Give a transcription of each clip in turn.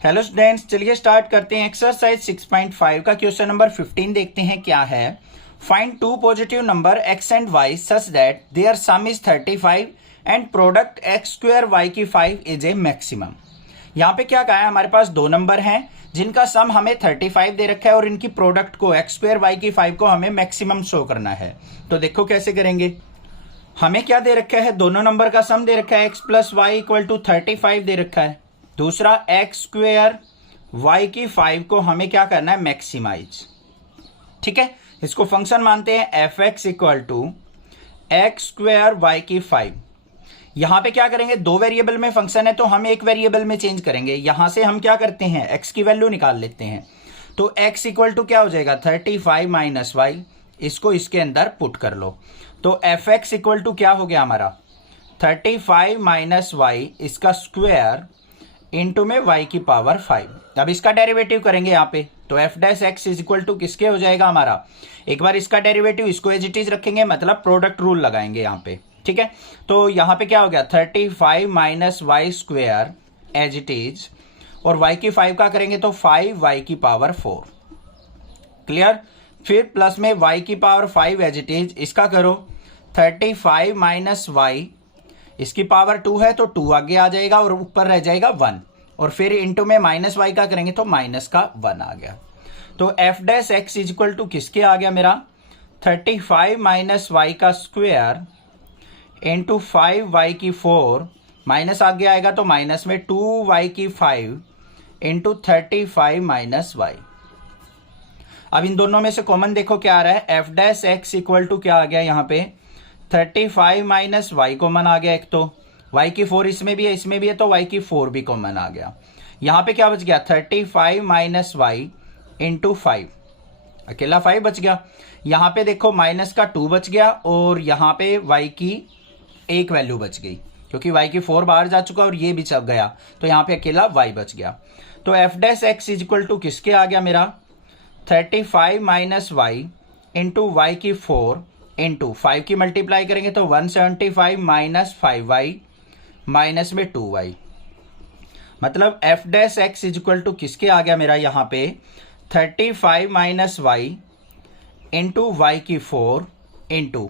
Hello students, चलिए start करते हैं। एक्सरसाइज 6.5 का क्वेश्चन नंबर 15 देखते हैं क्या है। Find two positive number x and y such that their sum is 35 and product x square y की 5 इज ए मैक्सिमम। यहाँ पे क्या कहा है, हमारे पास दो नंबर हैं जिनका सम हमें 35 दे रखा है और इनकी प्रोडक्ट को x स्क्वायर y की 5 को हमें मैक्सिमम शो करना है। तो देखो कैसे करेंगे। हमें क्या दे रखा है, दोनों नंबर का सम दे रखा है, x plus y equal to 35 दे रखा है। दूसरा एक्स स्क्वेयर वाई की 5 को हमें क्या करना है, मैक्सिमाइज। ठीक है, इसको फंक्शन मानते हैं f x equal to x square y की 5। यहां पे क्या करेंगे, दो वेरिएबल में फंक्शन है तो हम एक वेरिएबल में चेंज करेंगे। यहां से हम क्या करते हैं, एक्स की वैल्यू निकाल लेते हैं। तो एक्स इक्वल टू क्या हो जाएगा, 35 माइनस वाई। इसको इसके अंदर पुट कर लो तो एफ एक्स इक्वल टू क्या हो गया हमारा, 35 माइनस वाई इसका स्क्वायर इंटू में y की पावर 5। अब इसका डेरिवेटिव करेंगे यहाँ पे तो f dash x is equal to किसके हो जाएगा हमारा, एक बार इसका डेरिवेटिव इसको एज इट इज रखेंगे, मतलब प्रोडक्ट रूल लगाएंगे यहाँ पे। ठीक है, तो यहाँ पे क्या हो गया, 35 minus y square as it is, और y की 5 का करेंगे तो 5y की पावर 4। क्लियर। फिर प्लस में y की पावर 5 एज इट इज, इसका करो 35 माइनस वाई, इसकी पावर 2 है तो 2 आगे आ जाएगा और ऊपर रह जाएगा 1, और फिर इंटू में माइनस वाई का करेंगे तो माइनस का 1 आ गया। तो f dash x is equal to किसके आ गया मेरा, 35 माइनस वाई का स्क्वेयर इंटू 5y की 4, माइनस आगे आएगा तो माइनस में 2y की 5 इंटू 35 माइनस वाई। अब इन दोनों में से कॉमन देखो क्या आ रहा है, f dash x equal to क्या आ गया यहाँ पे, 35 माइनस वाई कॉमन आ गया। एक तो y की 4 इसमें भी है, इसमें भी है, तो y की 4 भी कॉमन आ गया। यहाँ पे क्या बच गया, 35 माइनस वाई इंटू 5, अकेला 5 बच गया। यहाँ पे देखो माइनस का 2 बच गया और यहाँ पे y की एक वैल्यू बच गई क्योंकि y की 4 बाहर जा चुका और ये भी चल गया, तो यहाँ पे अकेला y बच गया। तो f dash x is equal to किसके आ गया मेरा, 35 माइनस वाई इंटू वाई की 4 इंटू 5 की मल्टीप्लाई करेंगे तो 175 माइनस 5y माइनस में 2y, मतलब f dash x is equal to किसके आ गया मेरा यहाँ पे, 35 माइनस वाई इंटू वाई की 4 इंटू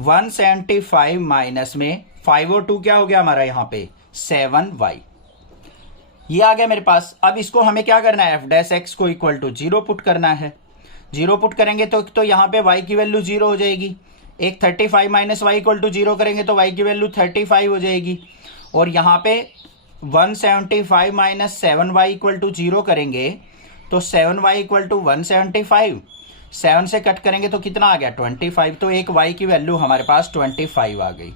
175 माइनस में 5 और 2 क्या हो गया हमारा यहाँ पे 7y, ये आ गया मेरे पास। अब इसको हमें क्या करना है, एफ डैश एक्स को इक्वल टू 0 पुट करना है। 0 पुट करेंगे तो यहाँ पे y की वैल्यू 0 हो जाएगी। एक 35 माइनस वाई इक्वल टू 0 करेंगे तो y की वैल्यू 35 हो जाएगी, और यहाँ पे 175 माइनस 7y इक्वल टू 0 करेंगे तो 7y इक्वल टू 175, 7 से कट करेंगे तो कितना आ गया 25, तो एक y की वैल्यू हमारे पास 25 आ गई।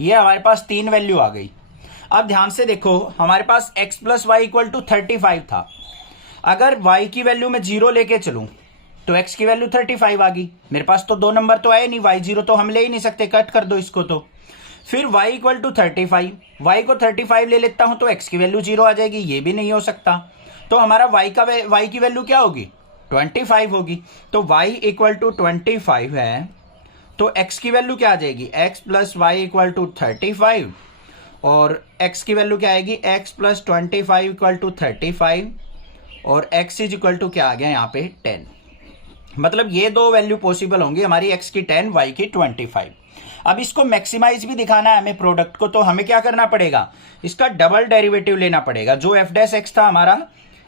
ये हमारे पास 3 वैल्यू आ गई। अब ध्यान से देखो, हमारे पास x plus y equal to 35 था। अगर y की वैल्यू में 0 लेके चलूं तो x की वैल्यू 35 आ गई। मेरे पास तो दो नंबर तो आए नहीं, y 0 तो हम ले ही नहीं सकते, कट कर दो इसको। तो फिर y इक्वल टू 35, y को 35 ले लेता हूं तो x की वैल्यू 0 आ जाएगी, ये भी नहीं हो सकता। तो हमारा y की वैल्यू क्या होगी, 25 होगी। तो y इक्वल टू 25 है तो x की वैल्यू क्या आ जाएगी, x plus y equal to 35, और x की वैल्यू क्या आएगी, x प्लस 25 इक्वल टू 35, और x इज इक्वल टू क्या आ गया यहाँ पे 10। मतलब ये दो वैल्यू पॉसिबल होंगी हमारी, x की 10 y की 25। अब इसको मैक्सिमाइज भी दिखाना है हमें प्रोडक्ट को, तो हमें क्या करना पड़ेगा, इसका डबल डेरिवेटिव लेना पड़ेगा। जो एफ डैश एक्स था हमारा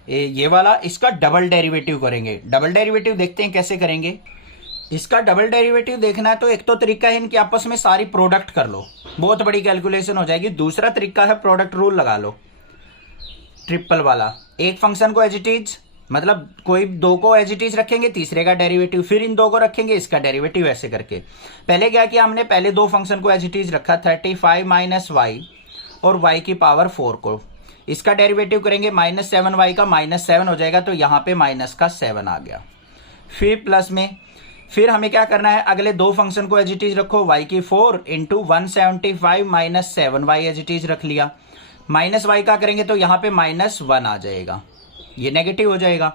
ये वाला, इसका डबल डेरिवेटिव करेंगे। डबल डेरिवेटिव देखते हैं कैसे करेंगे। इसका डबल डेरिवेटिव देखना है तो एक तो तरीका है इनकी आपस में सारी प्रोडक्ट कर लो, बहुत बड़ी कैलकुलेशन हो जाएगी। दूसरा तरीका है प्रोडक्ट रूल लगा लो, ट्रिपल वाला। एक फंक्शन को एज इट इज, मतलब कोई दो को एज इट इज रखेंगे, तीसरे का डेरिवेटिव, फिर इन दो को रखेंगे, इसका डेरिवेटिव, ऐसे करके। पहले क्या किया हमने, पहले दो फंक्शन को एज इट इज रखा, 35 माइनस वाई और y की पावर 4 को, इसका डेरिवेटिव करेंगे माइनस 7y का माइनस 7 हो जाएगा, तो यहाँ पे माइनस का 7 आ गया। फिर प्लस में, फिर हमें क्या करना है, अगले दो फंक्शन को एज इट इज रखो, y की 4 into 175 minus 7y as it is रख लिया। माइनस y का करेंगे तो यहाँ पे माइनस 1 आ जाएगा, ये नेगेटिव हो जाएगा।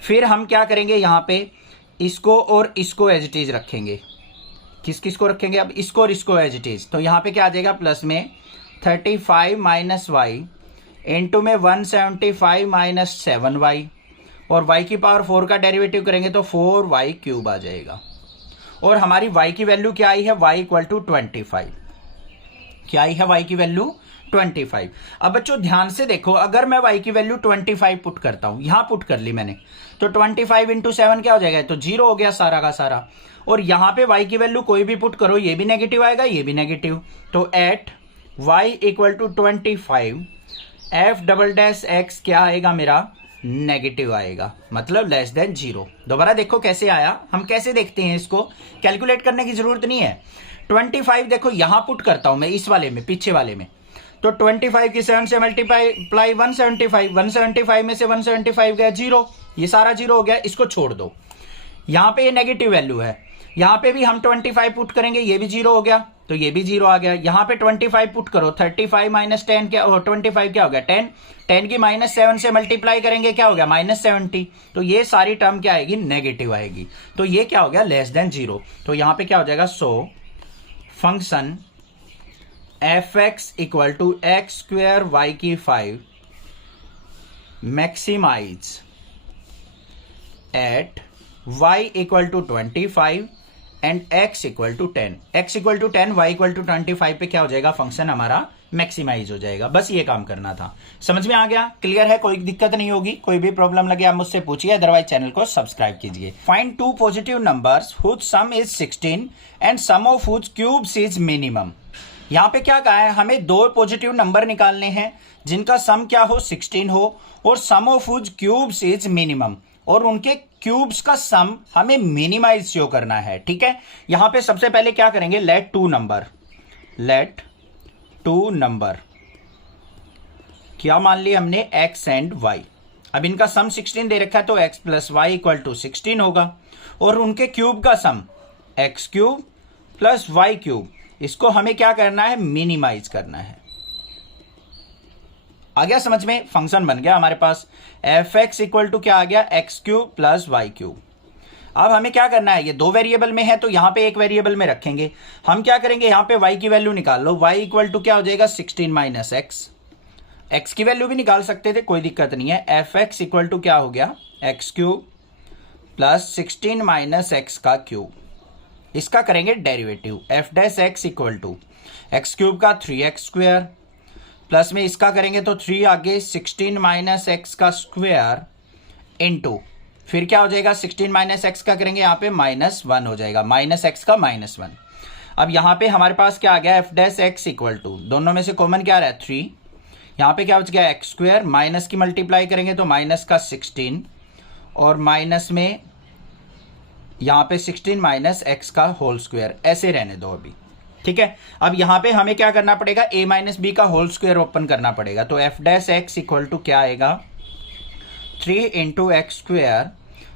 फिर हम क्या करेंगे, यहाँ पे इसको और इसको एज इट इज रखेंगे। किस किस को रखेंगे, अब इसको और इसको एज इट इज, तो यहाँ पे क्या आ जाएगा, प्लस में 35 माइनस वाई इंटू में 175 माइनस 7y, और y की पावर 4 का डेरिवेटिव करेंगे तो 4y क्यूब आ जाएगा। और हमारी y की वैल्यू क्या आई है, y इक्वल टू 25। क्या आई है y की वैल्यू 25। अब बच्चों ध्यान से देखो, अगर मैं y की वैल्यू 25 पुट करता हूं, यहां पुट कर ली मैंने, तो 25 इंटू 7 क्या हो जाएगा, तो 0 हो गया सारा का सारा। और यहां पे y की वैल्यू कोई भी पुट करो, ये भी नेगेटिव आएगा, ये भी नेगेटिव। तो at y equal to 25 f double dash x क्या आएगा मेरा, नेगेटिव आएगा, मतलब लेस देन 0। दोबारा देखो कैसे आया, हम कैसे देखते हैं इसको, कैलकुलेट करने की जरूरत नहीं है। 25 देखो यहां पुट करता हूं मैं, इस वाले में, पीछे वाले में, तो 25 की 7 से मल्टीप्लाई 175 में से 175 गया 0, ये सारा 0 हो गया, इसको छोड़ दो। यहां पे ये नेगेटिव वैल्यू है, यहां पे भी हम 25 पुट करेंगे, ये भी 0 हो गया, तो ये भी 0 आ गया। यहां पे 25 पुट करो, 35 माइनस 10 क्या, 25 क्या हो गया 10, 10 की माइनस 7 से मल्टीप्लाई करेंगे क्या हो गया माइनस 70, तो ये सारी टर्म क्या आएगी, नेगेटिव आएगी। तो ये क्या हो गया, लेस देन 0। तो यहां पे क्या हो जाएगा, so function fx equal to x square y की 5 maximise at y equal to 25 and x equal to 10, x equal to 10 y equal to 25 पे क्या हो जाएगा, फंक्शन हमारा मैक्सिमाइज हो जाएगा। बस ये काम करना था, समझ में आ गया, क्लियर है, कोई दिक्कत नहीं होगी। कोई भी प्रॉब्लम लगे आप मुझसे पूछिए, अदरवाइज चैनल को सब्सक्राइब कीजिए। Find two positive numbers whose sum is 16 and sum of whose cubes is minimum. यहां पे क्या कहा है, हमें दो पॉजिटिव नंबर निकालने हैं जिनका सम क्या हो, 16 हो, और sum of whose cubes is minimum, और उनके क्यूब्स का सम हमें मिनिमाइज शो करना है। ठीक है, यहां पे सबसे पहले क्या करेंगे, लेट टू नंबर क्या मान लिया हमने, x एंड y। अब इनका सम 16 दे रखा है, तो x plus y equal to 16 होगा, और उनके क्यूब का sum x cube plus y cube, इसको हमें क्या करना है, मिनिमाइज करना है। आ गया समझ में, फंक्शन बन गया हमारे पास, fx इक्वल टू क्या आ गया, x cube plus y cube. अब हमें क्या करना है, ये दो वेरिएबल में है तो यहां पे एक वेरिएबल में रखेंगे। हम क्या करेंगे, यहां पे y की वैल्यू निकाल लो, y इक्वल टू क्या हो जाएगा, 16 माइनस x की वैल्यू भी निकाल सकते थे, कोई दिक्कत नहीं है। fx इक्वल टू क्या हो गया, x cube plus 16 minus x का क्यूब, इसका करेंगे derivative, f dash x equal to x cube का 3x स्क्वेयर, प्लस में इसका करेंगे तो 3 आगे 16 माइनस एक्स का स्क्वेयर इंटू, फिर क्या हो जाएगा, 16 माइनस एक्स का करेंगे यहाँ पे -1 हो जाएगा, माइनस एक्स का -1। अब यहाँ पे हमारे पास क्या आ गया, f dash x equal to, दोनों में से कॉमन क्या रहा है 3, यहाँ पे क्या बच गया एक्स स्क्वेयर, माइनस की मल्टीप्लाई करेंगे तो माइनस का 16, और माइनस में यहाँ पे 16 माइनस एक्स का होल स्क्वेयर, ऐसे रहने दो अभी। ठीक है, अब यहाँ पे हमें क्या करना पड़ेगा, a माइनस बी का होल स्क्वेयर ओपन करना पड़ेगा, तो f dash x equal to क्या आएगा, 3 इंटू एक्स स्क्वेयर,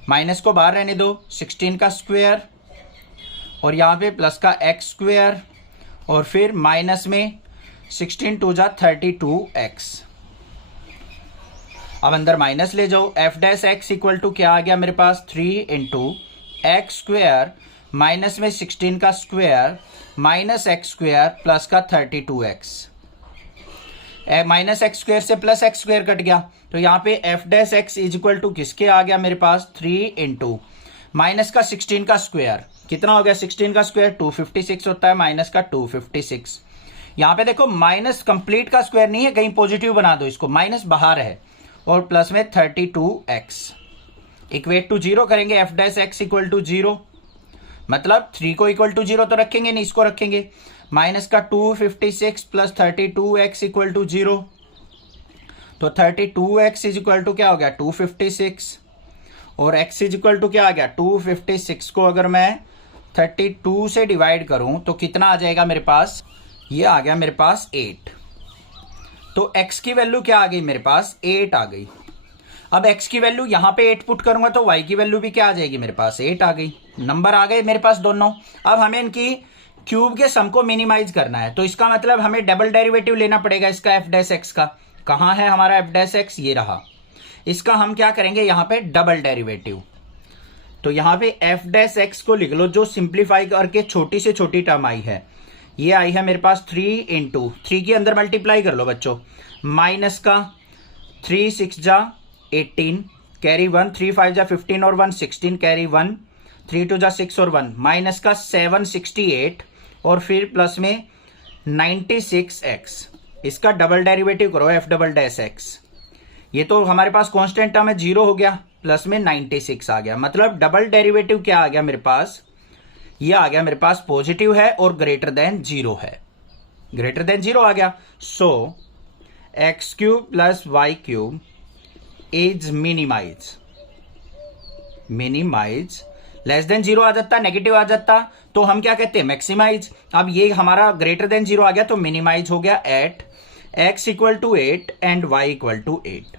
माइनस को बाहर रहने दो, 16 का स्क्वेयर, और यहाँ पे प्लस का एक्स स्क्वेयर, और फिर माइनस में 16 टू जा 32x। अब अंदर माइनस ले जाओ, f dash x equal to क्या आ गया मेरे पास, 3 इंटू एक्स स्क्वेयर, माइनस में 16 का square, minus x square plus का 32x। माइनस एक्स स्क्वेयर से प्लस एक्स स्क्वेयर कट गया, तो यहाँ पे f dash x is equal to किसके आ गया मेरे पास, 3 इंटू माइनस का 16 का स्क्वेयर, कितना हो गया 16 का स्क्वेयर 256 होता है, माइनस का 256। यहाँ पे देखो माइनस कंप्लीट का स्क्वायर नहीं है, कहीं पॉजिटिव बना दो इसको, माइनस बाहर है, और प्लस में 32x इक्वेट टू 0 करेंगे, f dash x equal to 0, मतलब 3 को इक्वल टू 0 तो रखेंगे नहीं, इसको रखेंगे, माइनस का 256 प्लस 32x इक्वल टू 0, तो 32x इज इक्वल टू क्या हो गया 256, और x इज इक्वल टू क्या आ गया 256 को अगर मैं 32 से डिवाइड करूं तो कितना आ जाएगा मेरे पास, ये आ गया मेरे पास 8। तो x की वैल्यू क्या आ गई मेरे पास, 8 आ गई। अब x की वैल्यू यहां पे 8 पुट करूंगा तो y की वैल्यू भी क्या आ जाएगी मेरे पास, 8 आ गई। नंबर आ गए मेरे पास दोनों। अब हमें इनकी क्यूब के सम को मिनिमाइज करना है, तो इसका मतलब हमें डबल डेरिवेटिव लेना पड़ेगा इसका एफ डैश एक्स का। कहां है हमारा एफ डैश एक्स, ये रहा। इसका हम क्या करेंगे यहाँ पे डबल डेरिवेटिव, तो यहाँ पे एफ डैश एक्स को लिख लो, जो सिंप्लीफाई करके छोटी से छोटी टर्म आई है, ये आई है मेरे पास 3 इंटू 3 के अंदर मल्टीप्लाई कर लो बच्चों, माइनस का 3 6 जा 18 कैरी 1, 3 5 जा 15 और 1 16 कैरी 1, 3 2 जा 6 और 1 माइनस का 768 और फिर प्लस में 96x। इसका डबल डेरिवेटिव करो f डबल डैश x। ये तो हमारे पास कांस्टेंट टर्म है 0 हो गया, प्लस में 96 आ गया। मतलब डबल डेरिवेटिव क्या आ गया मेरे पास, ये आ गया मेरे पास पॉजिटिव है और ग्रेटर देन 0 है, ग्रेटर देन 0 आ गया। So x cube plus y cube is minimize, minimize less than 0 आ जाता, नेगेटिव आ जाता तो हम क्या कहते हैं, मैक्सिमाइज। अब ये हमारा ग्रेटर देन 0 आ गया तो मिनिमाइज हो गया at x equal to 8 and y equal to 8।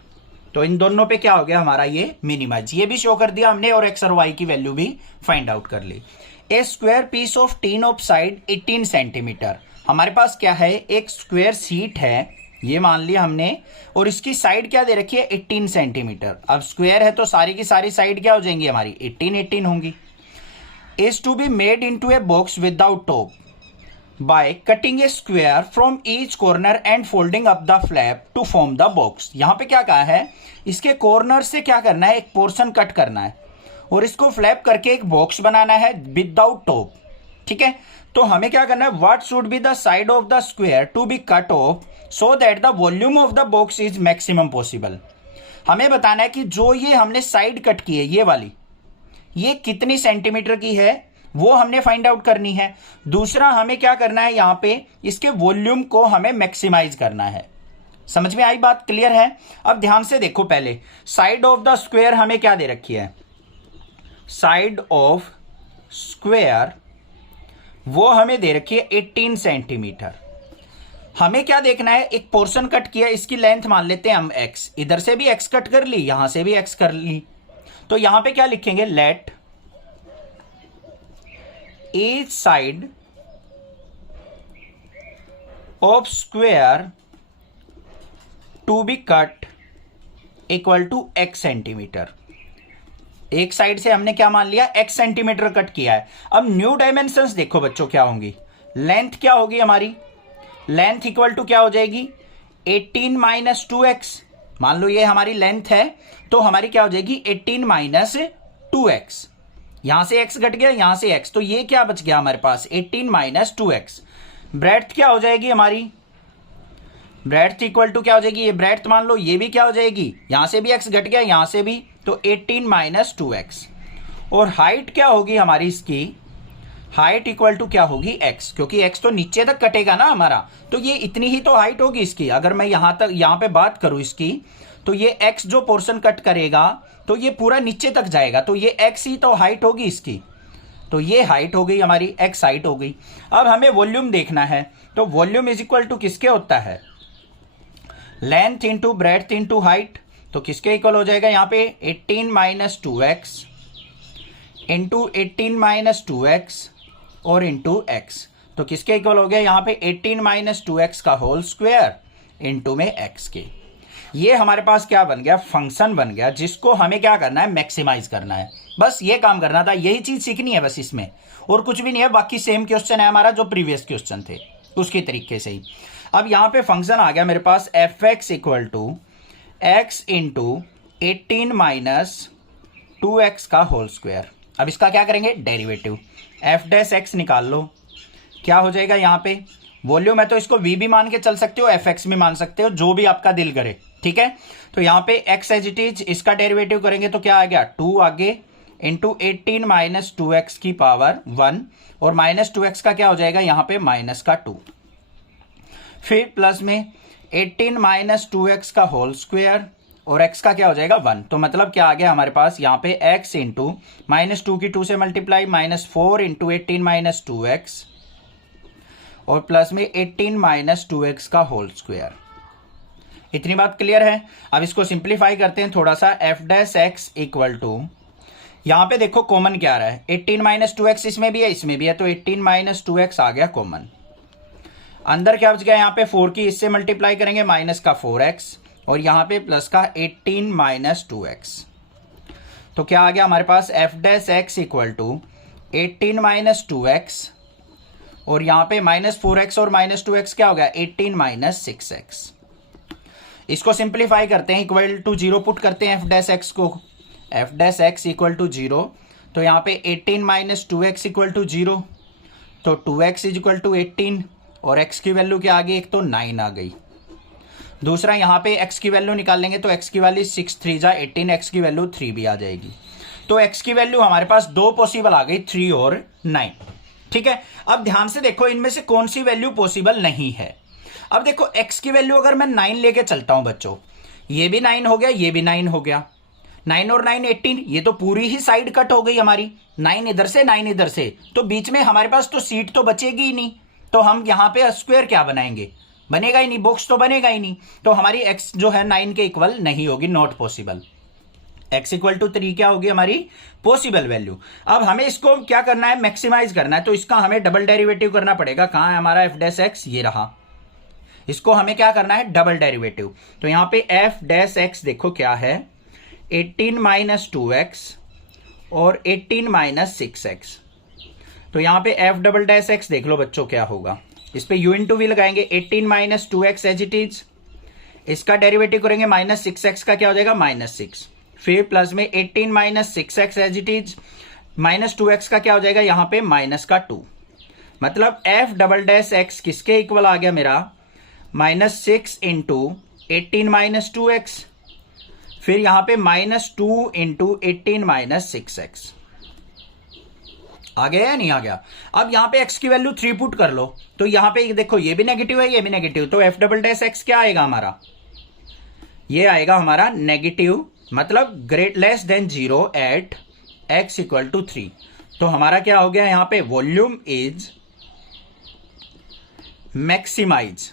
तो इन दोनों पे क्या हो गया हमारा, ये मिनिमाइज। ये भी शो कर दिया हमने और x और y की वैल्यू भी फाइंड आउट कर ली। A square piece of tin of side 18 centimetre. हमारे पास क्या है, एक स्क्वायर शीट है, ये मान लिया हमने, और इसकी साइड क्या दे रखी है 18 सेंटीमीटर। अब स्क्वायर है तो सारी की सारी साइड क्या हो जाएंगी हमारी 18 18 होंगी। Is to be made into a box without top by cutting a square from each corner and folding up the flap to form the box. यहां पे क्या कहा है, इसके कॉर्नर से क्या करना है, एक पोर्शन कट करना है और इसको फ्लैप करके एक बॉक्स बनाना है विदाउट टॉप। ठीक है, तो हमें क्या करना है, what should be the side of the square to be cut off so that the volume of the box is maximum possible. हमें बताना है कि जो ये हमने साइड कट की है ये वाली, ये कितनी सेंटीमीटर की है वो हमने फाइंड आउट करनी है। दूसरा हमें क्या करना है, यहां पे इसके वॉल्यूम को हमें मैक्सिमाइज करना है। समझ में आई बात, क्लियर है। अब ध्यान से देखो, पहले साइड ऑफ द स्क्वायर हमें क्या दे रखी है, साइड ऑफ स्क्वायर वो हमें दे रखी है 18 सेंटीमीटर। हमें क्या देखना है, एक पोर्शन कट किया, इसकी लेंथ मान लेते हैं हम x, इधर से भी x कट कर ली, यहां से भी x कर ली, तो यहां पे क्या लिखेंगे, late each side of square to be cut equal to x centimetre. एक साइड से हमने क्या मान लिया, x सेंटीमीटर कट किया है। अब न्यू डायमेंशंस देखो बच्चों क्या होंगी, लेंथ क्या होगी हमारी, लेंथ इक्वल टू क्या हो जाएगी 18 माइनस 2x। मान लो ये हमारी लेंथ है तो हमारी क्या हो जाएगी 18 माइनस 2x। यहां से x घट गया, यहां से x, तो ये क्या बच गया हमारे पास 18 माइनस 2x। ब्रेड्थ क्या हो जाएगी हमारी, ब्रेड्थ इक्वल टू क्या हो जाएगी, ये ब्रेड्थ मान लो, ये भी क्या हो जाएगी, यहां से भी x घट गया, यहां से भी, तो 18 माइनस 2x। और हाइट क्या होगी हमारी इसकी, हाइट इक्वल टू क्या होगी x, क्योंकि x तो नीचे तक कटेगा ना हमारा, तो ये इतनी ही तो हाइट होगी इसकी। अगर मैं यहां पे बात करूं इसकी, तो ये x जो पोर्शन कट करेगा तो ये पूरा नीचे तक जाएगा, तो ये x ही तो हाइट होगी इसकी, तो ये हाइट हो गई हमारी, x हाइट हो गई। अब हमें वॉल्यूम देखना है, तो वॉल्यूम इज इक्वल टू किसके होता है, length into breadth into height. तो किसके इक्वल हो जाएगा यहाँ पे 18 minus 2x into 18 minus 2x और इंटू x। तो किसके इक्वल हो गया यहाँ पे 18 माइनस 2x का होल स्क्वायर इंटू में x के। ये हमारे पास क्या बन गया, फंक्शन बन गया, जिसको हमें क्या करना है, मैक्सिमाइज करना है। बस ये काम करना था, यही चीज सीखनी है बस इसमें, और कुछ भी नहीं है। बाकी सेम क्वेश्चन है हमारा जो प्रीवियस क्वेश्चन थे उसके तरीके से ही। अब यहाँ पे फंक्शन आ गया मेरे पास f x equal to x into 18 minus 2x का होल स्क्वायर। अब इसका क्या करेंगे, डेरिवेटिव, एफ डैश एक्स निकाल लो, क्या हो जाएगा यहाँ पे, वॉल्यूम है तो इसको v भी मान के चल सकते हो, एफ एक्स भी मान सकते हो, जो भी आपका दिल करे। ठीक है, तो यहाँ पे x एज इट इज, इसका डेरिवेटिव करेंगे तो क्या आ गया 2 आगे इंटू 18 माइनस 2x की पावर 1, और माइनस 2x का क्या हो जाएगा यहाँ पे माइनस का 2, फिर प्लस में 18 माइनस 2x का होल स्क्वायर और x का क्या हो जाएगा 1। तो मतलब क्या आ गया हमारे पास यहाँ पे x इंटू माइनस 2 की 2 से multiply minus 4 into 18 minus 2x और प्लस में 18 माइनस 2x का होल स्क्वायर। इतनी बात क्लियर है। अब इसको सिंप्लीफाई करते हैं थोड़ा सा, f dash x equal to, यहां पे देखो कॉमन क्या आ रहा है, 18 माइनस 2x इसमें भी है इसमें भी है, तो 18 माइनस 2x आ गया कॉमन। अंदर क्या बच गया यहाँ पे 4 की इससे मल्टीप्लाई करेंगे माइनस का 4x और यहाँ पे प्लस का 18 माइनस 2x। तो क्या आ गया हमारे पास f dash x equal to 18 minus 2x और यहाँ पे माइनस 4x और माइनस 2x क्या हो गया 18 माइनस 6x। इसको सिंप्लीफाई करते हैं, इक्वल टू 0 पुट करते हैं एफ डैश एक्स को, f dash x equal to 0, तो यहाँ पे 18 माइनस 2x इक्वल टू 0, तो 2x इज इक्वल टू 18 और x की वैल्यू क्या आ गई, एक तो 9 आ गई। दूसरा यहाँ पे x की वैल्यू निकाल लेंगे तो x की वैल्यू 6 3 जा 18, x की वैल्यू 3 भी आ जाएगी। तो x की वैल्यू हमारे पास दो पॉसिबल आ गई, 3 और 9। ठीक है, अब ध्यान से देखो इनमें से कौन सी वैल्यू पॉसिबल नहीं है। अब देखो x की वैल्यू अगर मैं 9 लेके चलता हूं बच्चों, ये भी 9 हो गया, ये भी 9 हो गया, 9 और 9 18, ये तो पूरी ही साइड कट हो गई हमारी, 9 इधर से 9 इधर से, तो बीच में हमारे पास तो सीट तो बचेगी ही नहीं, तो हम यहां पे स्क्वायर क्या बनाएंगे, बनेगा ही नहीं, बॉक्स तो बनेगा ही नहीं, तो हमारी x जो है 9 के इक्वल नहीं होगी, not possible. x equal to 3 क्या होगी हमारी पॉसिबल वैल्यू। अब हमें इसको क्या करना है, मैक्सिमाइज करना है, तो इसका हमें डबल डेरिवेटिव करना पड़ेगा। कहां है हमारा एफ डैश एक्स, ये रहा, इसको हमें क्या करना है, डबल डेरिवेटिव। तो यहां पे एफ डैश एक्स देखो क्या है, 18 माइनस 2x और 18 माइनस 6x। तो यहां पे एफ डबल डैश एक्स देख लो बच्चों क्या होगा, इस पे u इंटू वी लगाएंगे, 18 minus 2x as it is, इसका डेरिवेटिव करेंगे माइनस 6x का क्या हो जाएगा -6, फिर प्लस में 18 minus 6x as it is, minus 2x का क्या हो जाएगा यहां पे -2। मतलब एफ डबल डैश एक्स किसके इक्वल आ गया मेरा, -6 इंटू 18 माइनस 2x, फिर यहां पे -2 इंटू 18 माइनस 6x। आ गया या नहीं आ गया। अब यहां पे x की वैल्यू 3 पुट कर लो, तो यहां पे देखो ये भी नेगेटिव है, ये भी नेगेटिव, तो एफ डबल डैश एक्स क्या आएगा हमारा, ये आएगा हमारा नेगेटिव, मतलब great less than 0 at x equal to 3। तो हमारा क्या हो गया यहां पे, वॉल्यूम इज मैक्सिमाइज,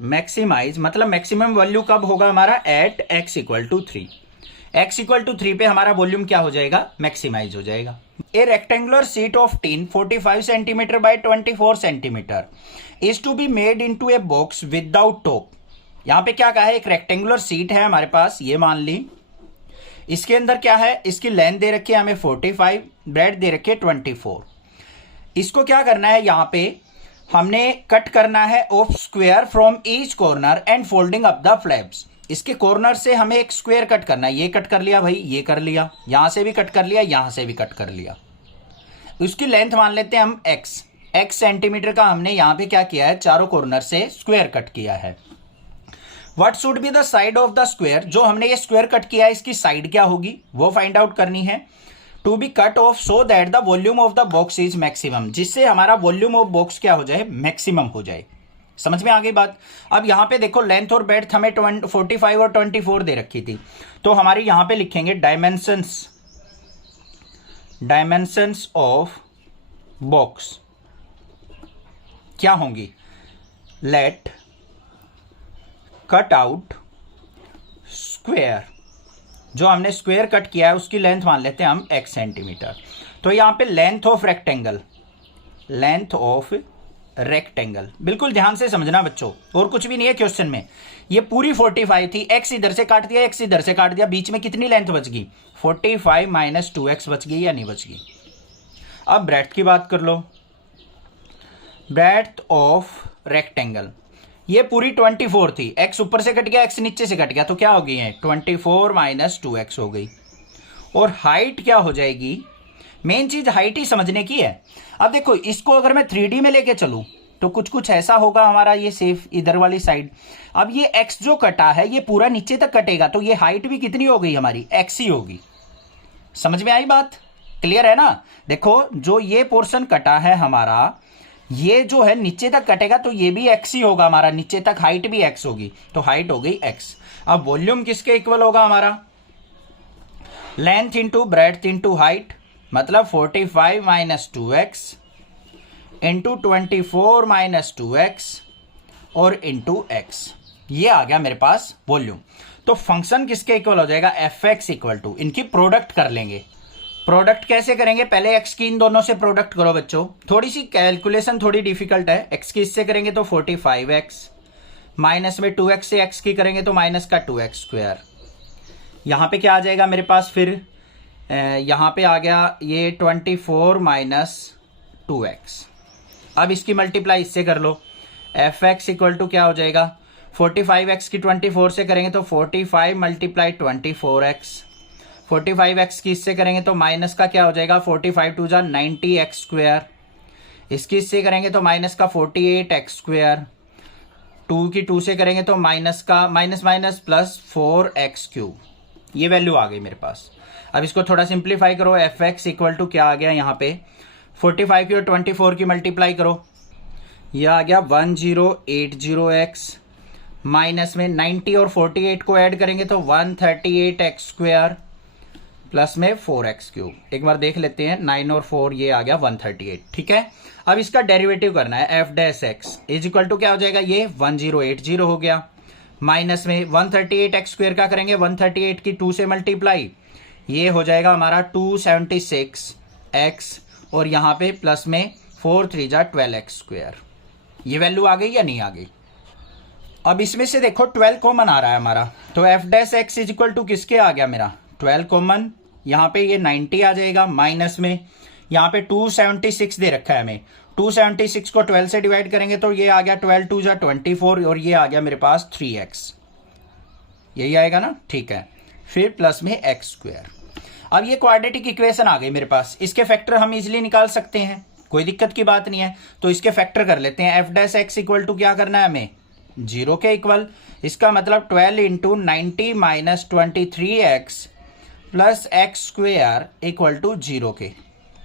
मैक्सिमाइज मतलब मैक्सिमम वैल्यू कब होगा हमारा, at x equal to 3। x equal to 3 पे हमारा वॉल्यूम क्या हो जाएगा, मैक्सिमाइज हो जाएगा। A rectangular sheet of tin 45 centimeter by 24 centimeter is to be made into a box without top। यहां पे क्या कहा है, एक रेक्टेंगुलर सीट है हमारे पास, ये मान ली, इसके अंदर क्या है, इसकी लेंथ दे रखी है हमें 45, ब्रेड दे रखी है 24। इसको क्या करना है, यहां पे हमने कट करना है of square from each corner and folding up the flaps. इसके कॉर्नर से हमें एक स्क्वायर कट करना है, ये कट कर लिया भाई, ये कर लिया, यहां से भी कट कर लिया, यहां से भी कट कर लिया। उसकी लेंथ मान लेते हैं हम x सेंटीमीटर का, हमने यहां पे क्या किया है, चारों कॉर्नर से स्क्वायर कट किया है। What should be the side of the square, जो हमने ये स्क्वायर कट किया है इसकी साइड क्या होगी वो फाइंड आउट करनी है। To be cut off so that the volume of the box is maximum, जिससे हमारा वॉल्यूम ऑफ बॉक्स क्या हो जाए, मैक्सिमम हो जाए। समझ में आ गई बात। अब यहां पे देखो लेंथ और ब्रेड्थ हमें 45 और 24 दे रखी थी, तो हमारी यहां पे लिखेंगे डायमेंशंस ऑफ बॉक्स क्या होंगी, लेट कट आउट स्क्वायर, जो हमने स्क्वायर कट किया है उसकी लेंथ मान लेते हैं हम x सेंटीमीटर। तो यहां पे length of rectangle, length of rectangle, बिल्कुल ध्यान से समझना बच्चों, और कुछ भी नहीं है क्वेश्चन में। ये पूरी 45 थी, x इधर से काट दिया, x इधर से काट दिया, बीच में कितनी लेंथ बच गई, 45 माइनस 2x बच गई या नहीं बच गई। अब ब्रेड्थ की बात कर लो, ब्रेड्थ ऑफ रेक्टेंगल, ये पूरी 24 थी, x ऊपर से कट गया, x नीचे से कट गया, तो क्या हो गई है 24 माइनस 2x हो गई। और हाइट क्या हो जाएगी, मेन चीज हाइट ही समझने की है। अब देखो इसको अगर मैं 3D में लेके चलूं तो कुछ कुछ ऐसा होगा हमारा, ये सेफ इधर वाली साइड। अब ये x जो कटा है ये पूरा नीचे तक कटेगा, तो ये हाइट भी कितनी हो गई हमारी, x ही होगी। समझ में आई बात, क्लियर है ना। देखो जो ये पोर्शन कटा है हमारा, ये जो है नीचे तक कटेगा, तो ये भी x ही होगा हमारा, नीचे तक हाइट भी x होगी, तो हाइट हो गई x। अब वॉल्यूम किसके इक्वल होगा हमारा, length into breadth into height, मतलब 45 minus 2x into 24 minus 2x और इंटू x, ये आ गया मेरे पास वॉल्यूम। तो फंक्शन किसके इक्वल हो जाएगा, fx इक्वल टू, इनकी प्रोडक्ट कर लेंगे। प्रोडक्ट कैसे करेंगे, पहले x की इन दोनों से प्रोडक्ट करो बच्चों, थोड़ी सी कैलकुलेशन थोड़ी डिफिकल्ट है। x की इससे करेंगे तो 45x, माइनस में 2x से x की करेंगे तो माइनस का 2x स्क्वायर। यहां पे क्या आ जाएगा मेरे पास, फिर यहां पे आ गया ये 24 माइनस 2x। अब इसकी मल्टीप्लाई इससे कर लो, fx इक्वल टू क्या हो जाएगा 45x की 24 से करेंगे तो 45 मल्टीप्लाई 24x, 45x की इससे करेंगे तो माइनस का क्या हो जाएगा 45 टू जा 90x स्क्वायर, इसकी इससे करेंगे तो माइनस का 48x स्क्वायर, 2 की 2 से करेंगे तो माइनस का minus minus plus 4x cube. ये वैल्यू आ गई मेरे पास। अब इसको थोड़ा सिंप्लीफाई करो, fx इक्वल टू क्या आ गया यहाँ पे 45 की और 24 की मल्टीप्लाई करो, यह आ गया 1080x, माइनस में 90 और 48 को ऐड करेंगे तो 138x स्क्वायर प्लस में 4x क्यूब। एक बार देख लेते हैं, 9 और 4 ये आ गया 138। ठीक है, अब इसका डेरिवेटिव करना है, f dash x is equal to क्या हो जाएगा, ये 1080 हो गया, माइनस में 138x स्क्वायर का करेंगे 138 की 2 से मल्टीप्लाई, ये हो जाएगा हमारा 276x, और यहाँ पे प्लस में 4 3 जा 12x स्क्वायर। ये वैल्यू आ गई या नहीं आ गई। अब इसमें से देखो 12 कॉमन आ रहा है हमारा, तो f dash x is equal to किसके आ गया मेरा 12 कॉमन, यहाँ पे ये 90 आ जाएगा, माइनस में यहाँ पे 276 दे रखा है हमें, 276 को 12 से डिवाइड करेंगे तो ये आ गया 12 टू जा 24, और ये आ गया मेरे पास 3x, यही आएगा ना। ठीक है, फिर प्लस में x स्क्वायर। अब ये क्वाड्रेटिक इक्वेशन आ गई मेरे पास, इसके फैक्टर हम इजिली निकाल सकते हैं, कोई दिक्कत की बात नहीं है। तो इसके फैक्टर कर लेते हैं, f dash x equal to क्या करना है हमें 0 के इक्वल, इसका मतलब 12 into 90 minus 23x plus x square equal to 0 के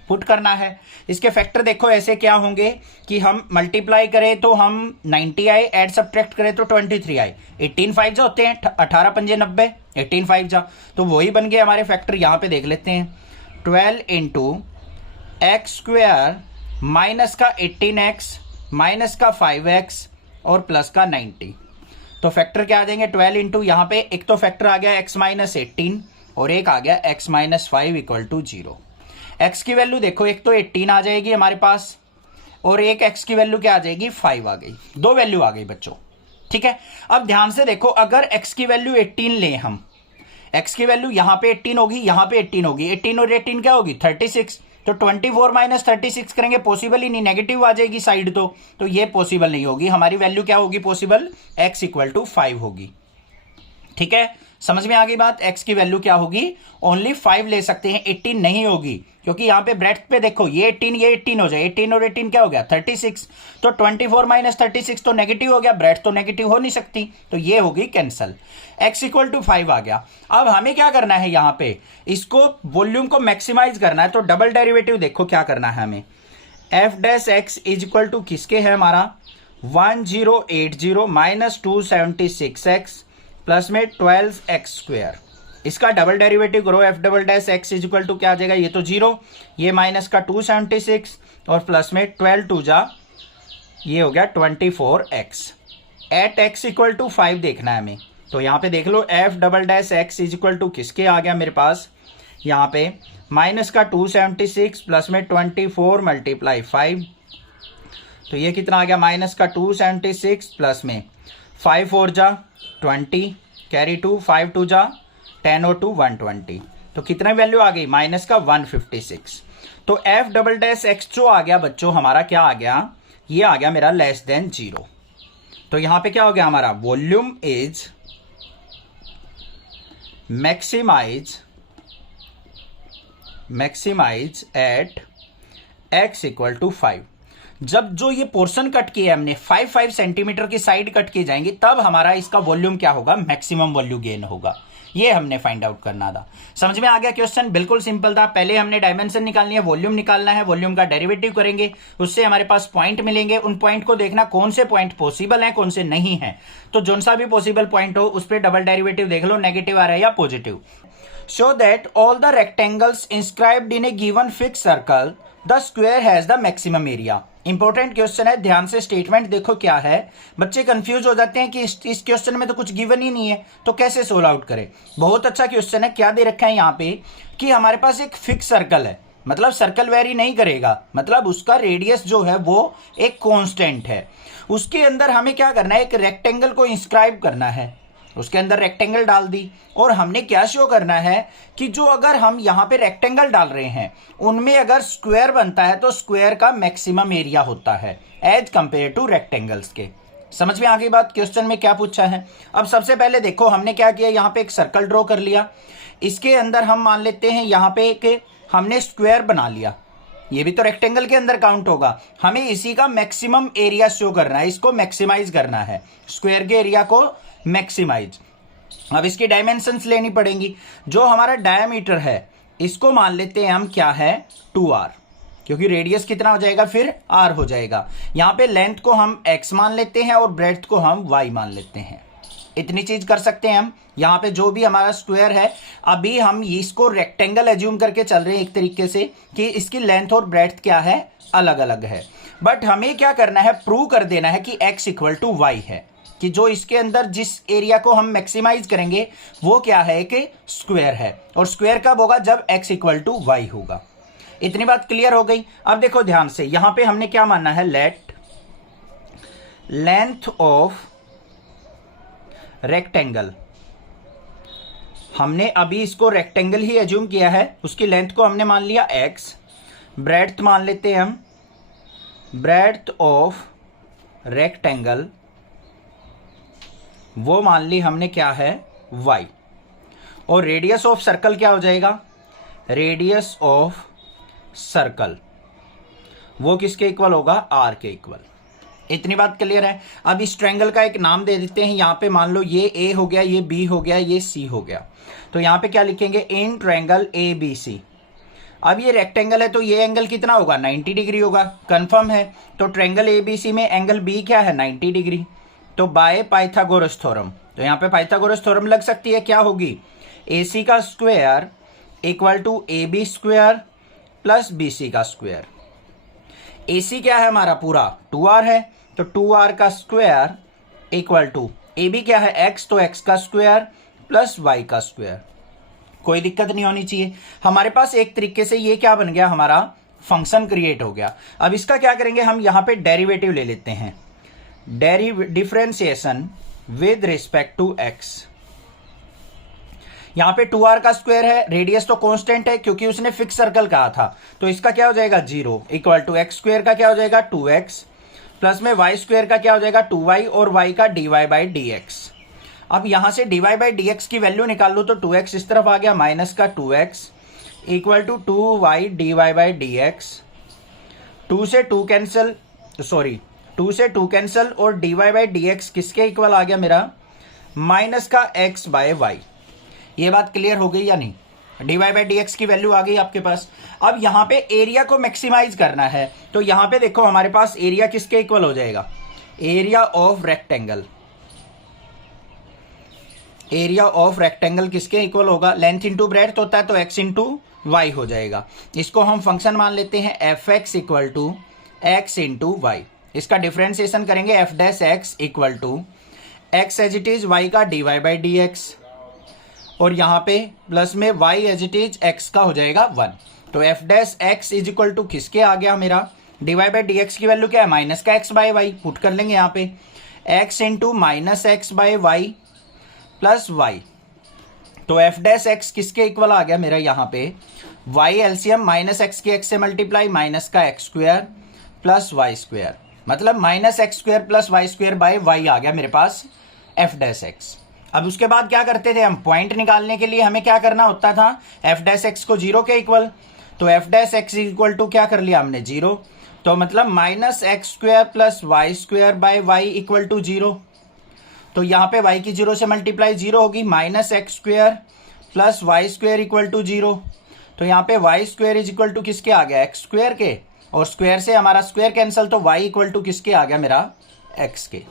पुट करना है। इसके फैक्टर देखो ऐसे क्या होंगे कि हम मल्टीप्लाई करें तो हम 90 आए, एड सब्ट्रैक्ट करें तो 23 आए, 18 5 जा होते हैं, 18 पंजे 90, 18 5 जा, तो वही बन गए हमारे फैक्टर। यहाँ पे देख लेते हैं, 12 इंटू एक्स स्क्वेयर माइनस का 18x माइनस का 5x और प्लस का 90, तो फैक्टर क्या आ जाएंगे 12 इंटू, यहाँ पे एक तो फैक्टर आ गया x माइनस 18 और एक आ गया x minus 5 equal to 0। x की वैल्यू देखो, एक तो 18 आ जाएगी हमारे पास और एक x की वैल्यू क्या आ जाएगी 5 आ गई, दो वैल्यू आ गई बच्चों। ठीक है, अब ध्यान से देखो, अगर x की वैल्यू 18 लें हम, x की वैल्यू यहाँ पे 18 होगी, यहाँ पे 18 होगी, 18 और 18 क्या होगी 36, तो 24 माइनस 36 करेंगे, पॉसिबल ही नहीं, नेगेटिव आ जाएगी साइड, तो ये पॉसिबल नहीं होगी। हमारी वैल्यू क्या होगी पॉसिबल, x इक्वल टू 5 होगी। ठीक है, समझ में आ गई बात, x की वैल्यू क्या होगी ओनली 5 ले सकते हैं, 18 नहीं होगी, क्योंकि यहां पे ब्रेथ पे देखो ये 18 हो जाए, 18 और 18 क्या हो गया 36, तो 24 माइनस 36 तो नेगेटिव हो गया, ब्रेथ तो नेगेटिव हो नहीं सकती, तो ये होगी कैंसल। x इक्वल टू 5 आ गया। अब हमें क्या करना है, यहाँ पे इसको वॉल्यूम को मैक्सिमाइज करना है, तो डबल डेरिवेटिव देखो क्या करना है हमें, f dash x is equal to किसके है हमारा 1080 माइनस 276x प्लस में 12x स्क्वायर, इसका डबल डेरिवेटिव करो, f double dash x is equal to क्या आ जाएगा, ये तो 0, ये माइनस का 276 और प्लस में 12 टू जा, ये हो गया 24x, eight x equal to 5 देखना है हमें, तो यहाँ पे देख लो f double dash x is equal to किसके आ गया मेरे पास, यहाँ पे माइनस का 276 प्लस में 24 मल्टीप्लाई 5, तो ये कितना आ गया माइनस का 276 प्लस में 5 4 जा 20, कैरी 2, 5 2 जा 10 और 2 120, तो कितना वैल्यू आ गई माइनस का 156। तो एफ डबल डैश एक्स जो आ गया बच्चों हमारा क्या आ गया, ये आ गया मेरा लेस देन 0। तो यहां पे क्या हो गया हमारा, volume is maximise at x equal to 5। जब जो ये पोर्शन कट किया हमने 5 सेंटीमीटर की साइड कट की जाएंगी, तब हमारा इसका वॉल्यूम क्या होगा, मैक्सिमम वॉल्यूम गेन होगा। ये हमने फाइंड आउट करना था। समझ में आ गया क्वेश्चन, बिल्कुल सिंपल था। पहले हमने डायमेंशन निकालनी है, वॉल्यूम निकालना है, वॉल्यूम का डेरिवेटिव करेंगे, उससे हमारे पास पॉइंट मिलेंगे। उन पॉइंट को देखना कौन से पॉइंट पॉसिबल है कौन से नहीं है, तो जोन सा भी पॉसिबल पॉइंट हो उस पर डबल डेरिवेटिव देख लो, नेगेटिव आ रहा है या positive. Show that all the rectangles inscribed in A given fix circle the square has the maximum area. Important question है, ध्यान से स्टेटमेंट देखो क्या है। बच्चे कंफ्यूज हो जाते हैं कि इस क्वेश्चन में तो कुछ गिवन ही नहीं है, तो कैसे सोल्व आउट करें। बहुत अच्छा क्वेश्चन है। क्या दे रखा है यहाँ पे कि हमारे पास एक फिक्स सर्कल है, मतलब सर्कल वेरी नहीं करेगा, मतलब उसका रेडियस जो है वो एक कांस्टेंट है। उसके अंदर हमें क्या करना है, एक रेक्टेंगल को इंस्क्राइब करना है, उसके अंदर रेक्टेंगल डाल दी, और हमने क्या शो करना है कि जो अगर हम यहाँ पे रेक्टेंगल डाल रहे हैं उनमें अगर स्क्वायर बनता है तो स्क्वायर का मैक्सिमम एरिया होता है एज कंपेयर टू रेक्टेंगल्स के। समझ में आ गई बात, क्वेश्चन में क्या पूछा है। अब सबसे पहले देखो हमने क्या किया, यहाँ पे एक सर्कल ड्रॉ कर लिया, इसके अंदर हम मान लेते हैं यहाँ पे एक हमने स्क्वायर बना लिया, ये भी तो रेक्टेंगल के अंदर काउंट होगा, हमें इसी का मैक्सिमम एरिया शो करना है, इसको मैक्सिमाइज करना है, स्क्वायर के एरिया को मैक्सिमाइज। अब इसकी डायमेंशंस लेनी पड़ेंगी, जो हमारा डायमीटर है इसको मान लेते हैं हम क्या है 2r, क्योंकि रेडियस कितना हो जाएगा फिर r हो जाएगा। यहाँ पे लेंथ को हम x मान लेते हैं और ब्रेड्थ को हम y मान लेते हैं, इतनी चीज कर सकते हैं हम। यहाँ पे जो भी हमारा स्क्वायर है, अभी हम इसको रेक्टेंगल एज्यूम करके चल रहे हैं एक तरीके से कि इसकी लेंथ और ब्रेड्थ क्या है, अलग अलग है, बट हमें क्या करना है, प्रूव कर देना है कि x इक्वल टू वाई है, कि जो इसके अंदर जिस एरिया को हम मैक्सिमाइज करेंगे वो क्या है कि स्क्वायर है, और स्क्वायर कब होगा, जब x इक्वल टू वाई होगा। इतनी बात क्लियर हो गई। अब देखो ध्यान से, यहां पे हमने क्या मानना है, लेट लेंथ ऑफ रेक्टेंगल, हमने अभी इसको रेक्टेंगल ही एज्यूम किया है, उसकी लेंथ को हमने मान लिया x, ब्रेड्थ मान लेते हैं हम, ब्रेड्थ ऑफ रेक्टेंगल वो मान ली हमने क्या है y, और रेडियस ऑफ सर्कल क्या हो जाएगा, रेडियस ऑफ सर्कल वो किसके इक्वल होगा, r के इक्वल। इतनी बात क्लियर है। अब इस ट्रायंगल का एक नाम दे देते हैं, यहां पे मान लो ये a हो गया, ये b हो गया, ये c हो गया, तो यहां पे क्या लिखेंगे, इन ट्रायंगल ABC। अब ये रेक्टेंगल है तो ये एंगल कितना होगा, 90 डिग्री होगा, कंफर्म है। तो ट्रायंगल ABC में एंगल B क्या है, 90 डिग्री। तो बाय पाइथागोरस थ्योरम, तो यहाँ पे पाइथागोरस थ्योरम लग सकती है, क्या होगी, AC का square equal to AB square plus BC का स्क्वायर। AC क्या है हमारा पूरा 2r है, तो 2r का स्क्वायर इक्वल टू AB क्या है x, तो x का स्क्वायर प्लस y का स्क्वायर। कोई दिक्कत नहीं होनी चाहिए। हमारे पास एक तरीके से ये क्या बन गया, हमारा फंक्शन क्रिएट हो गया। अब इसका क्या करेंगे, हम यहां पे डेरिवेटिव ले लेते हैं, differentiation with respect to x। यहां पे 2r का स्क्वायर है, रेडियस तो कांस्टेंट है क्योंकि उसने फिक्स सर्कल कहा था, तो इसका क्या हो जाएगा 0 इक्वल टू x स्क्वायर का क्या हो जाएगा 2x, प्लस में y स्क्वायर का क्या हो जाएगा 2y, और y का dy बाई dx। अब यहां से dy बाई dx की वैल्यू निकाल लो, तो 2x इस तरफ आ गया, माइनस का 2x equal to 2y dy by dx। 2 से 2 कैंसिल, सॉरी 2 से 2 कैंसिल, और dy बाई dx किसके इक्वल आ गया मेरा, माइनस का x बाय y। ये बात क्लियर हो गई या नहीं, dy बाई dx की वैल्यू आ गई आपके पास। अब यहां पे एरिया को मैक्सिमाइज करना है, तो यहां पे देखो हमारे पास एरिया किसके इक्वल हो जाएगा, area of rectangle. Area of rectangle किसके इक्वल होगा, लेंथ इंटू ब्रेड्थ होता है तो x इंटू वाई हो जाएगा। इसको हम फंक्शन मान लेते हैं fx equal to x into y. इसका डिफरेंशिएशन करेंगे f dash x equal to x as it is y का dy बाई dx, और यहाँ पे प्लस में y as it is x का हो जाएगा 1। तो f dash x is equal to किसके आ गया मेरा, dy बाई dx की वैल्यू क्या है, माइनस का x बाई वाई, पुट कर लेंगे यहाँ पे x into minus x by y plus y. तो f डैश x किसके इक्वल आ गया मेरा, यहाँ पे y एलसीएम माइनस एक्स की x से मल्टीप्लाई, माइनस का x square plus y square, मतलब minus x square plus y square by y आ गया मेरे पास f डैश x। अब उसके बाद क्या करते थे हम, पॉइंट निकालने के लिए हमें क्या करना होता था, f डैश x को 0 के इक्वल, तो f dash x equal to क्या कर लिया हमने 0, तो मतलब minus x square plus y square by y equal to 0। तो यहाँ पे y की 0 से मल्टीप्लाई 0 होगी, minus x square plus y square equal to 0। तो यहाँ पे y square is equal to किसके आ गया, एक्स स्क्वायर के, और स्क्वायर से हमारा स्क्वायर कैंसिल, तो y इक्वल टू किसके आ गया मेरा, x के।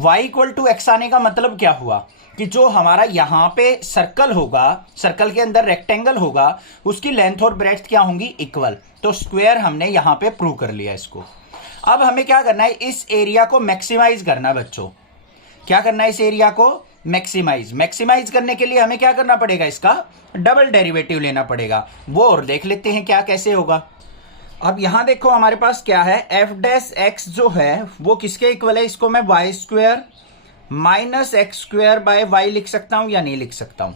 y इक्वल टू एक्स आने का मतलब क्या हुआ कि जो हमारा यहाँ पे सर्कल होगा, सर्कल के अंदर रेक्टेंगल होगा, उसकी लेंथ और ब्रेड्थ क्या होंगी, इक्वल। तो स्क्वायर हमने यहाँ पे प्रूव कर लिया इसको। अब हमें क्या करना है, इस एरिया को मैक्सिमाइज करना बच्चों। क्या करना है, इस एरिया को मैक्सिमाइज करने के लिए हमें क्या करना पड़ेगा, इसका डबल डेरिवेटिव लेना पड़ेगा। वो और देख लेते हैं क्या कैसे होगा। अब यहां देखो हमारे पास क्या है, f डैश x जो है वो किसके इक्वल है, इसको मैं y square minus x square by y लिख सकता हूं या नहीं लिख सकता हूं।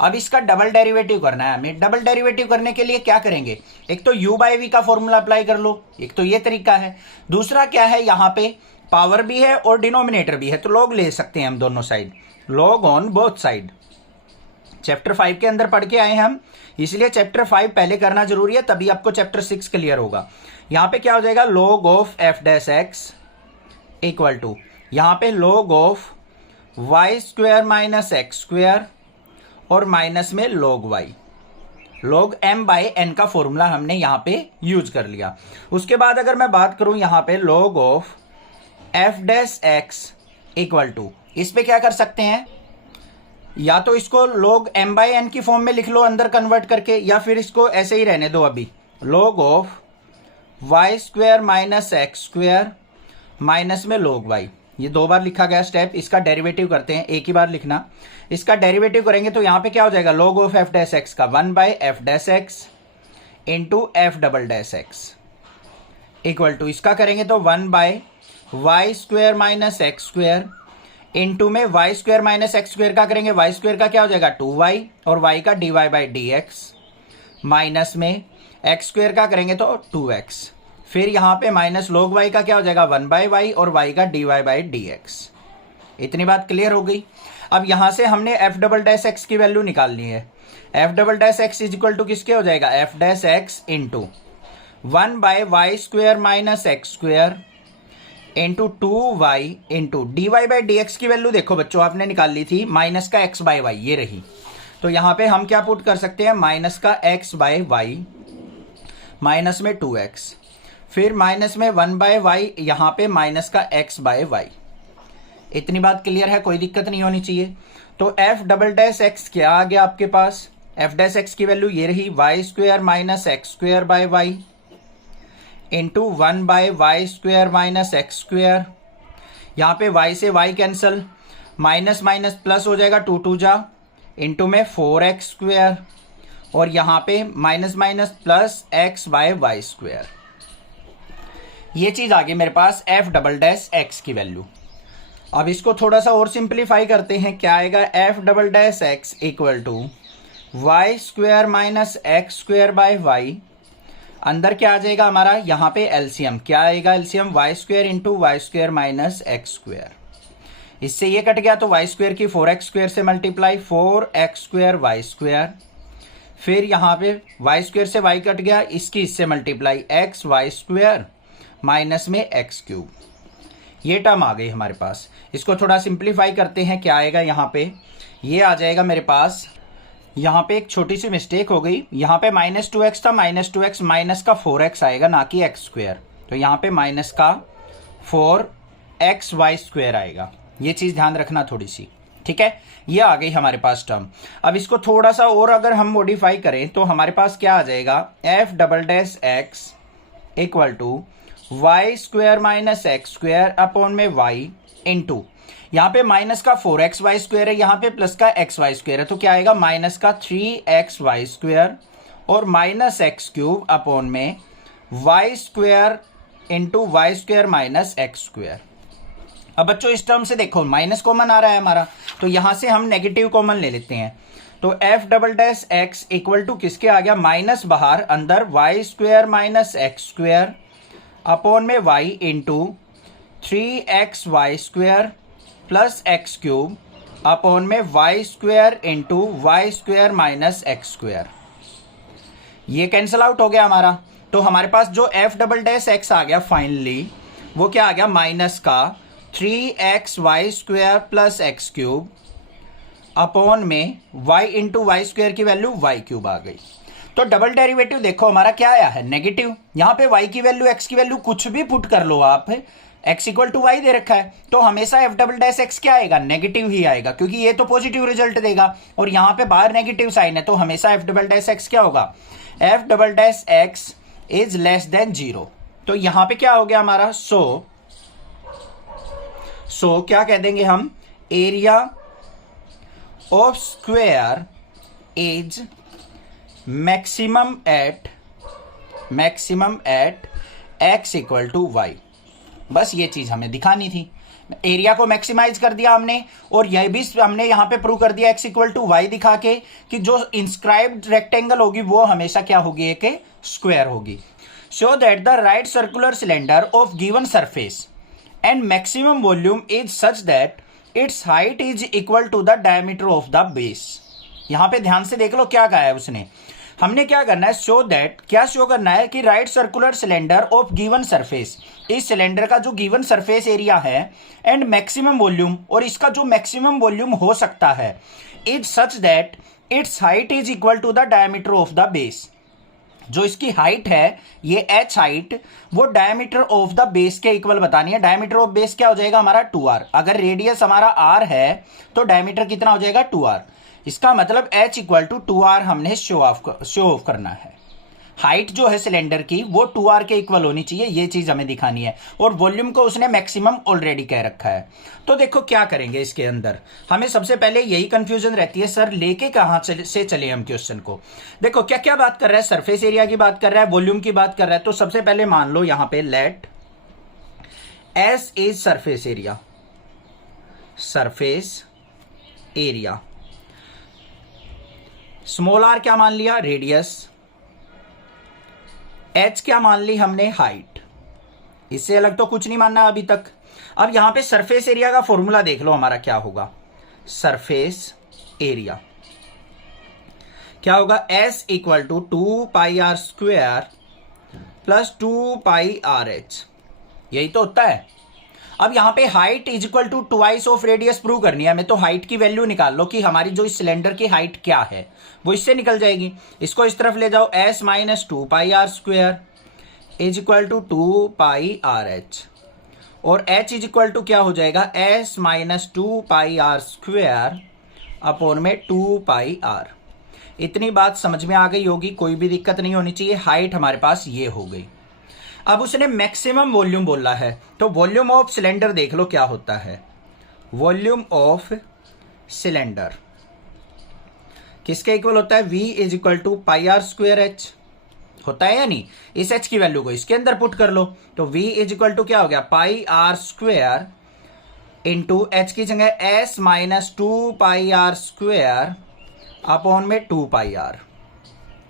अब इसका डबल डेरिवेटिव करना है हमें। डबल डेरिवेटिव करने के लिए क्या करेंगे, एक तो u बाई वी का फॉर्मूला अप्लाई कर लो, एक तो ये तरीका है। दूसरा क्या है, यहाँ पे पावर भी है और डिनोमिनेटर भी है, तो log ले सकते हैं हम दोनों side, log on both side. Chapter 5 के अंदर पढ़ के आए हम, इसलिए चैप्टर 5 पहले करना जरूरी है, तभी आपको चैप्टर 6 क्लियर होगा। यहां पे क्या हो जाएगा, log of f dash x equal to, यहां पे log of y square minus x square और माइनस में log y, log m by n का फॉर्मूला हमने यहां पे यूज कर लिया। उसके बाद अगर मैं बात करूं यहां पे log of f dash x equal to, इस पे क्या कर सकते हैं, या तो इसको log m बाई n की फॉर्म में लिख लो अंदर कन्वर्ट करके, या फिर इसको ऐसे ही रहने दो अभी, log of y square minus x square minus में log वाई। ये दो बार लिखा गया स्टेप, इसका डेरिवेटिव करते हैं, एक ही बार लिखना। इसका डेरिवेटिव करेंगे तो यहां पे क्या हो जाएगा, log of f dash x का 1 by f dash x into f double dash x equal to, इसका करेंगे तो 1 by y square minus x square into में y square minus x square का करेंगे, वाई स्क्वेयर का क्या हो जाएगा 2y और y का dy by d x minus में एक्स स्क्वेयर का करेंगे तो 2x, फिर यहां पे माइनस log y का क्या हो जाएगा 1 बाई वाई और y का dy बाई डी एक्स। इतनी बात क्लियर हो गई। अब यहां से हमने एफ डबल डैश एक्स की वैल्यू निकालनी है। F double dash x is equal to किसके हो जाएगा, f dash x into 1 by y square minus x square into 2y into dy by d x की वैल्यू देखो बच्चों आपने निकाल ली थी, माइनस का x बाई वाई, ये रही। तो यहां पे हम क्या पुट कर सकते हैं, माइनस का x बाई वाई माइनस में 2x, फिर माइनस में 1 बाय वाई, यहां पे माइनस का x बाय वाई। इतनी बात क्लियर है, कोई दिक्कत नहीं होनी चाहिए। तो एफ डबल डैश एक्स क्या आ गया आपके पास, एफ डैश एक्स की वैल्यू ये रही, y square minus x square by y into 1 by y square minus x square, यहां पे y से y cancel, minus minus plus हो जाएगा 2 2 जा, इंटू में 4x स्क्वेयर और यहां पे minus minus plus x by y square. ये चीज आ गई मेरे पास एफ डबल डैश एक्स की वैल्यू। अब इसको थोड़ा सा और सिंप्लीफाई करते हैं, क्या आएगा, f double dash x equal to y square minus x square by y, अंदर क्या आ जाएगा हमारा, यहां पे एलसीएम क्या आएगा, LCM y square into y square minus x square, इससे ये कट गया तो वाई स्क्वेयर की 4x स्क्वेयर से multiply 4x square Y square, फिर यहां पे वाई स्क्वेयर से y कट गया, इसकी इससे multiply x y square minus में x क्यूब। ये टर्म आ गई हमारे पास। इसको थोड़ा सिंप्लीफाई करते हैं, क्या आएगा यहाँ पे, ये आ जाएगा मेरे पास, यहाँ पे एक छोटी सी मिस्टेक हो गई, यहाँ पे माइनस 2x था, माइनस 2x माइनस का 4x आएगा ना कि x स्क्वेयर, तो यहाँ पे माइनस का 4x वाई स्क्वेयर आएगा। ये चीज ध्यान रखना थोड़ी सी, ठीक है। ये आ गई हमारे पास टर्म। अब इसको थोड़ा सा और अगर हम मॉडिफाई करें तो हमारे पास क्या आ जाएगा, f double dash x equal to y square minus x square upon में वाई इंटू, यहाँ पे माइनस का 4x वाई स्क्वेयर है, यहाँ पे प्लस का x वाई स्क्वेयर है, तो क्या आएगा माइनस का 3x वाई स्क्वेयर और माइनस एक्स क्यूब अपॉन में y square into y square minus x square. अब बच्चों इस टर्म से देखो माइनस कॉमन आ रहा है हमारा, तो यहां से हम नेगेटिव कॉमन ले लेते हैं। तो f double dash x equal to किसके आ गया, माइनस बाहर, अंदर y square minus x square upon में y into 3x y square plus x cube upon में y square into y square minus x square. ये कैंसल आउट हो गया हमारा। तो हमारे पास जो एफ डबल डैश एक्स आ गया फाइनली, वो क्या आ गया, माइनस का 3x y square plus x cube upon में y इंटू वाई स्क्वेयर की वैल्यू वाई क्यूब आ गई। तो डबल डेरिवेटिव देखो हमारा क्या आया है, नेगेटिव। यहां पे y की वैल्यू x की वैल्यू कुछ भी पुट कर लो आप, x इक्वल टू वाई दे रखा है, तो हमेशा एफ डबल डैश एक्स क्या आएगा, नेगेटिव ही आएगा, क्योंकि ये तो पॉजिटिव रिजल्ट देगा और यहां पे बाहर नेगेटिव साइन है, तो हमेशा एफ डबल डैश एक्स क्या होगा, F double dash x is less than 0। तो यहां पे क्या हो गया हमारा, सो क्या कह देंगे हम, area of square is maximum at x equal to y. बस ये चीज हमें दिखानी थी, एरिया को मैक्सिमाइज कर दिया हमने, और यह भी हमने यहां पे प्रूव कर दिया x इक्वल टू वाई दिखा के कि जो इंस्क्राइब्ड रेक्टेंगल होगी वो हमेशा क्या होगी, एक स्क्वायर होगी। Show that the right circular cylinder of given surface and maximum volume is such that it's height is equal to the diameter of the base. यहां पे ध्यान से देख लो क्या कहा है उसने। हमने क्या करना है, शो दैट, क्या शो करना है कि right circular cylinder of given surface, इस सिलेंडर का जो गिवन सरफेस एरिया है एंड मैक्सिमम वॉल्यूम, और इसका जो मैक्सिमम वॉल्यूम हो सकता है, is such that it's height is equal to the diameter of the base. जो इसकी हाइट है, ये h हाइट, वो डायमीटर ऑफ द बेस के इक्वल बतानी है। डायमीटर ऑफ बेस क्या हो जाएगा हमारा 2r। अगर रेडियस हमारा r है तो डायमीटर कितना हो जाएगा 2r। इसका मतलब h इक्वल टू 2r हमने शो ऑफ करना है। हाइट जो है सिलेंडर की वो 2r के इक्वल होनी चाहिए, ये चीज हमें दिखानी है। और वॉल्यूम को उसने मैक्सिमम ऑलरेडी कह रखा है। तो देखो क्या करेंगे इसके अंदर, हमें सबसे पहले यही कंफ्यूजन रहती है, सर लेके कहां से चले हम क्वेश्चन को। देखो क्या क्या बात कर रहा है, सरफेस एरिया की बात कर रहा है, वॉल्यूम की बात कर रहा है। तो सबसे पहले मान लो यहां पे let s is surface area, surface area, small r क्या मान लिया, रेडियस, एच क्या मान ली हमने, हाइट। इससे अलग तो कुछ नहीं मानना अभी तक। अब यहां पे सरफेस एरिया का फॉर्मूला देख लो हमारा क्या होगा। सरफेस एरिया क्या होगा, S equal to 2πr² plus 2πrh, यही तो होता है। अब यहां पे height is equal to twice of radius prove करनी है हमें, तो हाइट की वैल्यू निकाल लो कि हमारी जो इस सिलेंडर की हाइट क्या है, वो इससे निकल जाएगी। इसको इस तरफ ले जाओ, s minus 2πr² is equal to 2πrh, और h इज इक्वल टू क्या हो जाएगा, s माइनस 2πr² अपॉन में 2πr। इतनी बात समझ में आ गई होगी, कोई भी दिक्कत नहीं होनी चाहिए। हाइट हमारे पास ये हो गई। अब उसने मैक्सिमम वॉल्यूम बोला है, तो वॉल्यूम ऑफ सिलेंडर देख लो क्या होता है। वॉल्यूम ऑफ सिलेंडर किसके इक्वल होता है, v is equal to πr²h होता है या नहीं। इस h की वैल्यू को इसके अंदर पुट कर लो, तो v इज इक्वल टू क्या हो गया, πr² इंटू h की जगह s माइनस 2πr² अपॉन में 2πr।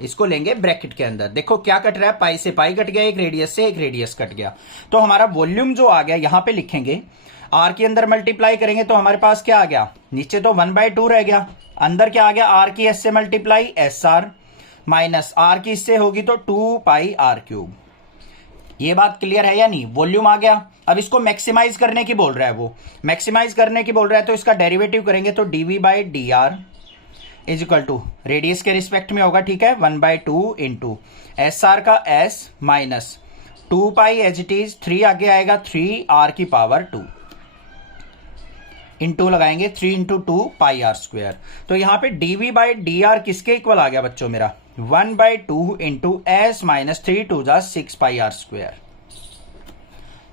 इसको लेंगे ब्रैकेट के अंदर। देखो क्या कट रहा है, पाई से पाई कट गया, एक रेडियस से एक रेडियस कट गया। तो हमारा वॉल्यूम जो आ गया यहां पे लिखेंगे, आर के अंदर मल्टीप्लाई करेंगे तो हमारे पास क्या आ गया, नीचे तो 1/2 रह गया, अंदर क्या आ गया, आर की एस से मल्टीप्लाई SR माइनस आर की इससे होगी तो 2πr³। ये बात क्लियर है या नहीं। वॉल्यूम आ गया। अब इसको मैक्सिमाइज करने की बोल रहा है, वो मैक्सिमाइज करने की बोल रहा है, तो इसका डेरिवेटिव करेंगे तो dv/dr is equal to radius के रिस्पेक्ट में होगा, ठीक है, 1/2 इंटू SR का S minus 2π as it is, 3 आगे आएगा 3r⁻², इंटू लगाएंगे 3 इंटू 2πr²। तो यहां पे dv/dr किसके इक्वल आ गया बच्चों मेरा, 1/2 इंटू S माइनस 3 2 जा 6πr²।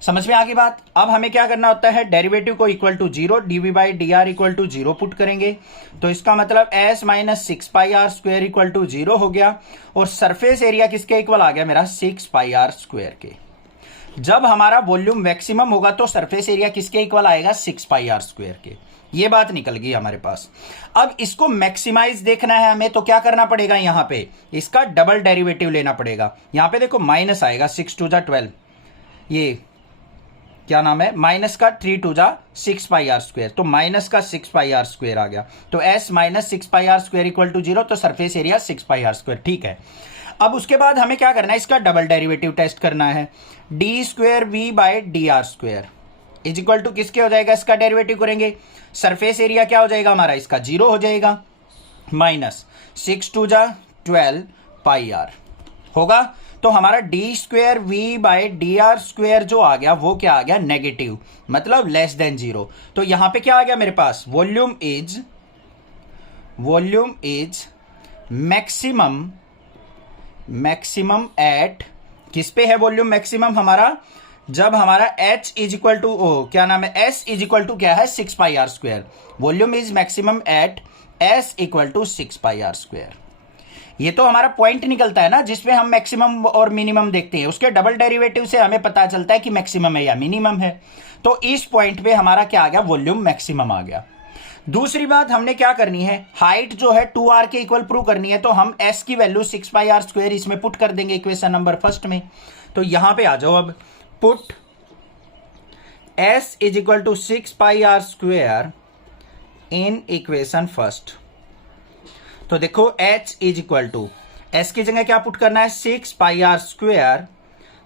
समझ में आ गई बात। अब हमें क्या करना होता है, डेरिवेटिव को equal to 0, dv/dr equal to 0 put करेंगे, तो इसका मतलब s minus 6πr² equal to 0 हो गया, और सरफेस एरिया किसके इक्वल आ गया मेरा, 6πr² के। जब हमारा वॉल्यूम मैक्सिमम होगा तो सरफेस एरिया किसके इक्वल आएगा, 6πr² के। ये बात निकल गई हमारे पास। अब इसको मैक्सिमाइज देखना है हमें, तो क्या करना पड़ेगा, यहां पे इसका डबल डेरिवेटिव लेना पड़ेगा। यहां पे देखो माइनस आएगा, 6 2 जा 12, ये क्या नाम है, माइनस का 3 2 जा 6πr², तो माइनस का 6πr² आ गया, तो s minus 6πr² equal to 0, तो सरफेस एरिया 6πr², ठीक है। अब उसके बाद हमें क्या करना है, इसका डबल डेरिवेटिव टेस्ट करना है। d²v/dr² इज इक्वल टू किसके हो जाएगा, इसका डेरिवेटिव करेंगे, सरफेस एरिया क्या हो जाएगा हमारा, इसका 0 हो जाएगा, माइनस 6 2 जा 12πr होगा। तो हमारा d²v/dr² जो आ गया वो क्या आ गया, नेगेटिव, मतलब लेस देन 0। तो यहां पे क्या आ गया मेरे पास, वॉल्यूम इज मैक्सिमम एट, किस पे है वॉल्यूम मैक्सिमम हमारा, जब हमारा h इज इक्वल टू क्या नाम है, s इज इक्वल टू क्या है, 6πr²। Volume is maximum at s equal to 6πr²। ये तो हमारा पॉइंट निकलता है ना, जिसमें हम मैक्सिमम और मिनिमम देखते हैं, उसके डबल डेरिवेटिव से हमें पता चलता है कि मैक्सिमम है या मिनिमम है। तो इस पॉइंट पे हमारा क्या आ गया, वॉल्यूम मैक्सिमम आ गया। दूसरी बात हमने क्या करनी है, हाइट जो है 2r के इक्वल प्रूव करनी है, तो हम s की वैल्यू 6πr² इसमें पुट कर देंगे इक्वेशन नंबर फर्स्ट में। तो यहां पे आ जाओ, अब put s is equal to 6 pi r square in equation first. तो देखो h is equal to s की जगह क्या पुट करना है 6 pi r square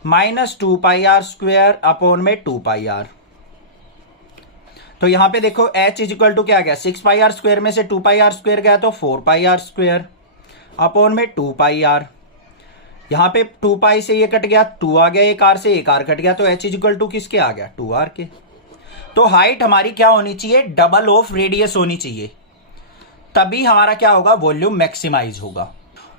minus 2 pi r square upon में 2 पाई आर। तो यहां पे देखो h इज इक्वल टू क्या गया 6 पाई आर स्क्वेयर में से 2 पाई आर स्क्वेयर गया तो 4 पाई आर स्क्वेयर अपॉन में 2 पाई आर। यहां पे 2 पाई से ये कट गया 2 आ गया, एक आर से एक आर कट गया, तो h इज इक्वल टू किसके आ गया 2 आर के। तो हाइट हमारी क्या होनी चाहिए डबल ऑफ रेडियस होनी चाहिए, तभी हमारा क्या होगा वॉल्यूम मैक्सिमाइज होगा।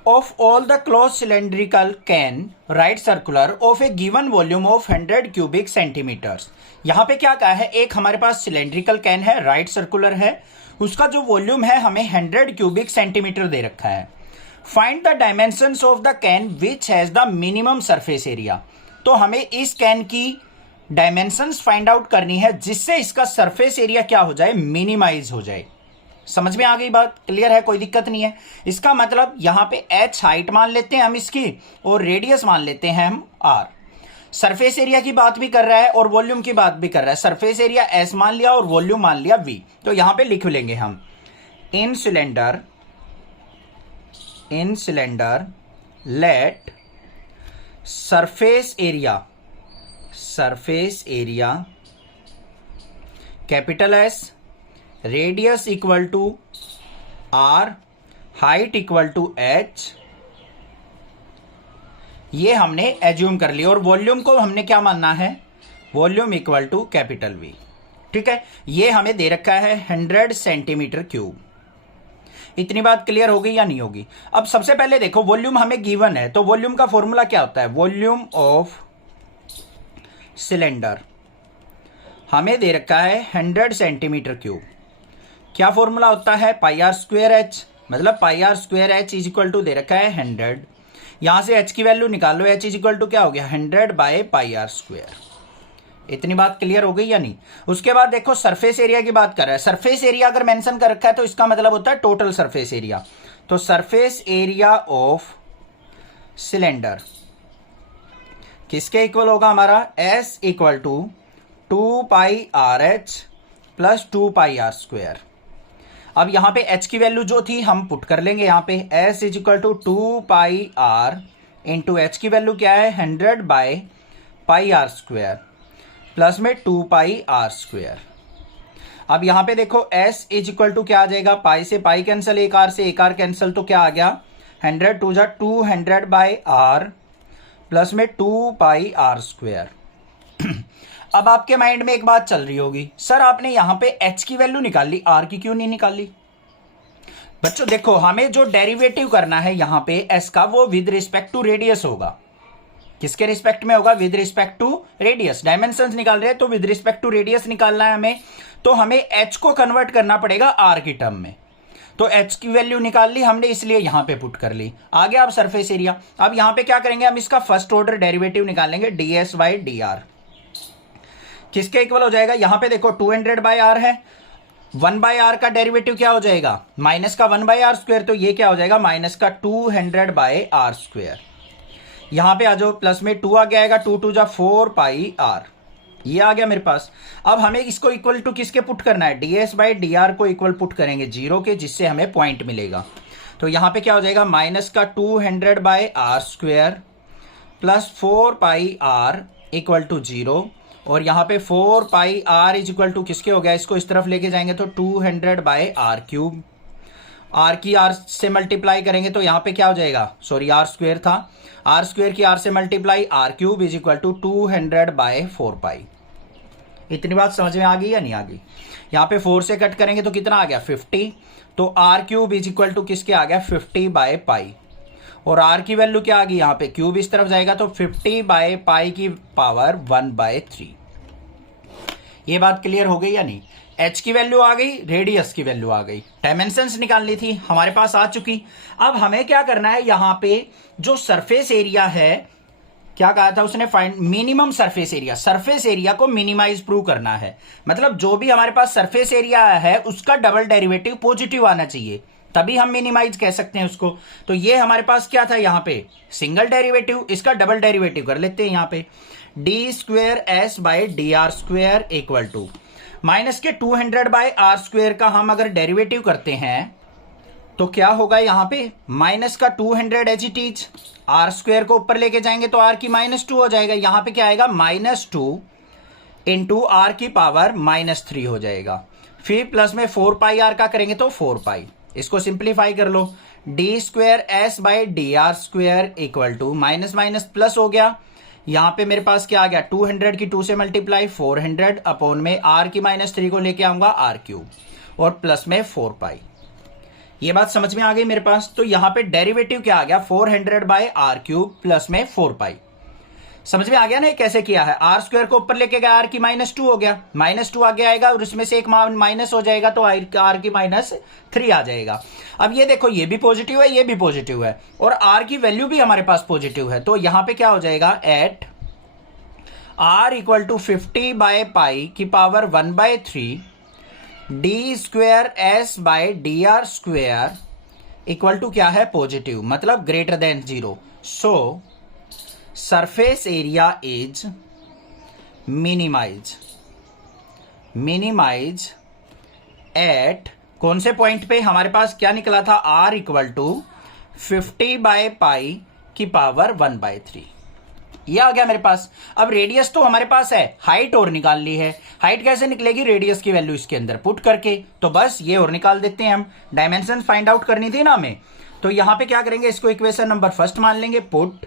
Of all the close cylindrical can right circular of a given volume of 100 cubic centimetres. यहां पे क्या कहा है, एक हमारे पास सिलेंड्रिकल कैन है राइट सर्कुलर है, उसका जो वॉल्यूम है हमें 100 क्यूबिक सेंटीमीटर दे रखा है। Find the dimensions of the can which has the minimum surface area. तो हमें इस कैन की डायमेंशंस फाइंड आउट करनी है जिससे इसका सरफेस एरिया क्या हो जाए मिनिमाइज हो जाए। समझ में आ गई बात, क्लियर है, कोई दिक्कत नहीं है। इसका मतलब यहां पे h हाइट मान लेते हैं हम इसकी और रेडियस मान लेते हैं हम r। सरफेस एरिया की बात भी कर रहा है और वॉल्यूम की बात भी कर रहा है। सरफेस एरिया s मान लिया और वॉल्यूम मान लिया v। तो यहां पे लिख लेंगे हम in cylinder let surface area capital S, radius equal to r, height equal to h, ये हमने एज्यूम कर लिया। और वॉल्यूम को हमने क्या मानना है volume equal to capital V। ठीक है, ये हमें दे रखा है 100 सेंटीमीटर क्यूब। इतनी बात क्लियर हो गई या नहीं होगी। अब सबसे पहले देखो वॉल्यूम हमें गिवन है, तो वॉल्यूम का फॉर्मूला क्या होता है, वॉल्यूम ऑफ सिलेंडर हमें दे रखा है 100 सेंटीमीटर क्यूब। क्या फॉर्मूला होता है पाई आर स्क्वेयर एच, मतलब pi r square h is equal to दे रखा है 100। यहां से h की वैल्यू निकालो, h इज इक्वल टू क्या हो गया 100 बाय पाई आर स्क्वेयर। इतनी बात क्लियर हो गई या नहीं। उसके बाद देखो सरफेस एरिया की बात कर रहा है। सरफेस एरिया अगर मेंशन कर रखा है तो इसका मतलब होता है टोटल सरफेस एरिया। तो सरफेस एरिया ऑफ सिलेंडर किसके इक्वल होगा हमारा s equal to 2 pi r h plus 2 pi r square. अब यहां पे h की वैल्यू जो थी हम पुट कर लेंगे यहां पे s is equal to 2 pi r into h की वैल्यू क्या है 100 by pi r square plus में 2 पाई आर स्क्वेयर। अब यहां पे देखो s इज इक्वल टू क्या आ जाएगा, पाई से पाई कैंसिल, एक आर से एक आर कैंसिल, तो क्या आ गया 100 टू जा 200 बाय आर प्लस में 2 पाई आर स्क्वेयर। अब आपके माइंड में एक बात चल रही होगी, सर आपने यहां पे h की वैल्यू निकाल ली, r की क्यों नहीं निकाली। बच्चों देखो हमें जो डेरिवेटिव करना है यहां पे s का वो विद रिस्पेक्ट टू रेडियस होगा। किसके रिस्पेक्ट में होगा, with respect to radius. Dimensions निकाल रहे हैं तो विद रिस्पेक्ट टू रेडियस निकालना है हमें, तो हमें h को कन्वर्ट करना पड़ेगा r की टर्म में। तो h की वैल्यू निकाल ली हमने, इसलिए यहां पे पुट कर ली। आ गया अब सरफेस एरिया। अब यहां पे क्या करेंगे हम इसका फर्स्ट ऑर्डर डेरिवेटिव निकालेंगे ds बाई डी आर। किसके इक्वल हो जाएगा, यहां पे देखो 200 बाय आर है, 1 बाय आर का डेरिवेटिव क्या हो जाएगा माइनस का 1 बाय आर स्क्वायर, तो ये क्या हो जाएगा माइनस का 200 बाय आर स्क्वायर। यहां पे आ जाओ प्लस में 2 आ गया आएगा, 2 2 जा 4 पाई आर, ये आ गया मेरे पास। अब हमें इसको इक्वल टू किसके पुट करना है, ds बाई डी आर को इक्वल पुट करेंगे 0 के, जिससे हमें पॉइंट मिलेगा। तो यहां पे क्या हो जाएगा माइनस का 200 by r square plus 4 pi r equal to 0, और यहां पे 4 pi r is equal to किसके हो गया, इसको इस तरफ लेके जाएंगे तो 200 बाय आर क्यूब। आर की आर से मल्टीप्लाई करेंगे तो यहां पे क्या हो जाएगा, सॉरी आर स्क्वेयर था, आर स्क्वेयर की आर से multiply r cube is equal to 200 by 4 pi. इतनी बात समझ में आ गई या नहीं आ गई। यहां पे 4 से कट करेंगे तो कितना आ गया 50, तो r cube is equal to किसके आ गया 50 बाय पाई, और आर की वैल्यू क्या आ गई, यहां पे क्यूब इस तरफ जाएगा तो 50 बाय पाई की पावर 1/3। ये बात क्लियर हो गई या नहीं। h की वैल्यू आ गई, रेडियस की वैल्यू आ गई, डायमेंशंस निकालनी थी हमारे पास आ चुकी। अब हमें क्या करना है, यहां पे जो सरफेस एरिया है, क्या कहा था उसने, find minimum surface area. Surface area को मिनिमाइज प्रूव करना है, मतलब जो भी हमारे पास सरफेस एरिया है उसका डबल डेरिवेटिव पॉजिटिव आना चाहिए, तभी हम मिनिमाइज कह सकते हैं उसको। तो ये हमारे पास क्या था यहाँ पे, सिंगल डेरिवेटिव, इसका डबल डेरिवेटिव कर लेते हैं यहाँ पे, d square s by d r square equal to minus के 200 बाई आर स्क्वेयर का हम अगर डेरिवेटिव करते हैं तो क्या होगा यहाँ पे, माइनस का 200 as it is, r square को ऊपर लेके जाएंगे तो आर की -2 हो जाएगा, यहाँ पे क्या आएगा -2 इंटू आर की पावर -3 हो जाएगा। फिर प्लस में 4 पाई आर का करेंगे तो 4 पाई, इसको सिंप्लीफाई कर लो, d square s by d r square equal to minus minus plus हो गया, यहां पे मेरे पास क्या आ गया, 200 की 2 से मल्टीप्लाई 400 अपॉन में आर की -3 को लेके आऊंगा आर क्यूब और प्लस में 4 पाई। ये बात समझ में आ गई मेरे पास। तो यहां पे डेरिवेटिव क्या आ गया, 400 बाई आर क्यूब प्लस में 4 पाई। समझ में आ गया ना कैसे किया है, आर स्क्वायर को ऊपर लेके गया, आर की -2 हो गया, -2 आगे आएगा और उसमें से एक माइनस हो जाएगा तो आर की -3 आ जाएगा। अब ये देखो, ये भी पॉजिटिव है, ये भी पॉजिटिव है और आर की वैल्यू भी हमारे पास पॉजिटिव है, तो यहां पे क्या हो जाएगा, at r equal to 50 by pi की power 1/3 d square s by d r square equal to क्या है, पॉजिटिव, मतलब greater than 0। So surface area is minimize at कौन से पॉइंट पे, हमारे पास क्या निकला था, r equal to 50 by pi की पावर 1/3, ये आ गया मेरे पास। अब रेडियस तो हमारे पास है, हाइट और निकाल ली है, हाइट कैसे निकलेगी, रेडियस की वैल्यू इसके अंदर पुट करके, तो बस ये और निकाल देते हैं हम, डायमेंशन फाइंड आउट करनी थी ना हमें। तो यहां पे क्या करेंगे, इसको इक्वेशन नंबर फर्स्ट मान लेंगे, put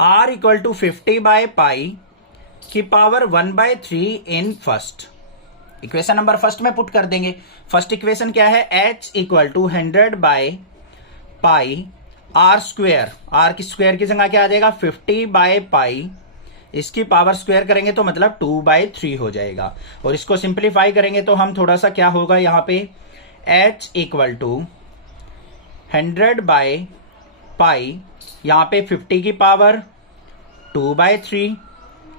r equal to 50 by pi की power 1/3 in first, equation number first में पुट कर देंगे। फर्स्ट इक्वेशन क्या है, h equal to 100 by pi r square, r की स्क्वेयर की जगह क्या आ जाएगा, 50 बाय पाई, इसकी पावर स्क्वेयर करेंगे तो मतलब 2/3 हो जाएगा और इसको सिंप्लीफाई करेंगे तो हम थोड़ा सा क्या होगा यहाँ पे, h equal to 100 by pi, यहाँ पे 50 की पावर 2/3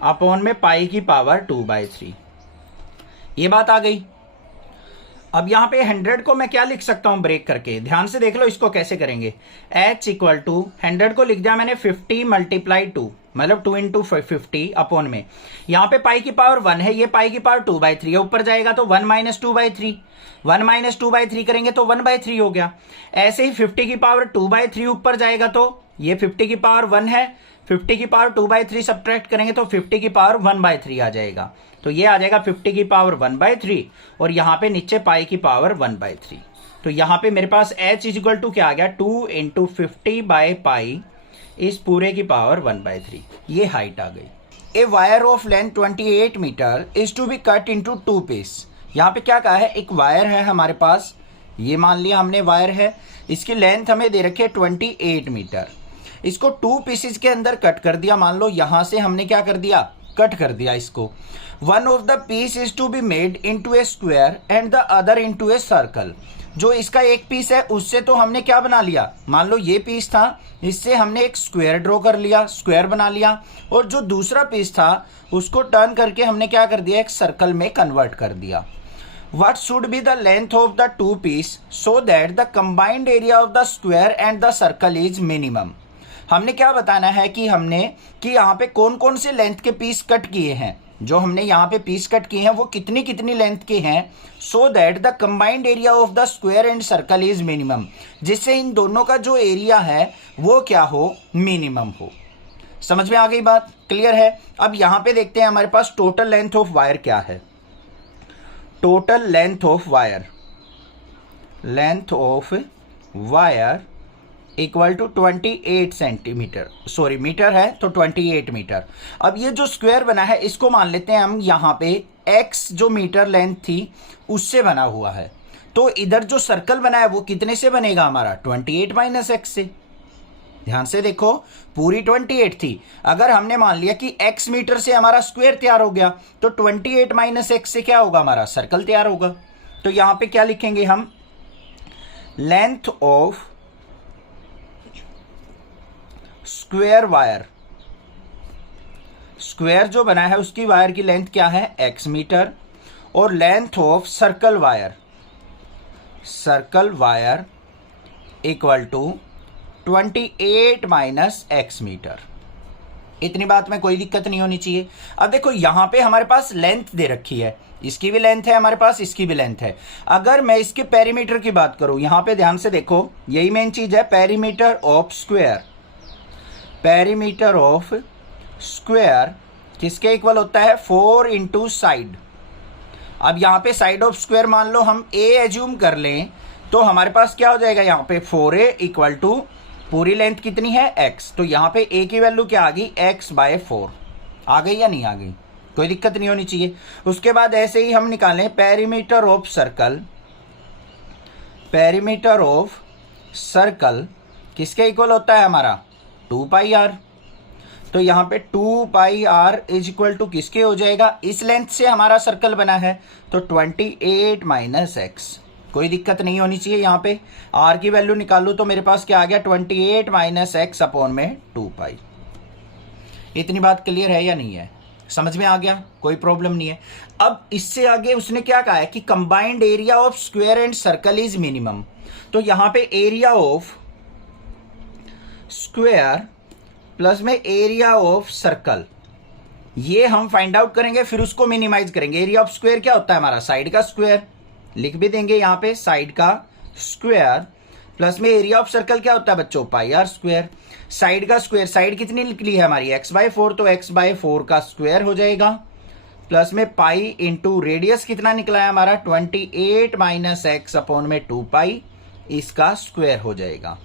अपॉन में पाई की पावर 2/3, ये बात आ गई। अब यहां पे 100 को मैं क्या लिख सकता हूं, ब्रेक करके, ध्यान से देख लो इसको कैसे करेंगे, h इक्वल टू 100 को लिख दिया मैंने 50 मल्टीप्लाई 2, मतलब 2 इंटू 50 अपॉन में, यहां पे पाई की पावर 1 है, ये पाई की पावर 2/3 है, ऊपर जाएगा तो 1 - 2/3, 1 - 2/3 करेंगे तो 1/3 हो गया। ऐसे ही 50 की पावर 2/3 ऊपर जाएगा तो ये 50 की पावर 1 है, 50 की पावर 2/3 सब्ट्रैक्ट करेंगे तो 50 की पावर 1/3 आ जाएगा, तो ये आ जाएगा 50 की पावर 1/3 और यहाँ पे नीचे पाई की पावर 1/3। तो यहाँ पे मेरे पास h इक्वल टू क्या आ गया, 2 इंटू 50 बाय पाई इस पूरे की पावर 1/3, ये हाइट आ गई। A wire of length 28 metre is to be cut into 2 piece. यहाँ पे क्या कहा है, एक वायर है हमारे पास, ये मान लिया हमने वायर है, इसकी लेंथ हमें दे रखी है 28 मीटर, इसको 2 पीसेस के अंदर कट कर दिया, मान लो यहां से हमने क्या कर दिया, कट कर दिया इसको। One of the piece is to be made into a square and the other into a circle. जो इसका एक पीस है उससे तो हमने क्या बना लिया, मान लो ये पीस था, इससे हमने एक स्क्वायर ड्रॉ कर लिया, स्क्वायर बना लिया, और जो दूसरा पीस था उसको टर्न करके हमने क्या कर दिया, एक सर्कल में कन्वर्ट कर दिया। What should be the length of the two piece so that the combined area of the square and the circle is minimum। हमने क्या बताना है कि हमने कि यहाँ पे कौन कौन से लेंथ के पीस कट किए हैं, जो हमने यहाँ पे पीस कट किए हैं वो कितनी कितनी लेंथ के हैं, सो that the combined area of the square and circle is minimum, जिससे इन दोनों का जो एरिया है वो क्या हो, मिनिमम हो। समझ में आ गई बात, क्लियर है। अब यहाँ पे देखते हैं हमारे पास टोटल लेंथ ऑफ वायर क्या है। Total length of wire equal to 28 centimetre, sorry metre है तो 28 मीटर। अब ये जो स्क्वायर बना है इसको मान लेते हैं हम यहाँ पे x जो मीटर लेंथ थी उससे बना हुआ है, तो इधर जो सर्कल बना है वो कितने से बनेगा हमारा, 28 माइनस x से। ध्यान से देखो, पूरी 28 थी, अगर हमने मान लिया कि x मीटर से हमारा स्क्वायर तैयार हो गया तो 28 माइनस x से क्या होगा, हमारा सर्कल तैयार होगा। तो यहां पे क्या लिखेंगे हम, length of square wire, square जो बना है उसकी वायर की लेंथ क्या है, x मीटर, और length of circle wire, circle wire equal to 28 minus x metre. इतनी बात में कोई दिक्कत नहीं होनी चाहिए। अब देखो यहां पे हमारे पास लेंथ दे रखी है, इसकी भी लेंथ है हमारे पास, इसकी भी लेंथ है। अगर मैं इसके पेरीमीटर की बात करूं, यहां पे ध्यान से देखो, यही मेन चीज है, perimeter of square. Perimeter of square किसके इक्वल होता है? 4 इंटू साइड। अब यहां पे साइड ऑफ स्क्वायर मान लो हम a एज्यूम कर लें, तो हमारे पास क्या हो जाएगा यहां पे 4a इक्वल टू पूरी लेंथ कितनी है x, तो यहां पे a की वैल्यू क्या आ गई? x/4 आ गई या नहीं आ गई? कोई दिक्कत नहीं होनी चाहिए। उसके बाद ऐसे ही हम निकालें perimeter of circle. Perimeter of circle किसके इक्वल होता है हमारा? 2πr। तो यहां पे 2πr इज इक्वल टू किसके हो जाएगा? इस लेंथ से हमारा सर्कल बना है, तो 28 माइनस एक्स। कोई दिक्कत नहीं होनी चाहिए। यहां पे r की वैल्यू निकालू तो मेरे पास क्या आ गया? 28 माइनस एक्स अपॉन में 2π। इतनी बात क्लियर है या नहीं है? समझ में आ गया? कोई प्रॉब्लम नहीं है। अब इससे आगे उसने क्या कहा है कि combined area of square and circle is minimum. तो यहां पे एरिया ऑफ स्क्वायर प्लस में एरिया ऑफ सर्कल, ये हम फाइंड आउट करेंगे, फिर उसको मिनिमाइज करेंगे। एरिया ऑफ स्क्वायर क्या होता है हमारा? साइड का स्क्वायर, लिख भी देंगे यहां पे साइड का स्क्वायर, प्लस में एरिया ऑफ सर्कल क्या होता है बच्चों? πr square. साइड का स्क्वायर, साइड कितनी निकली है हमारी? x/4, तो x/4 का स्क्वायर हो जाएगा, प्लस में पाई इंटू रेडियस कितना निकला है हमारा? 28 माइनस एक्स अपॉन में 2π, इसका स्क्वायर हो जाएगा।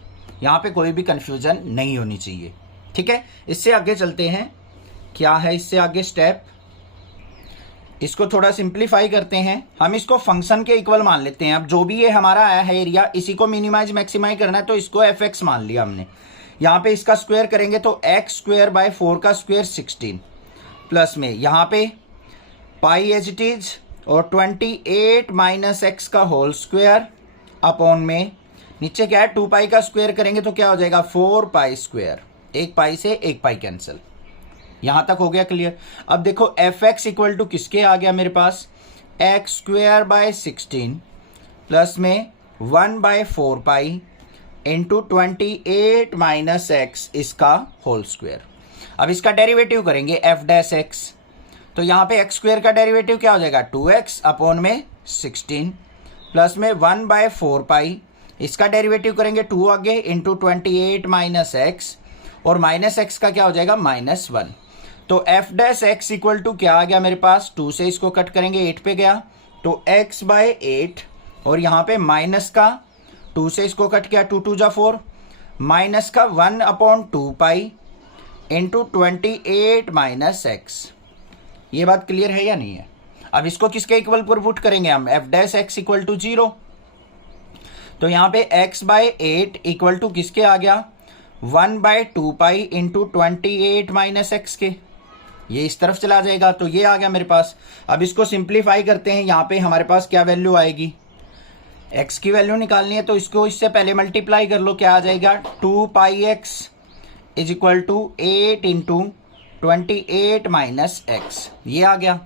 यहां पे कोई भी कंफ्यूजन नहीं होनी चाहिए, ठीक है। इससे आगे चलते हैं, क्या है इससे आगे स्टेप, इसको थोड़ा सिंप्लीफाई करते हैं। हम इसको फंक्शन के इक्वल मान लेते हैं। अब जो भी ये हमारा है एरिया, इसी को मिनिमाइज मैक्सिमाइज करना है, तो इसको fx मान लिया हमने। यहां पे इसका स्क्वायर करेंगे तो x²/4 का स्क्वायर 16, प्लस में यहां पे पाई एज इट इज, और 28 माइनस एक्स का होल स्क्वायर अपॉन में नीचे क्या है? 2π का स्क्वायर करेंगे तो क्या हो जाएगा? 4π स्क्वायर। एक पाई से एक पाई कैंसिल। यहां तक हो गया क्लियर। अब देखो fx इक्वल टू किसके आ गया मेरे पास? x²/16 प्लस में 1/4π इंटू 28 माइनस एक्स, इसका होल स्क्वायर। अब इसका डेरिवेटिव करेंगे f'(x), तो यहां पे x² का डेरिवेटिव क्या हो जाएगा? 2x अपॉन में 16 प्लस में 1/4π, इसका डेरिवेटिव करेंगे 2 आगे इंटू 28 माइनस एक्स, और माइनस एक्स का क्या हो जाएगा? -1। तो f'(x) इक्वल टू क्या आ गया मेरे पास? 2 से इसको कट करेंगे 8 पे गया, तो x/8, और यहां पे माइनस का 2 से इसको कट किया, 2 2 जा 4, माइनस का 1/2π इंटू 28 माइनस एक्स। ये बात क्लियर है या नहीं है? अब इसको किसके इक्वल पर पुट करेंगे हम? f'(x) equal to 0। तो यहां पे x/8 इक्वल टू किसके आ गया? 1/2π इंटू 28 माइनस एक्स के। ये इस तरफ चला जाएगा, तो ये आ गया मेरे पास। अब इसको सिंप्लीफाई करते हैं। यहाँ पे हमारे पास क्या वैल्यू आएगी? x की वैल्यू निकालनी है, तो इसको इससे पहले मल्टीप्लाई कर लो। क्या आ जाएगा? 2πx is equal to 8 into 28 minus x. ये आ गया।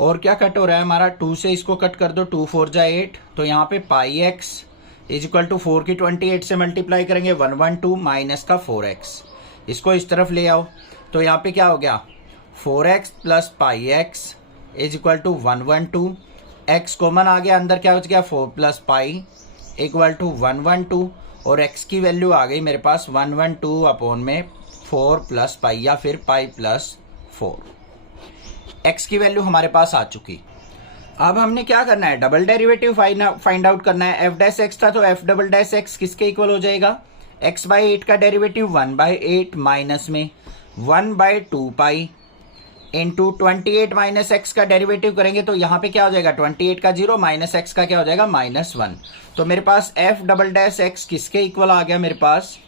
और क्या कट हो रहा है हमारा? 2 से इसको कट कर दो, 2 4 जा 8, तो यहाँ पे πx इज इक्वल टू 4 की 28 से मल्टीप्लाई करेंगे 112 माइनस का 4x। इसको इस तरफ ले आओ, तो यहाँ पे क्या हो गया? 4x plus πx is equal to 112, x common आ गया, अंदर क्या हो गया? 4 प्लस पाई इक्वल टू 112, और x की वैल्यू आ गई मेरे पास 112 अपॉन में 4 प्लस पाई, या फिर पाई प्लस 4। x की वैल्यू हमारे पास आ चुकी। अब हमने क्या करना है? डबल डेरिवेटिव फाइंड आउट करना है। f'(x) था, तो f'(x) किसके इक्वल हो जाएगा? x/8 का डेरिवेटिव 1/8 माइनस में 1/2π इंटू 28 माइनस एक्स का डेरिवेटिव करेंगे, तो यहाँ पे क्या हो जाएगा? 28 का 0 माइनस एक्स का क्या हो जाएगा? -1। तो मेरे पास f'(x) किसके इक्वल आ गया मेरे पास?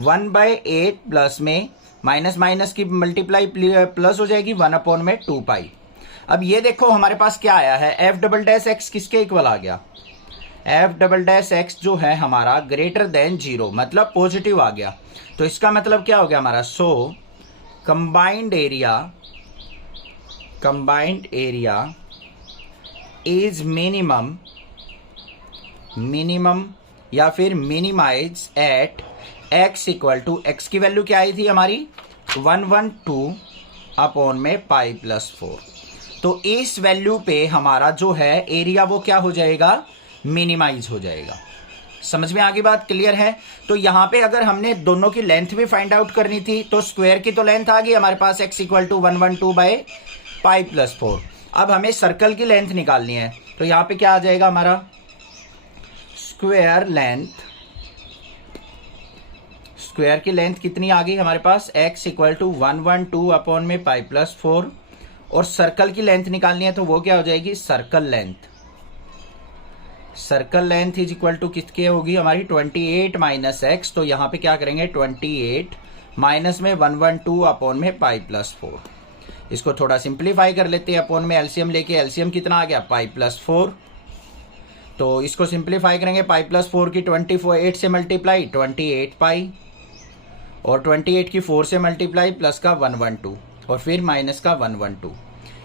1/8 प्लस में माइनस माइनस की मल्टीप्लाई प्लस हो जाएगी 1/2π। अब ये देखो हमारे पास क्या आया है? f'(x) किसके इक्वल आ गया? f'(x) जो है हमारा ग्रेटर देन 0, मतलब पॉजिटिव आ गया। तो इसका मतलब क्या हो गया हमारा? So combined area is minimum minimum या फिर minimize at x equal to x की वैल्यू क्या आई थी हमारी 112 अपॉन में पाई प्लस 4। तो इस वैल्यू पे हमारा जो है एरिया वो क्या हो जाएगा, मिनिमाइज हो जाएगा। समझ में आगे बात क्लियर है। तो यहां पे अगर हमने दोनों की लेंथ भी फाइंड आउट करनी थी तो स्क्वायर की तो लेंथ आ गई हमारे पास x equal to 112 by pi plus 4। अब हमें सर्कल की लेंथ निकालनी है तो यहां पे क्या आ जाएगा हमारा स्क्वायर लेंथ। स्क्वायर की लेंथ कितनी आ गई हमारे पास x इक्वल टू 112 अपॉन में पाई प्लस 4। और सर्कल की लेंथ निकालनी है तो वो क्या हो जाएगी circle length. Circle length is equal to किसके होगी हमारी 28 माइनस एक्स। तो यहां पे क्या करेंगे 28 माइनस में 112 अपॉन में पाई प्लस 4। इसको थोड़ा सिंप्लीफाई कर लेते हैं, अपॉन में एलसीएम लेके एलसीएम कितना आ गया पाई प्लस 4। तो इसको सिंप्लीफाई करेंगे पाई प्लस 4 की 28 से मल्टीप्लाई 28 पाई और 28 की 4 से मल्टीप्लाई प्लस का 112 और फिर माइनस का 112।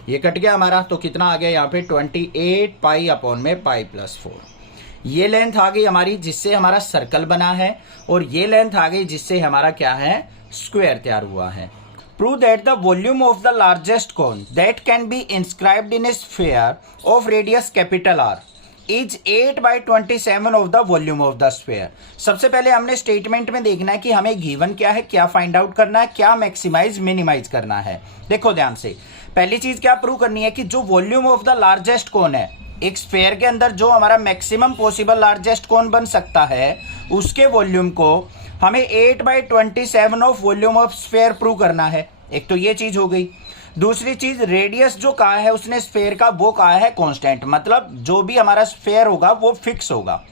ये कट गया हमारा तो कितना आ गया यहाँ पे 28 पाई अपॉन में पाई प्लस 4। ये लेंथ आ गई हमारी जिससे हमारा सर्कल बना है और ये लेंथ आ गई जिससे हमारा क्या है स्क्वायर तैयार हुआ है। Prove that the volume of the largest cone that can be inscribed in A sphere of radius capital R is 8/27 of the volume of the sphere. सबसे पहले हमने स्टेटमेंट में देखना है कि हमें गिवन क्या है, क्या फाइंड आउट करना है, क्या मैक्सिमाइज मिनिमाइज करना है। देखो ध्यान से, पहली चीज क्या प्रूव करनी है कि जो वॉल्यूम ऑफ द लार्जेस्ट कोन है, एक स्फीयर के अंदर जो हमारा मैक्सिमम पॉसिबल लार्जेस्ट कोन बन सकता है उसके वॉल्यूम को हमें 8/27 of volume of sphere prove करना है। एक तो ये चीज हो गई। दूसरी चीज रेडियस जो कहा है उसने स्फीयर का वो कहा है कांस्टेंट, मतलब जो भी हमारा स्फीयर होगा वो फिक्स होगा।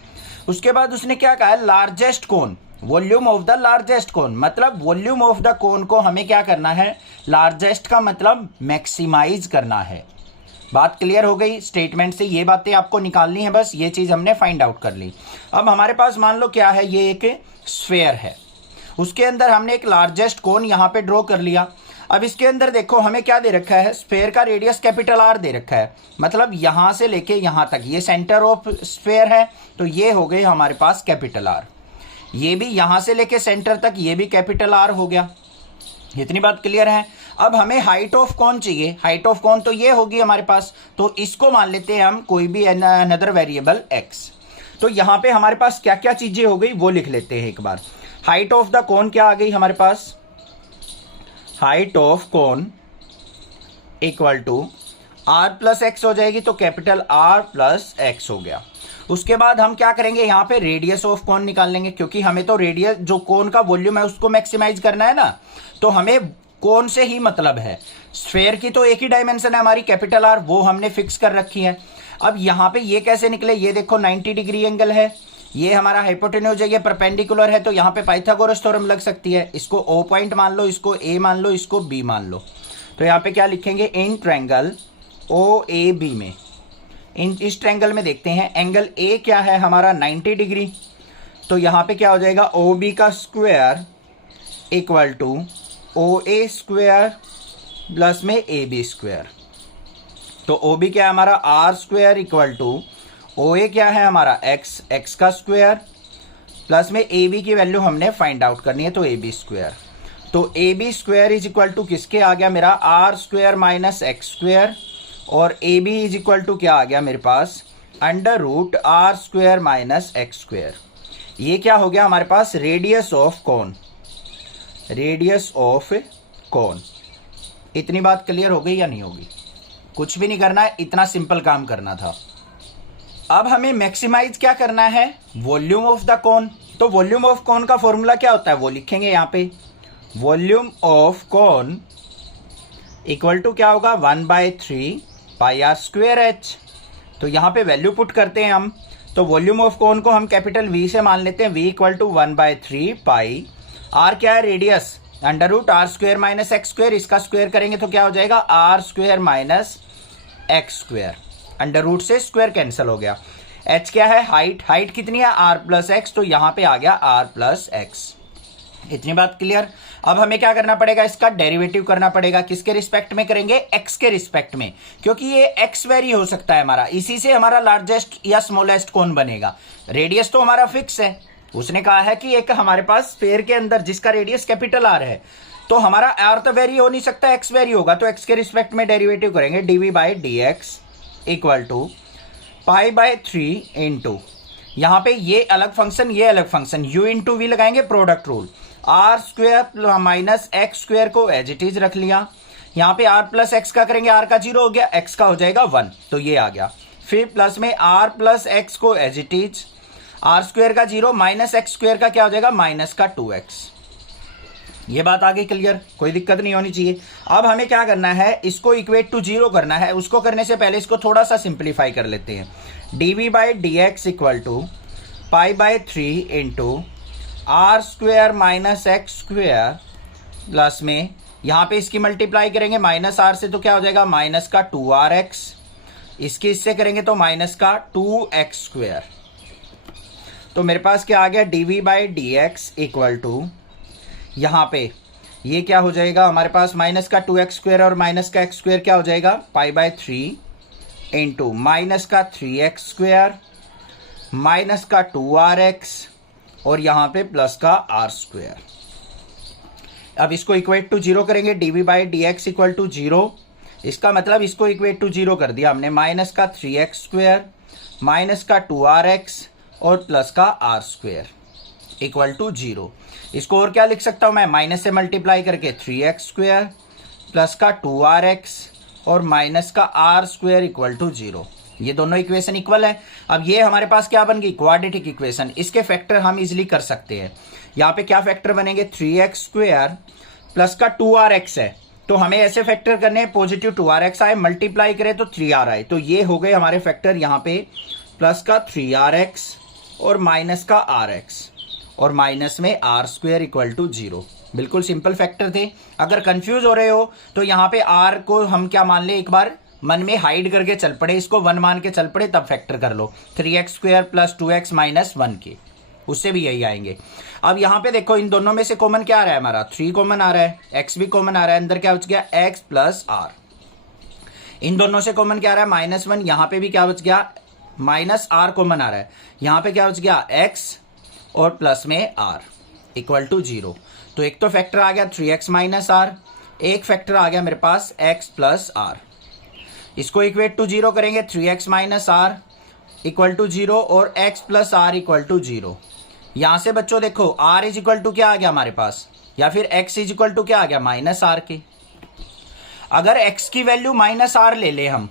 उसके बाद उसने क्या कहा है largest cone, volume of the largest cone, मतलब वॉल्यूम ऑफ द कोन को हमें क्या करना है लार्जेस्ट का मतलब मैक्सिमाइज करना है। बात क्लियर हो गई। स्टेटमेंट से ये बातें आपको निकालनी है, बस ये चीज हमने फाइंड आउट कर ली। अब हमारे पास मान लो क्या है, ये एक स्फीयर है, उसके अंदर हमने एक लार्जेस्ट कोन यहां पे ड्रॉ कर लिया। अब इसके अंदर देखो हमें क्या दे रखा है, स्फीयर का रेडियस कैपिटल आर दे रखा है, मतलब यहां से लेके यहां तक ये सेंटर ऑफ स्फीयर है तो ये हो गए हमारे पास कैपिटल आर। ये भी यहां से लेके सेंटर तक ये भी कैपिटल आर हो गया। इतनी बात क्लियर है। अब हमें हाइट ऑफ कौन चाहिए, हाइट ऑफ कौन तो ये होगी हमारे पास, तो इसको मान लेते हैं हम कोई भी अनदर वेरिएबल एक्स। तो यहां पे हमारे पास क्या क्या चीजें हो गई वो लिख लेते हैं एक बार। हाइट ऑफ द कोन क्या आ गई हमारे पास, height of cone equal to r plus x हो जाएगी, तो कैपिटल आर प्लस एक्स हो गया। उसके बाद हम क्या करेंगे यहाँ पे रेडियस ऑफ कोन निकाल लेंगे, क्योंकि हमें तो रेडियस जो कोन का वॉल्यूम है उसको मैक्सिमाइज करना है ना, तो हमें कोन से ही मतलब है। स्फीयर की तो एक ही डायमेंशन है हमारी कैपिटल आर, वो हमने फिक्स कर रखी है। अब यहाँ पे ये कैसे निकले, ये देखो 90 डिग्री एंगल है, ये हमारा हाइपोटेन्यूज है, ये परपेंडिकुलर है, तो यहाँ पे पाइथागोरस थ्योरम लग सकती है। इसको ओ पॉइंट मान लो, इसको ए मान लो, इसको बी मान लो। तो यहाँ पे क्या लिखेंगे in triangle O A B में, इस ट्रायंगल में देखते हैं एंगल ए क्या है हमारा 90 डिग्री। तो यहाँ पे क्या हो जाएगा ओ बी का square equal to o A square plus में ए बी स्क्वायर। तो ओ बी क्या है हमारा r square equal to o a क्या है हमारा एक्स, एक्स का स्क्वायर प्लस में ए बी की वैल्यू हमने फाइंड आउट करनी है, तो ए बी स्क्वायर। तो a b square is equal to किसके आ गया मेरा r square minus x square, और a b is equal to क्या आ गया मेरे पास under root r square minus x square. ये क्या हो गया हमारे पास radius of cone, radius of cone. इतनी बात क्लियर हो गई या नहीं होगी, कुछ भी नहीं करना है, इतना सिंपल काम करना था। अब हमें मैक्सिमाइज क्या करना है वॉल्यूम ऑफ द कोन। तो वॉल्यूम ऑफ कोन का फॉर्मूला क्या होता है वो लिखेंगे यहाँ पे, volume of cone equal to क्या होगा 1/3 पाई आर स्क्वायर एच। तो यहाँ पे वैल्यू पुट करते हैं हम, तो वॉल्यूम ऑफ कोन को हम कैपिटल वी से मान लेते हैं, v equal to 1/3 pi, r क्या है radius under root r square minus x square, इसका स्क्वायर करेंगे तो क्या हो जाएगा r square minus x square, under root से स्क्वायर कैंसिल हो गया। h क्या है हाइट, हाइट कितनी है r प्लस एक्स, तो यहां पे आ गया r प्लस एक्स। इतनी बात क्लियर। अब हमें क्या करना पड़ेगा, इसका डेरिवेटिव करना पड़ेगा। किसके रिस्पेक्ट में करेंगे, एक्स के रिस्पेक्ट में, क्योंकि ये एक्स वेरी हो सकता है हमारा, इसी से हमारा लार्जेस्ट या स्मॉलेस्ट कौन बनेगा। रेडियस तो हमारा फिक्स है, उसने कहा है कि एक हमारे पास स्फीयर के अंदर जिसका रेडियस कैपिटल आर है, तो हमारा आर तो वेरी हो नहीं सकता, एक्स वेरी होगा, तो एक्स के रिस्पेक्ट में डेरिवेटिव करेंगे। D v by d x equal to pi by 3 into, यहां पे ये अलग फंक्शन ये अलग फंक्शन, u इंटू वी लगाएंगे, product rule, r square minus x square को एज इट इज रख लिया। यहां पे आर प्लस एक्स का करेंगे, आर का 0 हो गया, एक्स का हो जाएगा 1, तो ये आ गया। फिर प्लस में आर प्लस एक्स को as it is, r square का 0 माइनस एक्स स्क्वेयर का क्या हो जाएगा, माइनस का 2x। ये बात आ गई क्लियर, कोई दिक्कत नहीं होनी चाहिए। अब हमें क्या करना है, इसको इक्वेट टू 0 करना है। उसको करने से पहले इसको थोड़ा सा सिंप्लीफाई कर लेते हैं। dv by d x equal to pi by 3 into r square minus x square plus में, यहां पे इसकी मल्टीप्लाई करेंगे माइनस आर से, तो क्या हो जाएगा, माइनस का 2rx, इसके इससे करेंगे तो माइनस का 2x स्क्वेयर। तो मेरे पास क्या आ गया, dv by d x equal to, यहां पे ये क्या हो जाएगा हमारे पास, माइनस का 2x स्क्वेयर और माइनस का x स्क्वेयर क्या हो जाएगा, पाई बाय 3 इंटू माइनस का 3x स्क्वेयर माइनस का 2rx और यहां पे प्लस का r स्क्वेयर। अब इसको इक्वेट टू 0 करेंगे, dv by d x equal to 0, इसका मतलब इसको इक्वेट टू 0 कर दिया हमने, माइनस का 3x स्क्वेयर माइनस का 2rx और प्लस का r स्क्वेयर इक्वल टू 0। इसको और क्या लिख सकता हूं मैं, माइनस से मल्टीप्लाई करके 3x स्क्वेयर प्लस का 2rx और माइनस का r स्क्वेयर इक्वल टू 0। ये दोनों इक्वेशन इक्वल है। अब ये हमारे पास क्या बन गई, क्वाड्रेटिक इक्वेशन। इसके फैक्टर हम इजिली कर सकते हैं। यहाँ पे क्या फैक्टर बनेंगे, 3x स्क्वेयर प्लस का 2rx है, तो हमें ऐसे फैक्टर करने हैं, पॉजिटिव 2rx आए, मल्टीप्लाई करें तो 3r आए, तो ये हो गए हमारे फैक्टर। यहाँ पे प्लस का 3rx और माइनस का rx और माइनस में r स्क्वेयर इक्वल टू 0। बिल्कुल सिंपल फैक्टर थे। अगर कंफ्यूज हो रहे हो तो यहाँ पे r को हम क्या मान ले, एक बार मन में हाइड करके चल पड़े, इसको 1 मान के चल पड़े, तब फैक्टर कर लो। 3x square plus 2x minus 1 के, उससे भी यही आएंगे। अब यहाँ पे देखो, इन दोनों में से कॉमन क्या आ रहा है हमारा, 3 कॉमन आ रहा है, x भी कॉमन आ रहा है, अंदर क्या बच गया, x प्लस r। इन दोनों से कॉमन क्या आ रहा है, -1, यहाँ पे भी क्या बच गया, माइनस r कॉमन आ रहा है, यहाँ पे क्या बच गया, x और प्लस में r इक्वल टू 0। तो एक तो फैक्टर आ गया 3x माइनस r, एक फैक्टर आ गया मेरे पास x प्लस r। इसको इक्वेट टू 0 करेंगे, 3x minus r equal to 0 और x plus r equal to 0। यहां से बच्चों देखो r इज इक्वल टू क्या आ गया हमारे पास, या फिर x इज इक्वल टू क्या आ गया, माइनस r के। अगर x की वैल्यू माइनस r ले ले हम,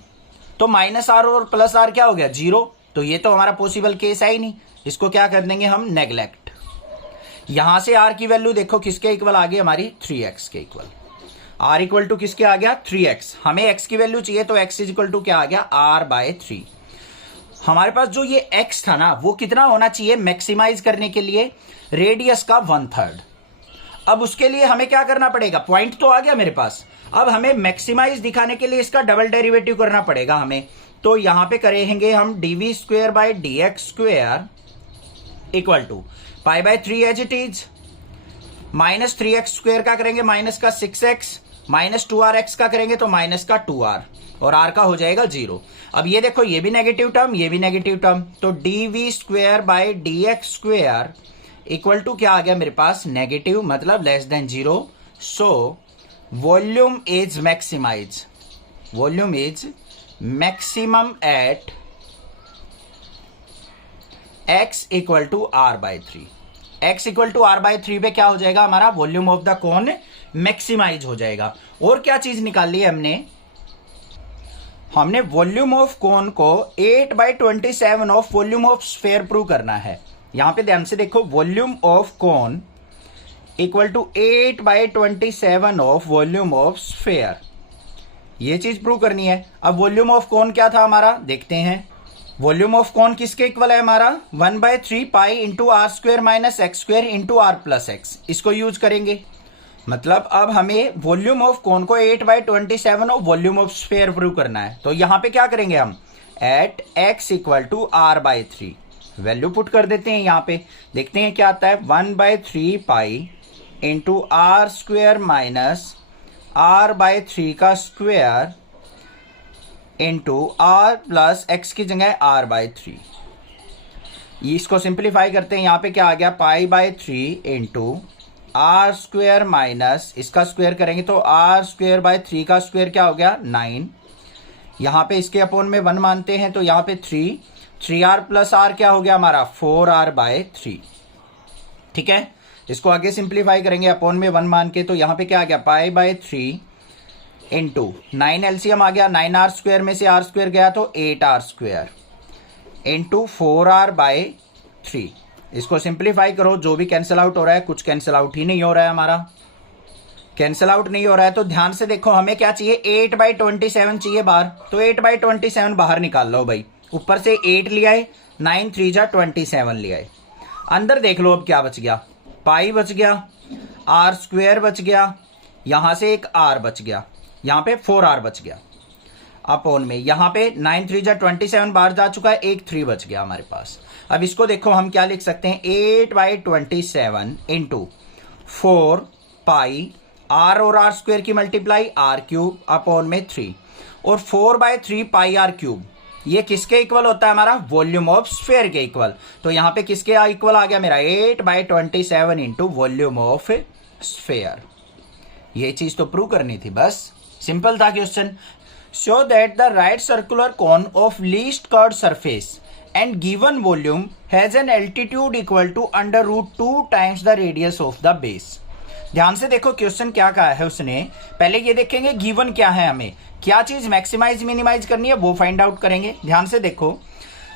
तो माइनस r और प्लस r क्या हो गया, 0। तो ये तो हमारा पॉसिबल केस है ही नहीं, इसको क्या कर देंगे हम, नेग्लेक्ट। यहां से r की वैल्यू देखो किसके इक्वल आ गई हमारी, 3x के इक्वल। r इक्वल टू किसके आ गया, 3x। हमें x की वैल्यू चाहिए, तो x इज इक्वल टू क्या आ गया, r बाय 3। हमारे पास जो ये x था ना, वो कितना होना चाहिए, मैक्सिमाइज करने के लिए रेडियस का 1/3। अब उसके लिए हमें क्या करना पड़ेगा, पॉइंट तो आ गया मेरे पास, अब हमें मैक्सिमाइज दिखाने के लिए इसका डबल डेरिवेटिव करना पड़ेगा हमें। तो यहां पे करेंगे हम dv square by d x square equal to pi by 3 as it is, minus 3x square का करेंगे माइनस का 6x, माइनस 2rx का करेंगे तो माइनस का 2r और r का हो जाएगा 0। अब ये देखो, ये भी नेगेटिव टर्म, ये भी नेगेटिव टर्म, तो dv square by d x square equal to क्या आ गया मेरे पास, नेगेटिव, मतलब less than 0। So volume is maximise, volume is maximum at x equal to r by 3। x equal to r by 3 पे क्या हो जाएगा हमारा, volume of the cone maximise हो जाएगा। और क्या चीज निकाल ली है हमने वॉल्यूम ऑफ कोन को 8/27 of volume of sphere prove करना है। यहां पे ध्यान से देखो, volume of cone equal to 8/27 of volume of sphere, ये चीज प्रूव करनी है। अब वॉल्यूम ऑफ कोन क्या था हमारा, देखते हैं। वॉल्यूम ऑफ कोन किसके इक्वल है हमारा, 1/3 pi into r square minus x square into r plus x, इसको यूज करेंगे। मतलब अब हमें वॉल्यूम ऑफ कोन को 8/27 of volume of sphere prove करना है। तो यहां पे क्या करेंगे हम, at x equal to r by 3 value put कर देते हैं। यहां पे देखते हैं क्या आता है, 1/3 pi into r square minus r by 3 का square into r plus x की जगह आर बाय 3। इसको सिंप्लीफाई करते हैं, यहां पे क्या आ गया pi by 3 into r square minus इसका स्क्वेयर करेंगे तो आर स्क्वेयर बाय 3 का स्क्वेयर क्या हो गया 9। यहां पे इसके अपोन में 1 मानते हैं तो यहां पे 3r प्लस आर क्या हो गया हमारा 4r बाय 3। ठीक है, इसको आगे सिंप्लीफाई करेंगे अपोन में 1 मान के तो यहां पे क्या आ गया पाई बाय 3 इंटू 9 एलसीएम आ गया, 9r स्क्वेयर में से r स्क्वेयर गया तो 8r square into 4r bye 3। इसको सिंप्लीफाई करो, जो भी कैंसिल आउट हो रहा है, कुछ कैंसिल आउट ही नहीं हो रहा है, हमारा कैंसिल आउट नहीं हो रहा है। तो ध्यान से देखो हमें क्या चाहिए 8/27 चाहिए बाहर, तो 8/27 बाहर निकाल लो भाई। ऊपर से 8 लिया है, 9 3 जा 27 लिया है। अंदर देख लो अब क्या बच गया, पाई बच गया, आर स्क्वेयर बच गया, यहां से एक आर बच गया, यहां पे 4r बच गया अपोन में, यहां पे 9 3 जा 27 बाहर जा चुका है, एक 3 बच गया हमारे पास। अब इसको देखो हम क्या लिख सकते हैं 8/27 इंटू 4 पाई आर और आर स्क्वेयर की मल्टीप्लाई आर क्यूब अपॉन में 3 और 4/3 पाई आर क्यूब। ये किसके इक्वल होता है हमारा वॉल्यूम ऑफ स्फीयर के इक्वल। तो यहां पे किसके इक्वल आ गया मेरा 8/27 इंटू वॉल्यूम ऑफ स्फीयर। ये चीज तो प्रूव करनी थी, बस सिंपल था question. Show that the right circular cone of least curved surface and given volume has an altitude equal to √2 times the radius of the base। ध्यान से देखो क्वेश्चन क्या कहा है उसने, पहले ये देखेंगे गिवन क्या है, हमें क्या चीज मैक्सिमाइज मिनिमाइज करनी है वो फाइंड आउट करेंगे। ध्यान से देखो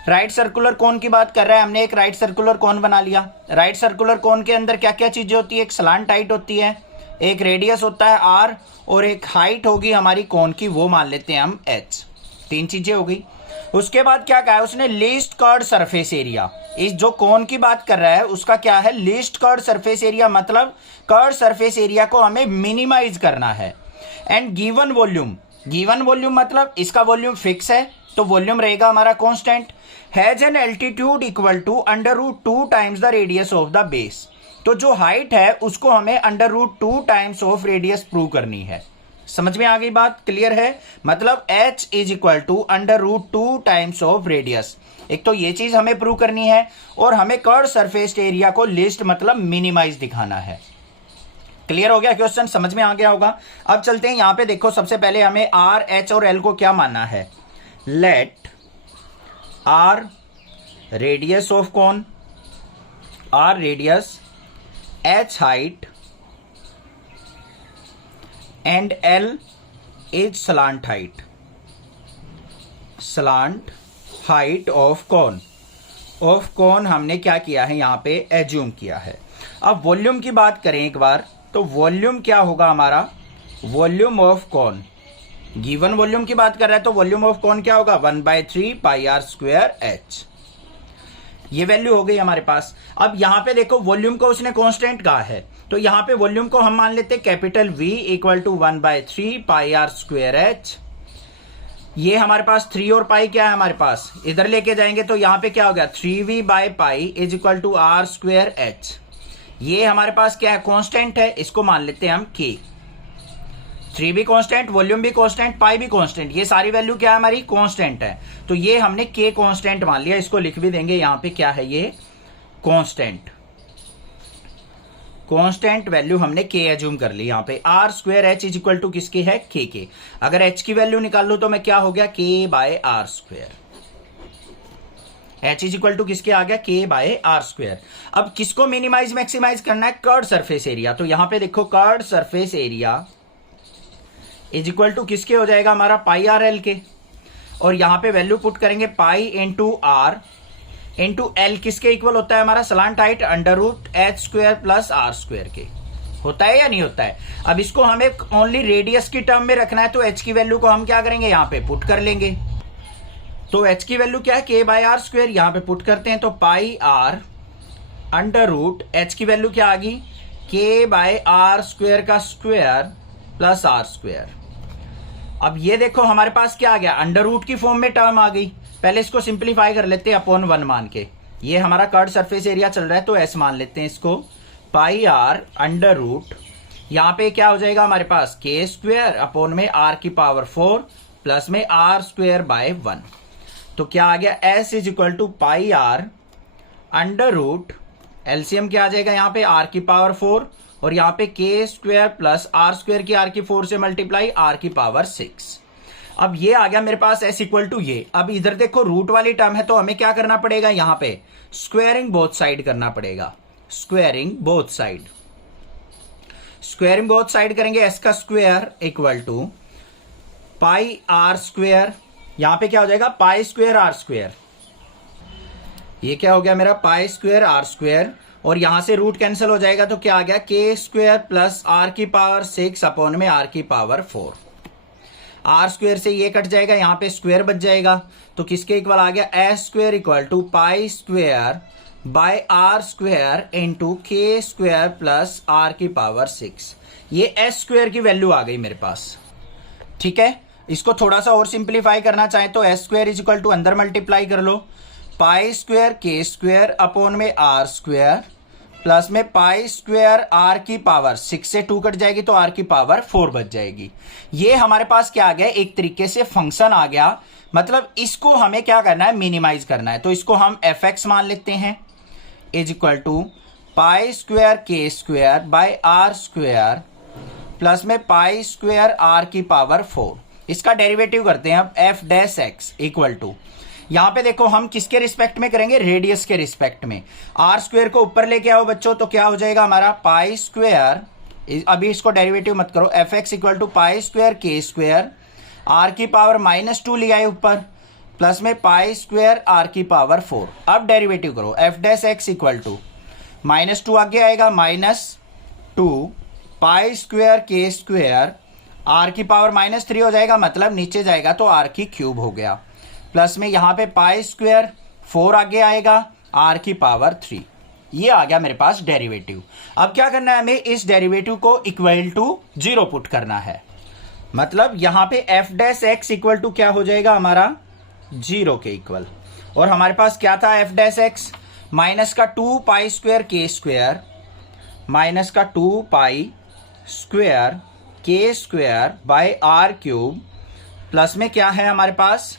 राइट सर्कुलर कोन की बात कर रहा है, हमने एक राइट सर्कुलर कोन बना लिया। राइट सर्कुलर कोन के अंदर क्या क्या चीजें होती है, एक स्लांट हाइट होती है, एक रेडियस होता है r और एक हाइट होगी हमारी कोन की, वो मान लेते हैं हम h। 3 चीजें हो गई। उसके बाद क्या कहा है उसने लीस्ट कर्व्ड सरफेस एरिया। इस जो कोन की बात कर रहा है उसका क्या है लीस्ट कर्व्ड सरफेस एरिया, मतलब कर्व्ड सरफेस एरिया को हमें मिनिमाइज करना है। And given volume, given volume मतलब इसका वॉल्यूम फिक्स है तो वॉल्यूम रहेगा हमारा constant. Has an altitude equal to √2 times the radius of the base. तो जो हाइट है उसको हमें √2 टाइम्स ऑफ रेडियस प्रूव करनी है। समझ में आ गई बात, क्लियर है। मतलब h is equal to √2 times of radius. एक तो ये चीज हमें प्रूव करनी है और हमें कर्व्ड सरफेस एरिया को लिस्ट मतलब मिनिमाइज दिखाना है। क्लियर हो गया क्वेश्चन, समझ में आ गया होगा। अब चलते हैं यहां पे देखो, सबसे पहले हमें r, h और l को क्या मानना है। Let r radius of cone, r radius, h height and L is slant height, slant height of cone. Of cone हमने क्या किया है यहां पे एज्यूम किया है। अब वॉल्यूम की बात करें एक बार, तो वॉल्यूम क्या होगा हमारा, volume of cone, given volume की बात कर रहा है तो वॉल्यूम ऑफ कोन क्या होगा 1/3 पाई आर स्क्वेयर h। ये वैल्यू हो गई हमारे पास। अब यहां पे देखो वॉल्यूम को उसने कांस्टेंट कहा है तो यहां पे वॉल्यूम को हम मान लेते हैं capital V equal to 1/3 pi r square h। ये हमारे पास 3 और पाई क्या है हमारे पास, इधर लेके जाएंगे तो यहां पे क्या हो गया 3V by pi is equal to r square h। ये हमारे पास क्या है कांस्टेंट है, इसको मान लेते हैं हम K। 3 भी कांस्टेंट, वॉल्यूम भी कांस्टेंट, पाई भी कांस्टेंट, ये सारी वैल्यू क्या है हमारी कांस्टेंट है। तो ये हमने K कांस्टेंट मान लिया, इसको लिख भी देंगे यहां पे क्या है ये कांस्टेंट, कांस्टेंट वैल्यू हमने K एज्यूम कर ली। यहां पे r square h is equal to किसके है K। अगर h की वैल्यू निकाल लो तो मैं क्या हो गया K by r square. h is equal to किसके आ गया K बाय आर स्क्वेयर। अब किसको मिनिमाइज मैक्सिमाइज करना है, कर्व्ड सरफेस एरिया। तो यहां पे देखो curved surface area is equal to किसके हो जाएगा हमारा पाई आर एल के, और यहां पे वैल्यू पुट करेंगे pi into r into l किसके इक्वल होता है हमारा slant height √h square plus r square के। होता है या नहीं होता है। अब इसको हमें ओनली रेडियस की टर्म में रखना है तो h की वैल्यू को हम क्या करेंगे यहाँ पे पुट कर लेंगे। तो h की वैल्यू क्या है K बाय आर स्क्वेयर, यहां पे पुट करते हैं तो पाई आर √h की वैल्यू क्या आ गई K बाय आर स्क्वेयर का स्क्वेयर प्लस आर स्क्वेयर। अब ये देखो हमारे पास क्या आ गया √ की फॉर्म में टर्म आ गई। पहले इसको सिंप्लीफाई कर लेते हैं अपॉन 1 मान के। ये हमारा कर्व्ड सरफेस एरिया चल रहा है तो S मान लेते हैं इसको, पाई आर अंडर रूट, यहां पे क्या हो जाएगा हमारे पास के स्क्वेयर अपॉन में आर की पावर 4 प्लस में आर स्क्वेयर बाय 1। तो क्या आ गया s is equal to pi r under root, LCM क्या आ जाएगा यहाँ पे आर की पावर 4 और यहाँ पे के स्क्वेयर प्लस आर स्क्वेयर की आर की 4 से मल्टीप्लाई आर की पावर 6। अब ये आ गया मेरे पास एस इक्वल टू ये। अब इधर देखो रूट वाली टर्म है तो हमें क्या करना पड़ेगा, यहां पे स्क्वेयरिंग बोथ साइड करना पड़ेगा। Squaring both side, squaring both side करेंगे एस का square equal to pi r square, यहां पे क्या हो जाएगा पाई स्क्वेयर आर स्क्वेयर, ये क्या हो गया मेरा पाई स्क्वेयर आर स्क्वेयर और यहां से रूट कैंसिल हो जाएगा तो क्या आ गया के स्क्वेयर प्लस आर की पावर 6 अपॉन में आर की पावर 4। आर स्क्वेयर से ये कट जाएगा, यहां पे स्क्वेयर बच जाएगा तो किसके इक्वल आ गया s square equal to pi square by r square into k square plus r की पावर 6। ये एस स्क्वेयर की वैल्यू आ गई मेरे पास। ठीक है, इसको थोड़ा सा और सिंप्लीफाई करना चाहे तो s square is equal to अंदर मल्टीप्लाई कर लो पाई स्क्वेयर के स्क्वेयर अपॉन में आर स्क्वेयर प्लस में पाई स्क्वेयर आर की पावर 6 से 2 कट जाएगी तो आर की पावर 4 बच जाएगी। ये हमारे पास क्या आ गया, एक तरीके से फंक्शन आ गया। मतलब इसको हमें क्या करना है, मिनिमाइज करना है। तो इसको हम एफ एक्स मान लेते हैं is equal to pi square के square by r square plus में पाई स्क्वेयर आर की पावर 4। इसका डेरिवेटिव करते हैं अब f dash x equal to, यहां पे देखो हम किसके रिस्पेक्ट में करेंगे, रेडियस के रिस्पेक्ट में। आर स्क्वेयर को ऊपर लेके आओ बच्चों तो क्या हो जाएगा हमारा पाई स्क्वेयर, अभी इसको डेरिवेटिव मत करो, f x equal to pi square के स्क्वेयर आर की पावर -2 ले आए ऊपर प्लस में पाई स्क्वेयर आर की पावर 4। अब डेरिवेटिव करो f dash x equal to -2 आगे आएगा -2 पाई स्क्वेयर के स्क्वेयर आर की पावर -3 हो जाएगा, मतलब नीचे जाएगा तो आर की क्यूब हो गया प्लस में यहां पे पाई स्क्वेयर 4 आगे आएगा आर की पावर 3। ये आ गया मेरे पास डेरिवेटिव। अब क्या करना है, हमें इस डेरिवेटिव को इक्वल टू 0 पुट करना है। मतलब यहां पे f dash x equal to क्या हो जाएगा हमारा 0 के इक्वल। और हमारे पास क्या था एफ डैश एक्स माइनस का 2 पाई स्क्वेयर के स्क्वेयर माइनस का 2 पाई स्क्वेयर के square by r cube plus में क्या है हमारे पास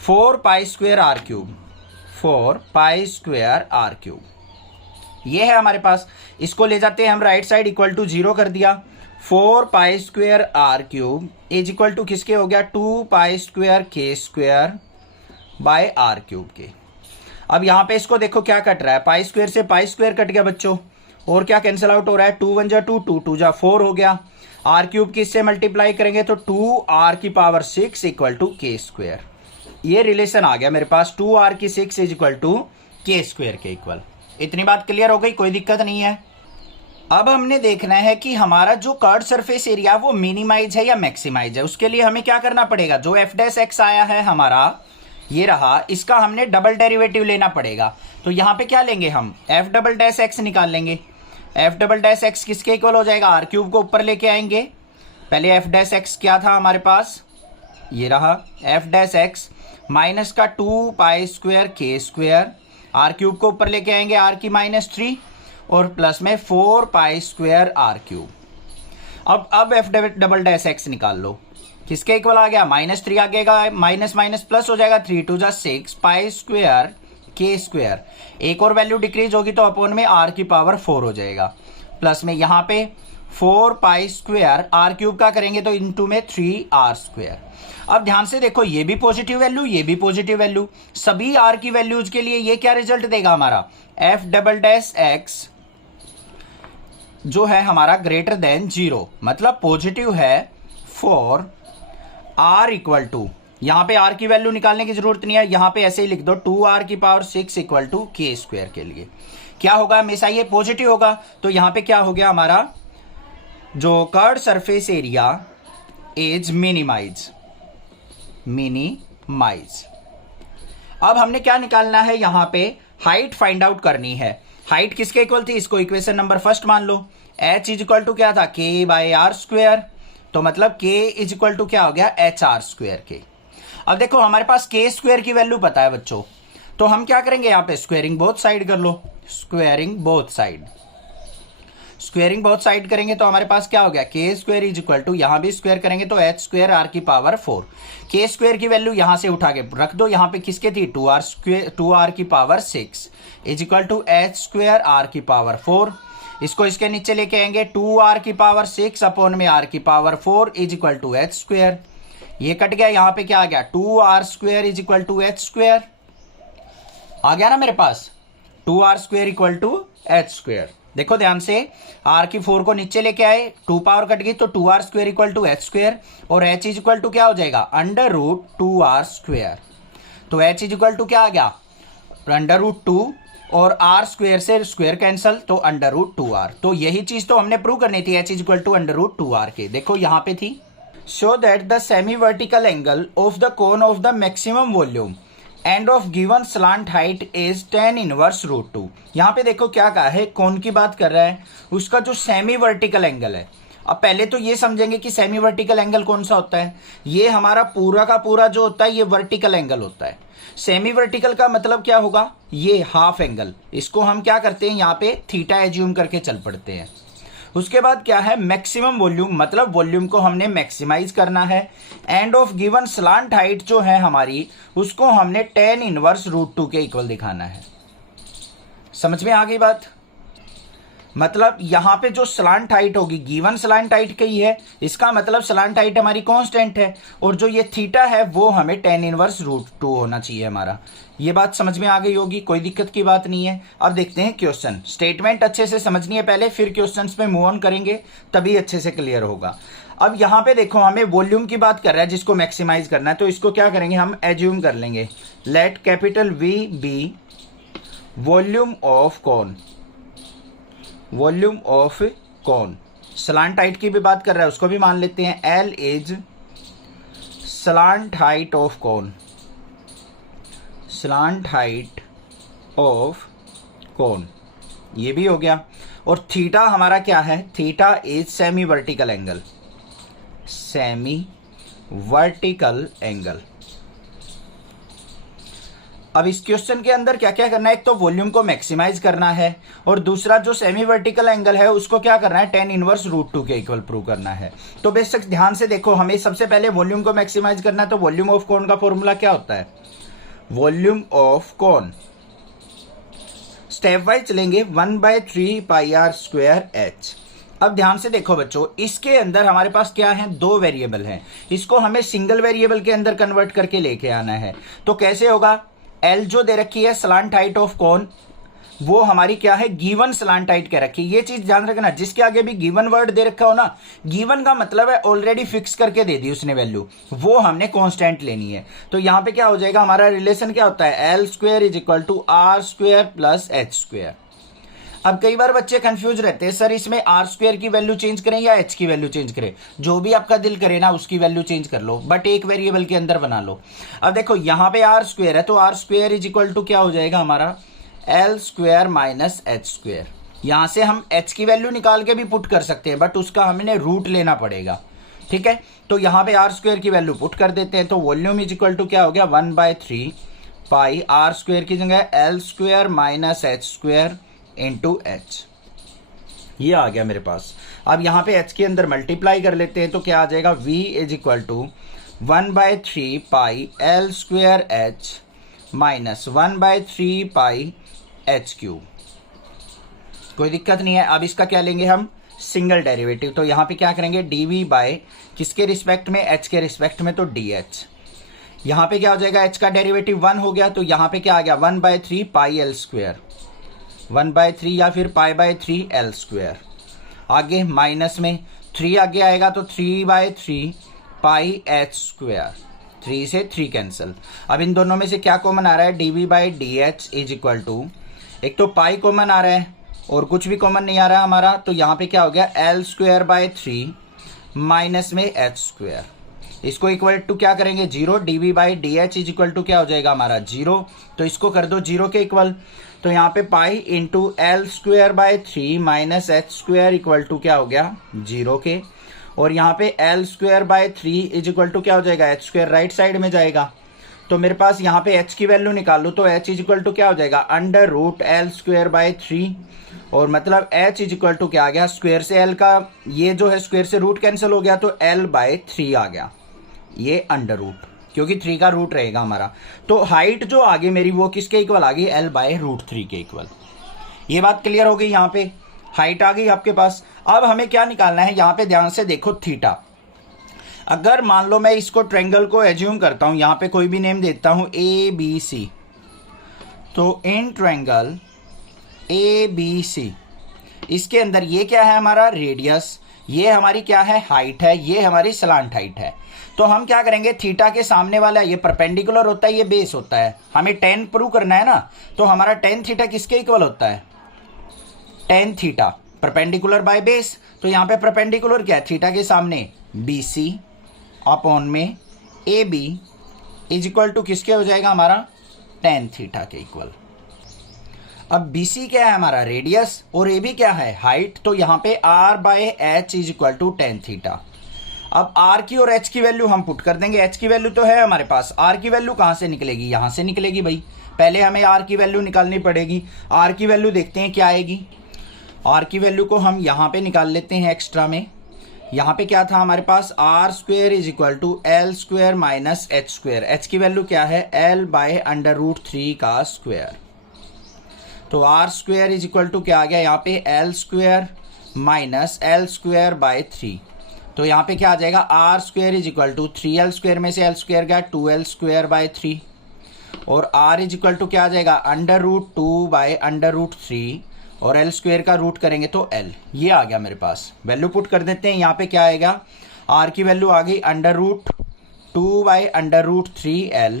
4 pi square r cube, 4 pi square r cube. ये है हमारे पास, इसको ले जाते हैं हम राइट साइड इक्वल टू 0 कर दिया। 4 pi square r cube is equal to किसके हो गया 2 पाई स्क्वेयर के स्क्वेयर बाय आर क्यूब के। अब यहां पे इसको देखो क्या कट रहा है, पाई स्क्वेयर से पाई स्क्वेयर कट गया बच्चों और क्या कैंसिल आउट हो रहा है 2 1 जा 2 2 2 जा 4 हो गया। आर क्यूब की इससे मल्टीप्लाई करेंगे तो 2 आर की पावर 6 इक्वल टू के स्क्वेयर। ये रिलेशन आ गया मेरे पास 2 आर की 6 इज इक्वल टू के स्क्वेयर के इक्वल। इतनी बात क्लियर हो गई, कोई दिक्कत नहीं है। अब हमने देखना है कि हमारा जो कर्व सरफेस एरिया वो मिनिमाइज है या मैक्सिमाइज है। उसके लिए हमें क्या करना पड़ेगा, जो एफ डैश एक्स आया है हमारा ये रहा, इसका हमने डबल डेरिवेटिव लेना पड़ेगा। तो यहां पे क्या लेंगे हम एफ डबल डैश एक्स निकाल लेंगे। एफ डबल डैश एक्स किसके इक्वल हो जाएगा, आर क्यूब को ऊपर लेके आएंगे। पहले एफ डैश एक्स क्या था हमारे पास, ये रहा एफ डैश एक्स माइनस का 2 पाई स्क्वेयर के स्क्वेयर, आर क्यूब को ऊपर लेके आएंगे आर की -3 और प्लस में 4 पाई स्क्वेयर आर क्यूब। अब एफ डबल डैश एक्स निकाल लो, किसके इक्वल आ गया -3 आगेगा, माइनस माइनस प्लस हो जाएगा 3 2 जा 6 पाई स्क्वेयर के स्क्वेयर। एक और वैल्यू डिक्रीज होगी तो अपॉन में आर की पावर 4 हो जाएगा प्लस में यहां पे 4 पाई स्क्वेयर आर क्यूब का करेंगे तो इंटू में 3 आर स्क्वेयर। अब ध्यान से देखो ये भी पॉजिटिव वैल्यू ये भी पॉजिटिव वैल्यू, सभी आर की वैल्यूज के लिए ये क्या रिजल्ट देगा हमारा एफ डबल डैश एक्स जो है हमारा ग्रेटर देन 0, मतलब पॉजिटिव है फॉर आर इक्वल टू, यहां पे आर की वैल्यू निकालने की जरूरत नहीं है, यहां पे ऐसे ही लिख दो 2 आर की पावर 6 इक्वल टू के स्क्वायर के लिए क्या होगा, हमेशा ये पॉजिटिव होगा। तो यहां पे क्या हो गया हमारा जो curve surface area is minimise. अब हमने क्या निकालना है, यहां पे हाइट फाइंड आउट करनी है। हाइट किसके इक्वल थी, इसको इक्वेशन नंबर फर्स्ट मान लो। h इज इक्वल टू क्या था k बाय आर स्क्वेयर, तो मतलब k इज इक्वल टू क्या हो गया एच आर स्क्वेयर के। अब देखो हमारे पास k स्क्वेयर की वैल्यू पता है बच्चों, तो हम क्या करेंगे यहाँ पे स्क्वेयरिंग बोथ साइड कर लो, स्क्वेयरिंग बोथ साइड। स्क्वेयरिंग बहुत साइड करेंगे तो हमारे पास क्या हो गया, के स्क्वायर इज इक्वल टू, यहां भी स्क्वायर करेंगे तो एच स्क्वायर आर की पावर 4। के स्क्वायर की वैल्यू यहां से उठा के रख दो, यहां पे किसके थी, 2r स्क्वायर, 2r की power 6 is equal to h square r की पावर 4। इसको इसके नीचे लेके आएंगे, 2r की पावर 6 अपॉन में r की power 4 is equal to h square. ये कट गया, यहां पे क्या आ गया, 2r square is equal to h square आ गया ना मेरे पास, 2r square equal to h square. देखो ध्यान से, r की 4 को नीचे लेके आए, 2 पावर कट गई तो 2r square equal to h square, और h इज इक्वल टू क्या हो जाएगा, अंडर रूट 2r स्क्वायर। तो h इज इक्वल टू क्या आ गया, अंडर रूट 2, और r स्क्वायर से स्क्वायर कैंसल तो अंडर रूट 2r। तो यही चीज तो हमने प्रूव करनी थी, h is equal to under root 2r के। देखो यहां पे थी, show that the semi vertical angle of the cone of the maximum volume and of given slant height is tan inverse root 2। यहाँ पे देखो क्या कहा है, कौन की बात कर रहा है, उसका जो सेमी वर्टिकल एंगल है। अब पहले तो ये समझेंगे कि सेमी वर्टिकल एंगल कौन सा होता है। ये हमारा पूरा का पूरा जो होता है ये वर्टिकल एंगल होता है। सेमी वर्टिकल का मतलब क्या होगा, ये हाफ एंगल, इसको हम क्या करते हैं यहाँ पे थीटा एज्यूम करके चल पड़ते हैं। उसके बाद क्या है, मैक्सिमम वॉल्यूम, मतलब वॉल्यूम को हमने मैक्सिमाइज करना है। And of given slant height जो है हमारी, उसको हमने tan इनवर्स रूट 2 के इक्वल दिखाना है। समझ में आ गई बात, मतलब यहां पे जो स्लांट हाइट होगी, गिवन स्लांट हाइट की है, इसका मतलब स्लांट हाइट हमारी कांस्टेंट है, और जो ये थीटा है वो हमें tan इनवर्स रूट 2 होना चाहिए हमारा। ये बात समझ में आ गई होगी, कोई दिक्कत की बात नहीं है। अब देखते हैं क्वेश्चन, स्टेटमेंट अच्छे से समझनी है पहले, फिर क्वेश्चंस पे मूव ऑन करेंगे, तभी अच्छे से क्लियर होगा। अब यहाँ पे देखो, हमें वॉल्यूम की बात कर रहा है जिसको मैक्सिमाइज करना है, तो इसको क्या करेंगे, हम एज्यूम कर लेंगे, let capital V be volume of cone, volume of cone. Slant height की भी बात कर रहा है, उसको भी मान लेते हैं, L is slant height of cone, slant height of cone, ये भी हो गया। और थीटा हमारा क्या है, theta is semi vertical angle, semi vertical angle. अब इस क्वेश्चन के अंदर क्या क्या करना है, एक तो वॉल्यूम को मैक्सिमाइज करना है, और दूसरा जो सेमी वर्टिकल एंगल है उसको क्या करना है, tan इनवर्स रूट 2 के इक्वल प्रूव करना है। तो बेशक ध्यान से देखो, हमें सबसे पहले वॉल्यूम को मैक्सिमाइज करना है, तो वॉल्यूम ऑफ कॉन का फॉर्मूला क्या होता है, volume of cone, step wise चलेंगे, 1/3 पाई आर स्क्वायर एच। अब ध्यान से देखो बच्चों, इसके अंदर हमारे पास क्या है, दो वेरिएबल हैं, इसको हमें सिंगल वेरिएबल के अंदर कन्वर्ट करके लेके आना है। तो कैसे होगा, L जो दे रखी है स्लांट हाइट ऑफ कॉन, वो हमारी क्या है, गिवन स्लांट हाइट कह रखी है। ये चीज ध्यान रखना, जिसके आगे भी गिवन वर्ड दे रखा हो ना, गिवन का मतलब है ऑलरेडी फिक्स करके दे दी उसने वैल्यू, वो हमने कांस्टेंट लेनी है। तो यहां पे क्या हो जाएगा, हमारा रिलेशन क्या होता है, L square is equal to R square plus H square. अब कई बार बच्चे कंफ्यूज रहते हैं, सर इसमें R स्क्वायर की वैल्यू चेंज करें या H की वैल्यू चेंज करें, जो भी आपका दिल करे ना उसकी वैल्यू चेंज कर लो, बट एक वेरिएबल के अंदर बना लो। अब देखो यहां पे R स्क्वायर है, तो R square is equal to क्या हो जाएगा हमारा, L square minus H square. यहां से हम H की वैल्यू निकाल के भी पुट कर सकते हैं, बट उसका हमें रूट लेना पड़ेगा, ठीक है। तो यहां पे R स्क्वायर की वैल्यू पुट कर देते हैं, तो वॉल्यूम इज इक्वल टू क्या हो गया, 1/3 पाई R स्क्वायर की जगह L square minus H square into H, ये आ गया मेरे पास। अब यहां पे H के अंदर मल्टीप्लाई कर लेते हैं, तो क्या आ जाएगा, V is equal to 1/3 pi L square H minus 1/3 pi H cube. कोई दिक्कत नहीं है। अब इसका क्या लेंगे हम, सिंगल डेरिवेटिव, तो यहां पे क्या करेंगे, dv बाय किसके रिस्पेक्ट में, H के रिस्पेक्ट में, तो dH। यहां पे क्या हो जाएगा, H का डेरिवेटिव 1 हो गया, तो यहां पे क्या आ गया, 1/3 पाई L स्क्वायर, 1/3 या फिर π/3 L स्क्वायर। आगे माइनस में 3 आगे आएगा, तो 3/3 पाई H स्क्वायर, 3 से 3 कैंसिल। अब इन दोनों में से क्या कॉमन आ रहा है, dv by dH is equal to, एक तो पाई कॉमन आ रहा है और कुछ भी कॉमन नहीं आ रहा है हमारा, तो यहाँ पे क्या हो गया, L स्क्वायर बाय 3 माइनस में H स्क्वायर, इसको इक्वल टू क्या करेंगे, 0, dv by dH is equal to क्या हो जाएगा हमारा, 0। तो इसको कर दो 0 के इक्वल, तो यहाँ पे pi into L square by 3 minus H square equal to क्या हो गया, 0 के। और यहाँ पे L square by 3 is equal to क्या हो जाएगा, H स्क्वायर राइट साइड में जाएगा, तो मेरे पास यहाँ पे H की वैल्यू निकाल लूँ, तो H इज इक्वल टू क्या हो जाएगा, under root L square by 3 और मतलब h इज इक्वल टू क्या आ गया, स्क्वायर से l का ये जो है स्क्वायर से रूट कैंसिल हो गया तो l/3 आ गया, ये अंडर रूट, क्योंकि 3 का रूट रहेगा हमारा। तो हाइट जो आगे मेरी वो किसके इक्वल आ गई, l/√3 के इक्वल। ये बात क्लियर हो गई, यहाँ पे हाइट आ गई आपके पास। अब हमें क्या निकालना है, यहाँ पे ध्यान से देखो थीटा। अगर मान लो मैं इसको ट्रायंगल को एज्यूम करता हूं, यहाँ पे कोई भी नेम देता हूं ABC, तो इन ट्रायंगल ABC इसके अंदर ये क्या है हमारा रेडियस, ये हमारी क्या है हाइट है, ये हमारी स्लांट हाइट है। तो हम क्या करेंगे, थीटा के सामने वाला ये परपेंडिकुलर होता है, ये बेस होता है, हमें tan प्रूव करना है ना, तो हमारा tan थीटा किसके इक्वल होता है, tan theta perpendicular by base. तो यहाँ पे परपेंडिकुलर क्या है, थीटा के सामने BC अपॉन में AB इज इक्वल टू किसके हो जाएगा हमारा, tan थीटा के इक्वल। अब BC क्या है हमारा रेडियस और AB क्या है हाइट, तो यहाँ पे R/H is equal to tan theta. अब R की और H की वैल्यू हम पुट कर देंगे, H की वैल्यू तो है हमारे पास, R की वैल्यू कहाँ से निकलेगी, यहाँ से निकलेगी भाई। पहले हमें R की वैल्यू निकालनी पड़ेगी। R की वैल्यू देखते हैं क्या आएगी, R की वैल्यू को हम यहाँ पे निकाल लेते हैं एक्स्ट्रा में। यहाँ पे क्या था हमारे पास, R² is equal to L² minus H²। H की वैल्यू क्या है, L/√3 का स्क्वायर। तो R² इज इक्वल टू क्या आ गया यहाँ पे, L² माइनस L²/3। तो यहाँ पे क्या आ जाएगा, R² is equal to 3L² में से L² गया 2L²/3 और R इज इक्वल टू क्या आ जाएगा, √2/√3 और L² का रूट करेंगे तो L। ये आ गया मेरे पास, वैल्यू पुट कर देते हैं। यहाँ पे क्या आएगा, R की वैल्यू आ गई √2/√3L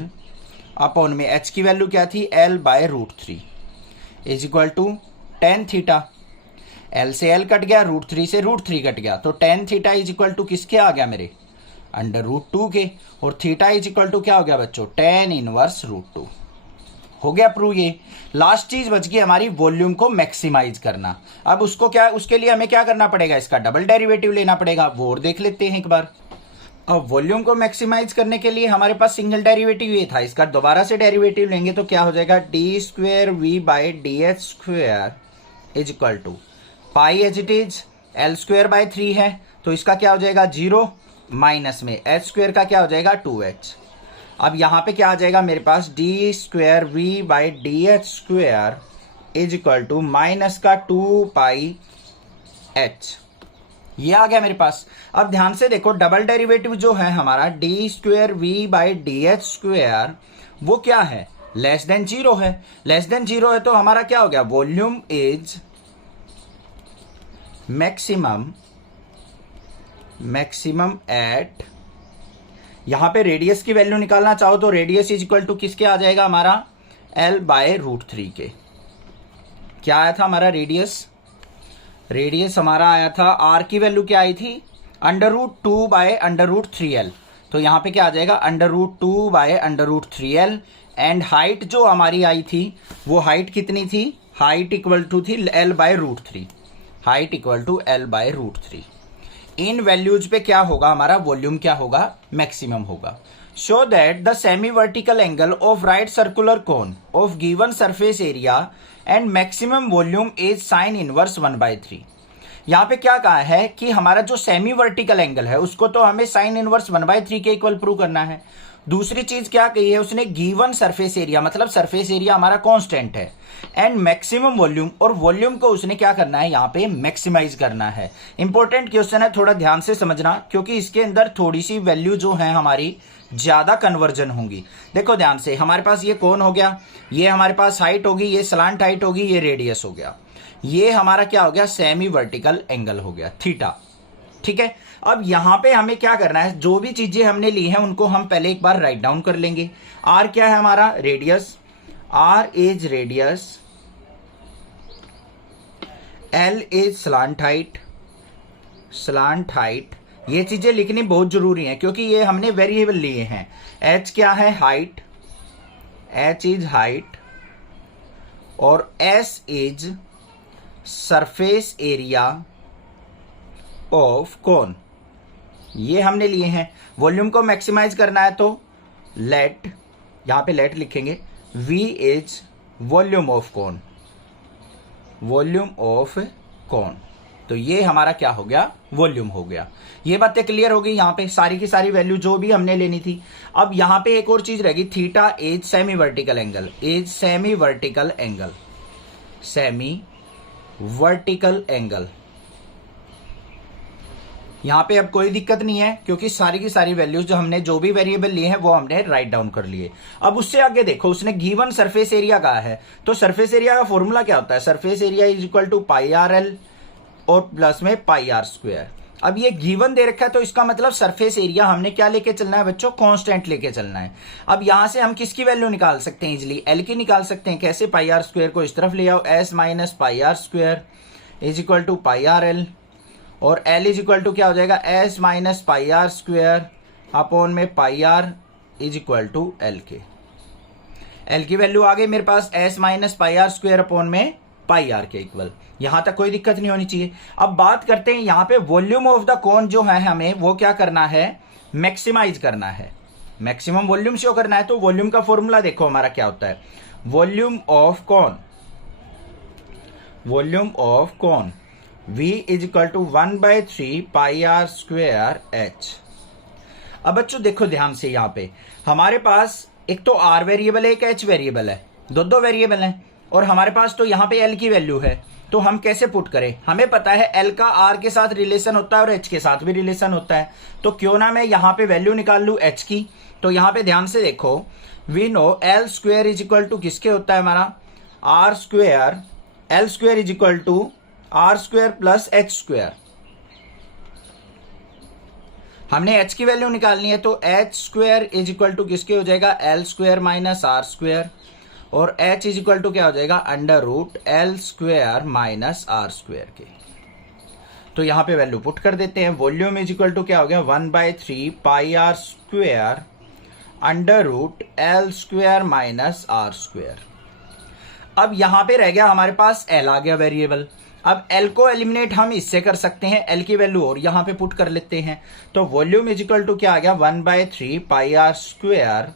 अपॉन में H की वैल्यू क्या थी, L/√3 is equal to tan theta. L से L कट गया, √3 से √3 कट गया, तो tan theta is equal to किसके आ गया मेरे, √2 के। और थीटा इज इक्वल टू क्या हो गया बच्चों, tan इनवर्स √2। हो गया प्रूव। ये लास्ट चीज बच गई हमारी वॉल्यूम को मैक्सिमाइज करना। अब उसको क्या, उसके लिए हमें क्या करना पड़ेगा, इसका डबल डेरिवेटिव लेना पड़ेगा, वो और देख लेते हैं एक बार। अब वॉल्यूम को मैक्सिमाइज करने के लिए हमारे पास सिंगल डेरिवेटिव ये था, इसका दोबारा से डेरिवेटिव लेंगे तो क्या हो जाएगा, d²v/dh² is equal to pi as it is L²/3 है, तो इसका क्या हो जाएगा 0 माइनस में H² का क्या हो जाएगा 2H। अब यहाँ पे क्या आ जाएगा मेरे पास, d²v/dh² is equal to minus का 2πh। ये आ गया मेरे पास। अब ध्यान से देखो, डबल डेरिवेटिव जो है हमारा d²v/dh² वो क्या है, लेस देन 0 है। लेस देन 0 है तो हमारा क्या हो गया, वॉल्यूम इज मैक्सिमम एट, यहां पे रेडियस की वैल्यू निकालना चाहो तो रेडियस इज इक्वल टू किसके आ जाएगा हमारा, L/√3 के। क्या आया था हमारा रेडियस हमारा आया था, R की वैल्यू क्या आई थी, √2/√3L। तो यहाँ पे क्या आ जाएगा, √2/√3L। एंड हाइट जो हमारी आई थी वो हाइट कितनी थी, हाइट इक्वल टू थी L/√3, height equal to L/√3। इन वैल्यूज पे क्या होगा हमारा वॉल्यूम, क्या होगा मैक्सिमम होगा। Show that the semi vertical angle of right circular cone of given surface area and maximum volume is sine inverse 1/3। यहाँ पे क्या कहा है कि हमारा जो सेमी वर्टिकल एंगल है उसको तो हमें साइन इनवर्स 1/3 के इक्वल प्रूव करना है। दूसरी चीज क्या कही है उसने, गिवन सरफेस एरिया, मतलब सरफेस एरिया हमारा कांस्टेंट है, एंड मैक्सिमम वॉल्यूम, और वॉल्यूम को उसने क्या करना है यहाँ पे मैक्सिमाइज करना है। इंपॉर्टेंट क्वेश्चन है, थोड़ा ध्यान से समझना, क्योंकि इसके अंदर थोड़ी सी वैल्यू जो है हमारी ज्यादा कन्वर्जन होंगी। देखो ध्यान से, हमारे पास ये कौन हो गया, ये हमारे पास हाइट होगी, ये स्लांट हाइट होगी, ये रेडियस हो गया, ये हमारा क्या हो गया सेमी वर्टिकल एंगल हो गया थीटा। ठीक है, अब यहां पे हमें क्या करना है, जो भी चीजें हमने ली हैं उनको हम पहले एक बार राइट डाउन कर लेंगे। आर क्या है हमारा radius, r is radius, l is slant height, ये चीजें लिखनी बहुत जरूरी है क्योंकि ये हमने वेरिएबल लिए हैं। एच क्या है हाइट, एच इज हाइट, और S is surface area of cone, ये हमने लिए हैं। वॉल्यूम को मैक्सिमाइज करना है तो लेट, यहां पे लेट लिखेंगे, V is volume of cone, volume of कौन। तो ये हमारा क्या हो गया, वॉल्यूम हो गया। ये बातें क्लियर हो गई। यहाँ पे सारी की सारी वैल्यू जो भी हमने लेनी थी। अब यहाँ पे एक और चीज रहेगी, theta is semi vertical angle, is semi vertical angle, semi vertical angle. यहाँ पे अब कोई दिक्कत नहीं है क्योंकि सारी की सारी वैल्यूज जो हमने जो भी वेरिएबल लिए हैं वो हमने राइट डाउन कर लिए। अब उससे आगे देखो, उसने गिवन सरफेस एरिया कहा है, तो सरफेस एरिया का फॉर्मूला क्या होता है, surface area is equal to pi r l और प्लस में पाई आर स्क्वायर। अब ये गिवन दे रखा है तो इसका मतलब सरफेस एरिया हमने क्या लेके चलना है बच्चों, कांस्टेंट लेके चलना है। अब यहां से हम किसकी वैल्यू निकाल सकते हैं, इजिली एल की निकाल सकते हैं। कैसे, पाई आर स्क्वायर को इस तरफ ले आओ, s minus pi r square is equal to pi r l, और एल इज इक्वल टू क्या हो जाएगा, s minus pi r square upon में pi r is equal to l के। एल की वैल्यू आ गई मेरे पास, s minus pi r square upon में पाई आर के इक्वल। यहां तक कोई दिक्कत नहीं होनी चाहिए। अब बात करते हैं यहां पे वॉल्यूम ऑफ द कोन जो है, हमें वो क्या करना है, मैक्सिमाइज करना है, मैक्सिमम वॉल्यूम शो करना है। तो वॉल्यूम का फॉर्मूला देखो हमारा क्या होता है, volume of cone, volume of cone V is equal to 1/3 pi r square h. अब बच्चों देखो ध्यान से, यहां पे हमारे पास एक तो R वेरिएबल है, एक H वेरिएबल है, दो वेरिएबल हैं, और हमारे पास तो यहां पे L की वैल्यू है। तो हम कैसे पुट करें, हमें पता है L का R के साथ रिलेशन होता है और H के साथ भी रिलेशन होता है। तो क्यों ना मैं यहां पे वैल्यू निकाल लूं H की। तो यहां पे ध्यान से देखो, we know L square is equal to किसके होता है हमारा, R square, L square is equal to r square plus h square. हमने एच की वैल्यू निकालनी है, तो h square is equal to किसके हो जाएगा, l square minus r square, और एच इज इक्वल टू क्या हो जाएगा, under root l square minus r square के। तो यहां पे वैल्यू पुट कर देते हैं, वॉल्यूम इज इक्वल टू क्या हो गया, 1/3 pi r square under root l square minus r square. अब यहां पे रह गया हमारे पास एल आ गया वेरिएबल। अब एल को एलिमिनेट हम इससे कर सकते हैं, एल की वैल्यू और यहां पे पुट कर लेते हैं। तो वॉल्यूम इज इक्वल टू क्या आ गया, 1/3 pi r square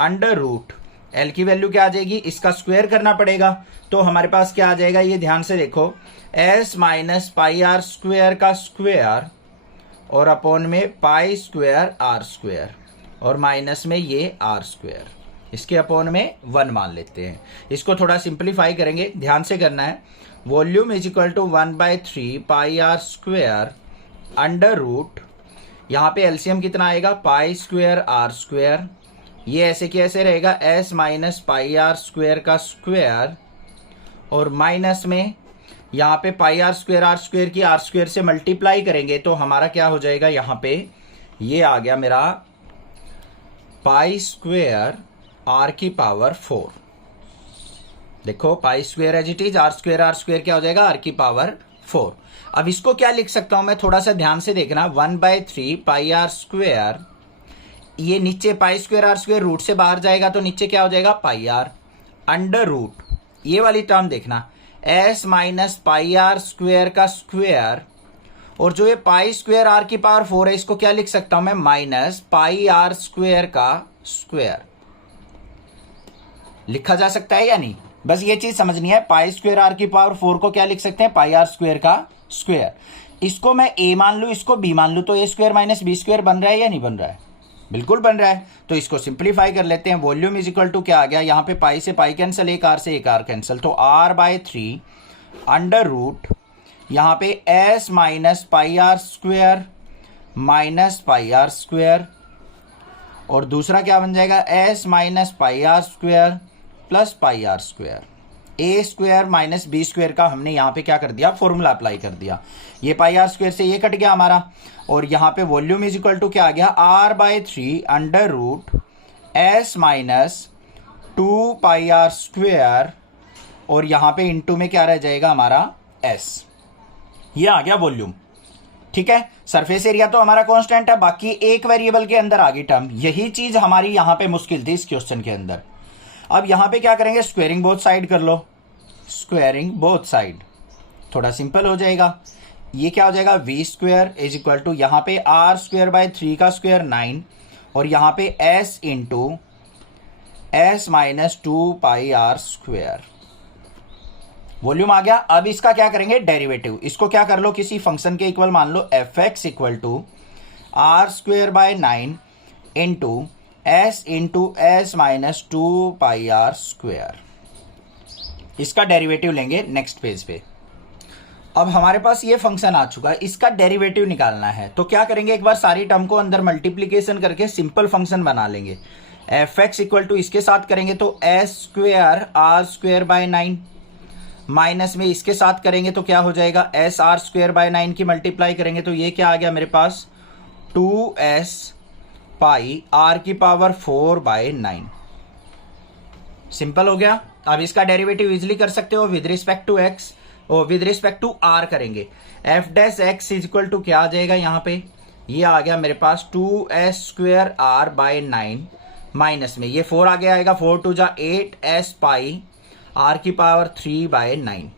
under root, l की वैल्यू क्या आ जाएगी, इसका स्क्वायर करना पड़ेगा। तो हमारे पास क्या आ जाएगा, ये ध्यान से देखो, s minus pi r square का स्क्वायर और अपॉन में पाई स्क्वायर आर स्क्वायर, और माइनस में ये आर स्क्वायर, इसके अपॉन में 1 मान लेते हैं। इसको थोड़ा सिंप्लीफाई करेंगे, ध्यान से करना है। Volume is equal to 1/3 pi r square under root, यहाँ पे एलसीएम कितना आएगा, पाई स्क्वेयर आर स्क्वेयर, ये ऐसे की ऐसे रहेगा, s minus pi r square का स्क्वेयर, और माइनस में यहाँ पे पाई आर स्क्वेयर की आर स्क्वेयर से मल्टीप्लाई करेंगे तो हमारा क्या हो जाएगा, यहाँ पे ये आ गया मेरा पाई स्क्वेयर आर की पावर 4। देखो pi square as it is, r square क्या हो जाएगा, आर की पावर 4। अब इसको क्या लिख सकता हूं मैं, थोड़ा सा ध्यान से देखना, 1/3 पाई आर स्क्वेयर, ये नीचे pi square r square root से बाहर जाएगा तो नीचे क्या हो जाएगा, पाई आर अंडर रूट, ये वाली टर्म देखना, s minus pi r square का स्क्वेयर, और जो ये पाई स्क्वेयर आर की पावर 4 है, इसको क्या लिख सकता हूं मैं, माइनस पाई आर स्क्वेयर का स्क्वेयर। लिखा जा सकता है या नहीं, बस ये चीज समझनी है। पाई स्क्वेयर आर की पावर 4 को क्या लिख सकते हैं, पाई आर स्क्वेयर का स्क्वेयर। इसको मैं ए मान लू, इसको बी मान लू, तो ए स्क्वेयर माइनस बी स्क्वेयर बन रहा है या नहीं बन रहा है, बिल्कुल बन रहा है। तो इसको सिंप्लीफाई कर लेते हैं, वॉल्यूम इज इक्वल टू क्या आ गया, यहाँ पे पाई से पाई कैंसिल, एक आर से एक आर कैंसिल, तो r/3 अंडर रूट, यहाँ पे s minus pi r square minus pi r square, और दूसरा क्या बन जाएगा, s minus pi r square plus pi r square. A square minus b square का हमने यहाँ पे क्या कर दिया, फॉर्मूला अप्लाई कर दिया। ये पाई आर स्क्वेयर से ये कट गया हमारा, और यहाँ पे वॉल्यूम इज इक्वल टू क्या आ गया, r/3 under root s minus 2 pi r square, और यहाँ पे इंटू में क्या रह जाएगा हमारा s। ये आ गया वॉल्यूम, ठीक है। सरफेस एरिया तो हमारा कांस्टेंट है, बाकी एक वेरिएबल के अंदर आ गई टर्म, यही चीज हमारी यहाँ पे मुश्किल थी इस क्वेश्चन के अंदर। अब यहां पे क्या करेंगे, स्क्वेयरिंग बोथ साइड कर लो, स्क्वेयरिंग बोथ साइड, थोड़ा सिंपल हो जाएगा। ये क्या हो जाएगा, v square is equal to, यहाँ पे r/3 का स्क्वायर 9, और यहाँ पे s into s minus 2 pi r square, volume आ गया। अब इसका क्या करेंगे, डेरिवेटिव। इसको क्या कर लो, किसी फंक्शन के इक्वल मान लो, f x equal to r square by 9 into s minus 2 pi r square. इसका डेरिवेटिव लेंगे नेक्स्ट पेज पे। अब हमारे पास ये फंक्शन आ चुका है, इसका डेरिवेटिव निकालना है। तो क्या करेंगे, एक बार सारी टर्म को अंदर मल्टीप्लीकेशन करके सिंपल फंक्शन बना लेंगे। एफ एक्स इक्वल टू इसके साथ करेंगे तो s square r square by 9 minus में इसके साथ करेंगे तो क्या हो जाएगा, एस आर स्क्वेयर बाय 9 की मल्टीप्लाई करेंगे तो ये क्या आ गया मेरे पास, 2s पाई आर की पावर 4 बाय 9। सिंपल हो गया। अब इसका डेरिवेटिव इजिली कर सकते हो विद रिस्पेक्ट टू एक्स और विद रिस्पेक्ट टू आर करेंगे। F dash x is equal to क्या आ जाएगा, यहाँ पे ये आ गया मेरे पास 2s square r by 9 minus में ये 4 आगे आएगा, 4 टू जा 8s पाई आर की पावर 3 बाय 9।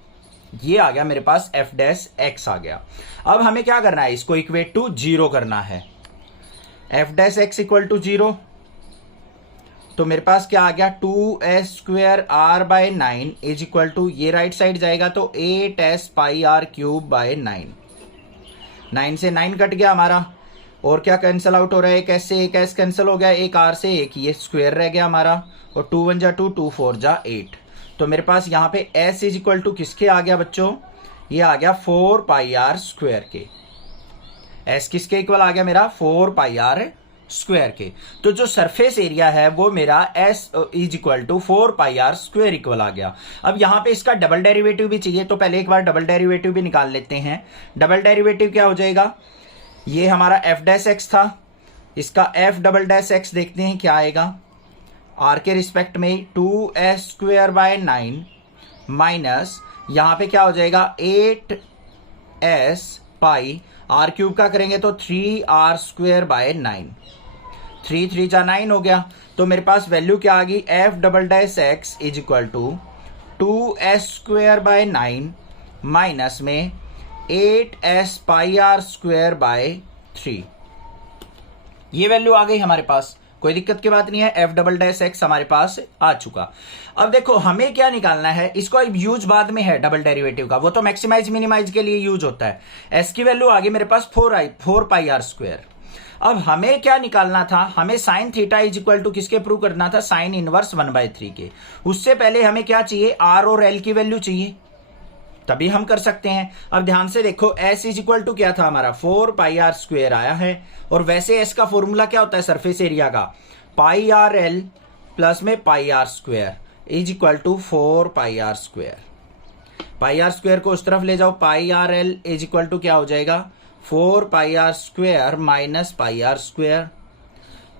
ये आ गया मेरे पास एफ डैश एक्स आ गया। अब हमें क्या करना है, इसको इक्वेट टू 0 करना है। F dash x equal to 0 तो मेरे पास क्या आ गया, 2s square r by 9 is equal to, ये राइट साइड जाएगा तो 8s pi are cube by 9। 9 से 9 कट गया हमारा, और क्या कैंसिल आउट हो रहा है, एक s से एक s कैंसिल हो गया, एक r से एक ये स्क्वेयर रह गया हमारा, और 2 1 जा 2, 2 4 जा 8। तो मेरे पास यहाँ पे s इज इक्वल टू किसके आ गया बच्चों, ये आ गया 4 पाई आर स्क्वेयर के। s किसके इक्वल आ गया मेरा, 4 पाई आर स्क्वेयर के। तो जो सरफेस एरिया है वो मेरा s is equal to 4 pi r square equal आ गया। अब यहाँ पे इसका डबल डेरिवेटिव भी चाहिए, तो पहले एक बार डबल डेरिवेटिव भी निकाल लेते हैं। डबल डेरिवेटिव क्या हो जाएगा, ये हमारा एफ डैश एक्स था, इसका एफ डबल डैश एक्स देखते हैं क्या आएगा। आर के रिस्पेक्ट में 2s स्क्वेयर बाय 9 माइनस यहाँ पे क्या हो जाएगा 8s पाई आर क्यूब का करेंगे तो 3r स्क्वेयर बाय 9। 3 3 जा 9 हो गया। तो मेरे पास वैल्यू क्या आ गई, f double dash x is equal to 2s square by 9 minus में 8s pi r square by 3। ये वैल्यू आ गई हमारे पास, कोई दिक्कत की बात नहीं है। एफ डबल डैश एक्स हमारे पास आ चुका। अब देखो हमें क्या निकालना है, इसको यूज बाद में है डबल डेरिवेटिव का, वो तो मैक्सिमाइज मिनिमाइज के लिए यूज होता है। एस की वैल्यू आ गई मेरे पास 4 पाई आर स्क्वेयर। अब हमें क्या निकालना था, हमें sine theta is equal to किसके प्रूव करना था, साइन इनवर्स 1/3 के। उससे पहले हमें क्या चाहिए, आर और एल की वैल्यू चाहिए, तभी हम कर सकते हैं। अब ध्यान से देखो s इज इक्वल टू क्या था हमारा, 4 पाई आर स्क्वेयर आया है, और वैसे s का फॉर्मूला क्या होता है सरफेस एरिया का, पाई आर एल प्लस में pi r square is equal to 4 pi r square. Pi r square को उस तरफ ले जाओ, pi r l is equal to क्या हो जाएगा, 4 pi r square minus pi r square.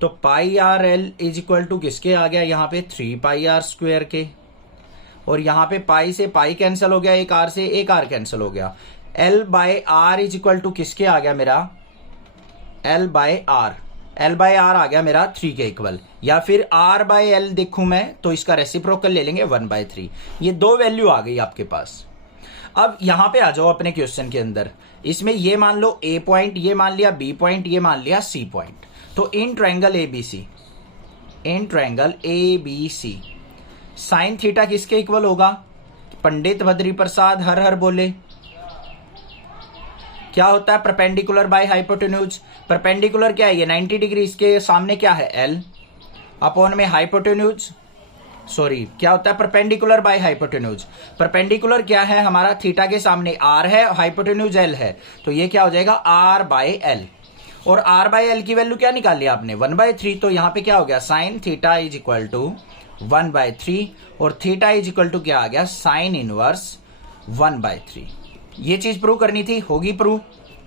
तो pi r l is equal to किसके आ गया यहाँ पे, 3 पाई आर स्क्वेयर के, और यहाँ पे पाई से पाई कैंसिल हो गया, एक आर से एक आर कैंसिल हो गया। L by r is equal to किसके आ गया मेरा, एल बाय आर आ गया मेरा 3 के इक्वल, या फिर आर बाय एल देखूं मैं तो इसका रेसिप्रोकल ले लेंगे 1/3। ये दो वैल्यू आ गई आपके पास। अब यहां पे आ जाओ अपने क्वेश्चन के अंदर, इसमें ये मान लो ए पॉइंट, ये मान लिया बी पॉइंट, ये मान लिया सी पॉइंट। तो in triangle ABC sine theta किसके इक्वल होगा, पंडित बद्री प्रसाद हर हर बोले, क्या होता है, परपेंडिकुलर बाय हाइपोटेन्यूज। परपेंडिकुलर क्या है, ये 90 डिग्री, इसके सामने क्या है एल अपॉन में हाइपोटेन्यूज, सॉरी क्या होता है परपेंडिकुलर बाय हाइपोटेन्यूज। परपेंडिकुलर क्या है हमारा, थीटा के सामने आर है, हाइपोटेन्यूज एल है, तो ये क्या हो जाएगा आर बाय एल। और आर बाय एल की वैल्यू क्या निकाल लिया आपने, 1/3। तो यहाँ पे क्या हो गया, sine theta is equal to 1/3, और थीटा इज इक्वल टू क्या आ गया, साइन इनवर्स 1/3। ये चीज प्रूव करनी थी, होगी प्रूव,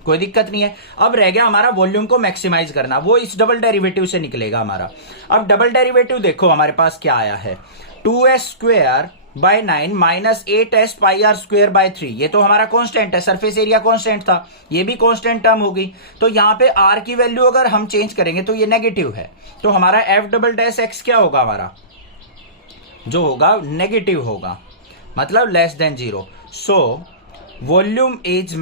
कोई दिक्कत नहीं है। अब रह गया हमारा वॉल्यूम को मैक्सिमाइज करना, वो इस डबल डेरिवेटिव से निकलेगा हमारा। अब डबल डेरिवेटिव देखो हमारे पास क्या आया है, 2s square by 9 minus 8s pi r square by 3। ये तो हमारा कांस्टेंट है, सरफेस एरिया कांस्टेंट था, ये भी कांस्टेंट टर्म होगी। तो यहाँ पे r की वैल्यू अगर हम चेंज करेंगे तो ये नेगेटिव है, तो हमारा एफ डबल डैश एक्स क्या होगा, हमारा जो होगा नेगेटिव होगा, मतलब less than 0। So volume is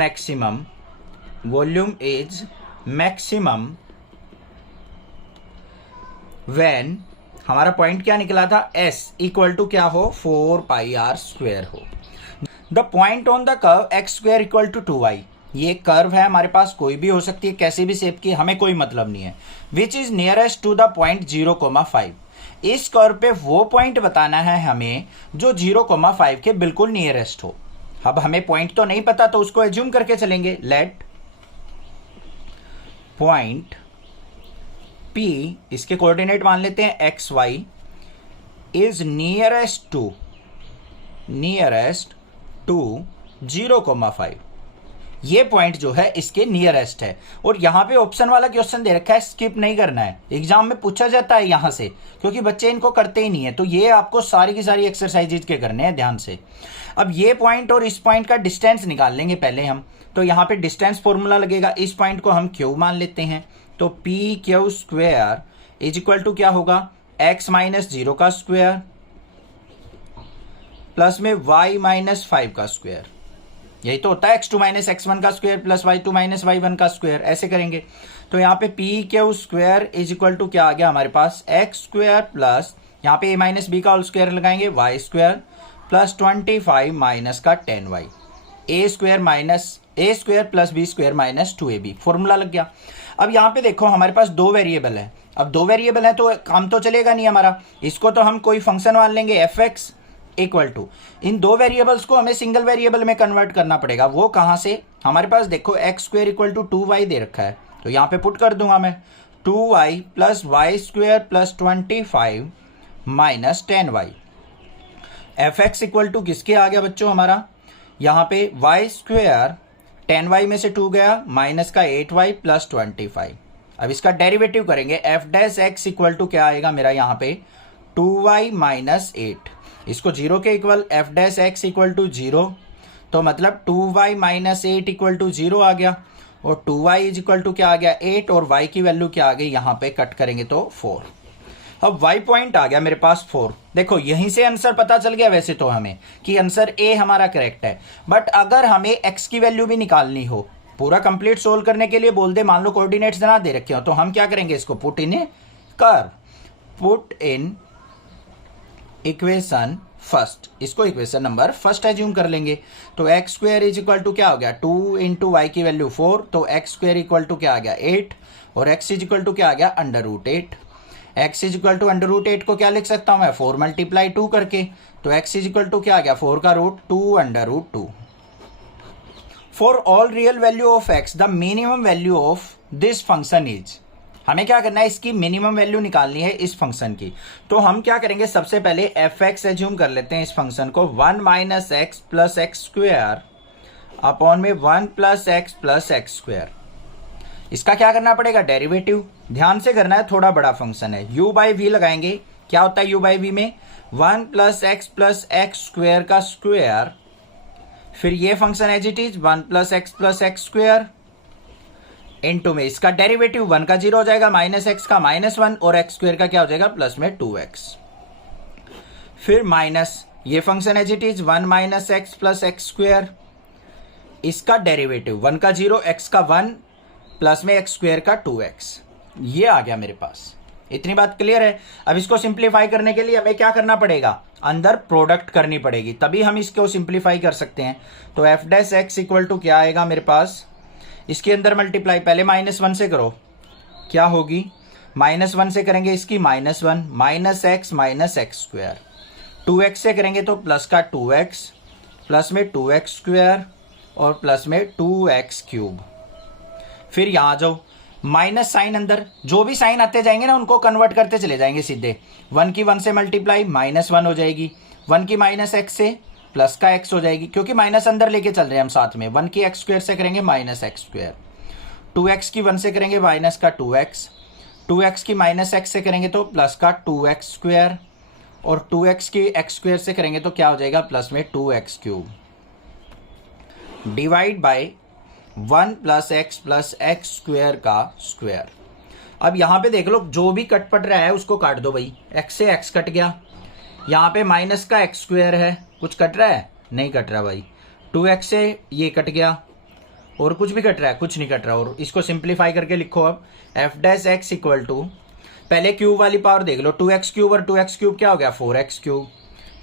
maximum when, हमारा पॉइंट क्या निकला था, s इक्वल टू क्या हो, 4 पाई आर स्क्वेयर हो। The point on the curve x square equal to 2y। ये कर्व है हमारे पास, कोई भी हो सकती है, कैसी भी शेप की, हमें कोई मतलब नहीं है। Which is nearest to the point 0,5। इस कर्व पे वो पॉइंट बताना है हमें जो 0,5 के बिल्कुल नियरेस्ट हो। अब हमें पॉइंट तो नहीं पता, तो उसको एज्यूम करके चलेंगे। लेट पॉइंट P, इसके कोऑर्डिनेट मान लेते हैं x y, is nearest to 0,5। ये पॉइंट जो है इसके नियरेस्ट है। और यहां पे ऑप्शन वाला क्वेश्चन दे रखा है, स्किप नहीं करना है, एग्जाम में पूछा जाता है यहां से, क्योंकि बच्चे इनको करते ही नहीं है। तो ये आपको सारी की सारी एक्सरसाइजेज के करने हैं ध्यान से। अब ये पॉइंट और इस पॉइंट का डिस्टेंस निकाल लेंगे पहले हम। तो यहां पे डिस्टेंस फॉर्मूला लगेगा, इस पॉइंट को हम क्यू मान लेते हैं। तो P Q square is equal to क्या होगा, एक्स माइनस 0 का स्क्वायर प्लस में y माइनस 5 का स्क्वायर। यही तो होता है x2 माइनस x1 का square plus y2 minus y1 का स्क्वायर, ऐसे करेंगे। तो यहाँ पे P Q square is equal to क्या आ गया हमारे पास, एक्स स्क्वायर प्लस यहाँ पे a माइनस बी का होल स्क्वायर लगाएंगे, वाई स्क्वायर प्लस 25 माइनस का 10y, a square plus b square minus 2ab। Formula लग गया। अब यहाँ पे देखो हमारे पास दो वेरिएबल है। अब दो वेरिएबल है तो काम तो चलेगा नहीं हमारा, इसको तो हम कोई फंक्शन मान लेंगे एफ एक्स इक्वल टू, इन दो वेरिएबल्स को हमें सिंगल वेरिएबल में कन्वर्ट करना पड़ेगा। वो कहां से, हमारे पास देखो x square equal to 2y दे रखा है, तो यहां पे पुट कर दूंगा मैं 2y plus y square plus 25 minus 10y। F x equal to किसके आ गया बच्चों हमारा, यहां पे वाई स्क्वायर 10y में से 2 गया माइनस का 8y प्लस 25। अब इसका डेरिवेटिव करेंगे, f dash x equal to क्या आएगा मेरा यहाँ पे 2y माइनस 8। इसको 0 के equal, f dash x equal to 0, तो मतलब 2y माइनस 8 इक्वल टू 0 आ गया। और 2y इज इक्वल टू क्या आ गया 8, और y की वैल्यू क्या आ गई, यहाँ पे कट करेंगे तो 4। अब y पॉइंट आ गया मेरे पास 4। देखो यहीं से आंसर पता चल गया वैसे तो हमें कि आंसर ए हमारा करेक्ट है। बट अगर हमें x की वैल्यू भी निकालनी हो, पूरा कंप्लीट सोल्व करने के लिए बोल दे, मान लो कोऑर्डिनेट्स ना दे रखे हो, तो हम क्या करेंगे, इसको put in curve, put in equation first, इसको इक्वेशन नंबर फर्स्ट एज्यूम कर लेंगे। तो x square is equal to क्या हो गया 2 इंटू वाई की वैल्यू 4, तो एक्स स्क्वायर इक्वल टू क्या आ गया 8, और एक्स इज इक्वल टू क्या आ गया under root 8। X is equal to under root 8 को क्या लिख सकता हूं मैं, 4 मल्टीप्लाई 2 करके, तो एक्स इज इक्वल टू क्या आ गया 4 का root 2 under root 2। For all real value of x the minimum value of this function is, हमें क्या करना है, इसकी मिनिमम वैल्यू निकालनी है इस फंक्शन की। तो हम क्या करेंगे, सबसे पहले एफ एक्स एज्यूम कर लेते हैं इस फंक्शन को, 1 minus x plus x square upon में 1 प्लस एक्स स्क्वायर। इसका क्या करना पड़ेगा, डेरिवेटिव, ध्यान से करना है, थोड़ा बड़ा फंक्शन है। u बाई वी लगाएंगे, क्या होता है u बाई वी में 1 प्लस एक्स स्क्वायर का स्क्वायर, फिर ये function as it is 1 plus x square into में इसका डेरिवेटिव 1 का 0 हो जाएगा, माइनस एक्स का -1, और एक्स स्क्वायर का क्या हो जाएगा प्लस में 2x। फिर माइनस ये function as it is 1 minus x plus x square, इसका डेरिवेटिव 1 का 0, x का 1 प्लस में एक्स स्क्वायर का 2x। ये आ गया मेरे पास। इतनी बात क्लियर है। अब इसको सिंप्लीफाई करने के लिए हमें क्या करना पड़ेगा, अंदर प्रोडक्ट करनी पड़ेगी, तभी हम इसको सिंप्लीफाई कर सकते हैं। तो f dash x equal to क्या आएगा मेरे पास, इसके अंदर मल्टीप्लाई पहले -1 से करो, क्या होगी, -1 से करेंगे इसकी -1 माइनस एक्स स्क्वायर, 2x से करेंगे तो प्लस का 2x प्लस में 2x स्क्वायर और प्लस में 2x क्यूब। फिर यहाँ जाओ, माइनस साइन अंदर, जो भी साइन आते जाएंगे ना उनको कन्वर्ट करते चले जाएंगे सीधे। 1 की 1 से मल्टीप्लाई -1 हो जाएगी, 1 की माइनस एक्स से प्लस का x हो जाएगी, क्योंकि माइनस अंदर लेके चल रहे हैं हम साथ में। 1 की एक्स स्क्वायर से करेंगे माइनस एक्स स्क्वायर, 2x की 1 से करेंगे माइनस का 2x, 2x की माइनस एक्स से करेंगे तो प्लस का 2x स्क्वायर, और 2x की एक्स स्क्वायर से करेंगे तो क्या हो जाएगा प्लस में 2x cube, divide by 1 plus x square का स्क्वायर। अब यहाँ पे देख लो, जो भी कट पट रहा है उसको काट दो भाई, x से x कट गया, यहाँ पे माइनस का एक्स स्क्वायर है, कुछ कट रहा है, नहीं कट रहा भाई, 2x से ये कट गया, और कुछ भी कट रहा है, कुछ नहीं कट रहा। और इसको सिंप्लीफाई करके लिखो अब, f dash x equal to, पहले क्यूब वाली पावर देख लो, 2x क्यूब और 2x क्यूब क्या हो गया 4x क्यूब,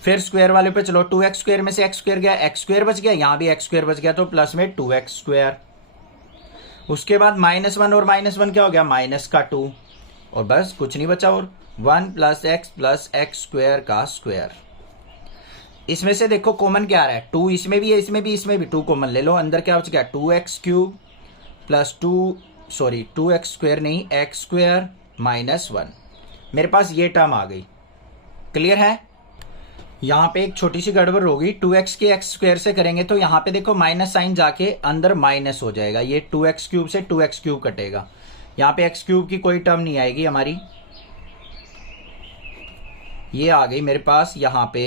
फिर स्क्वायर वाले पे चलो, 2x स्क्वायर में से x स्क्वायर गया, x स्क्वायर बच गया, यहां भी x स्क्वायर बच गया, तो प्लस में 2x स्क्वायर। उसके बाद -1 और -1 क्या हो गया, -2, और बस कुछ नहीं बचा, और 1 + x स्क्वायर का स्क्वायर। इसमें से देखो कॉमन क्या आ रहा है, 2 इसमें भी है, इसमें भी 2 कॉमन ले लो, अंदर क्या बच गया, 2x³ + 2x स्क्वायर नहीं, x स्क्वायर -1। मेरे पास ये टर्म आ गई। क्लियर है? यहाँ पे एक छोटी सी गड़बड़ होगी, 2x के x स्क्वायर से करेंगे तो यहाँ पे देखो माइनस साइन जाके अंदर माइनस हो जाएगा, ये 2x³ से 2x³ कटेगा, यहाँ पे x³ की कोई टर्म नहीं आएगी हमारी। ये आ गई मेरे पास यहाँ पे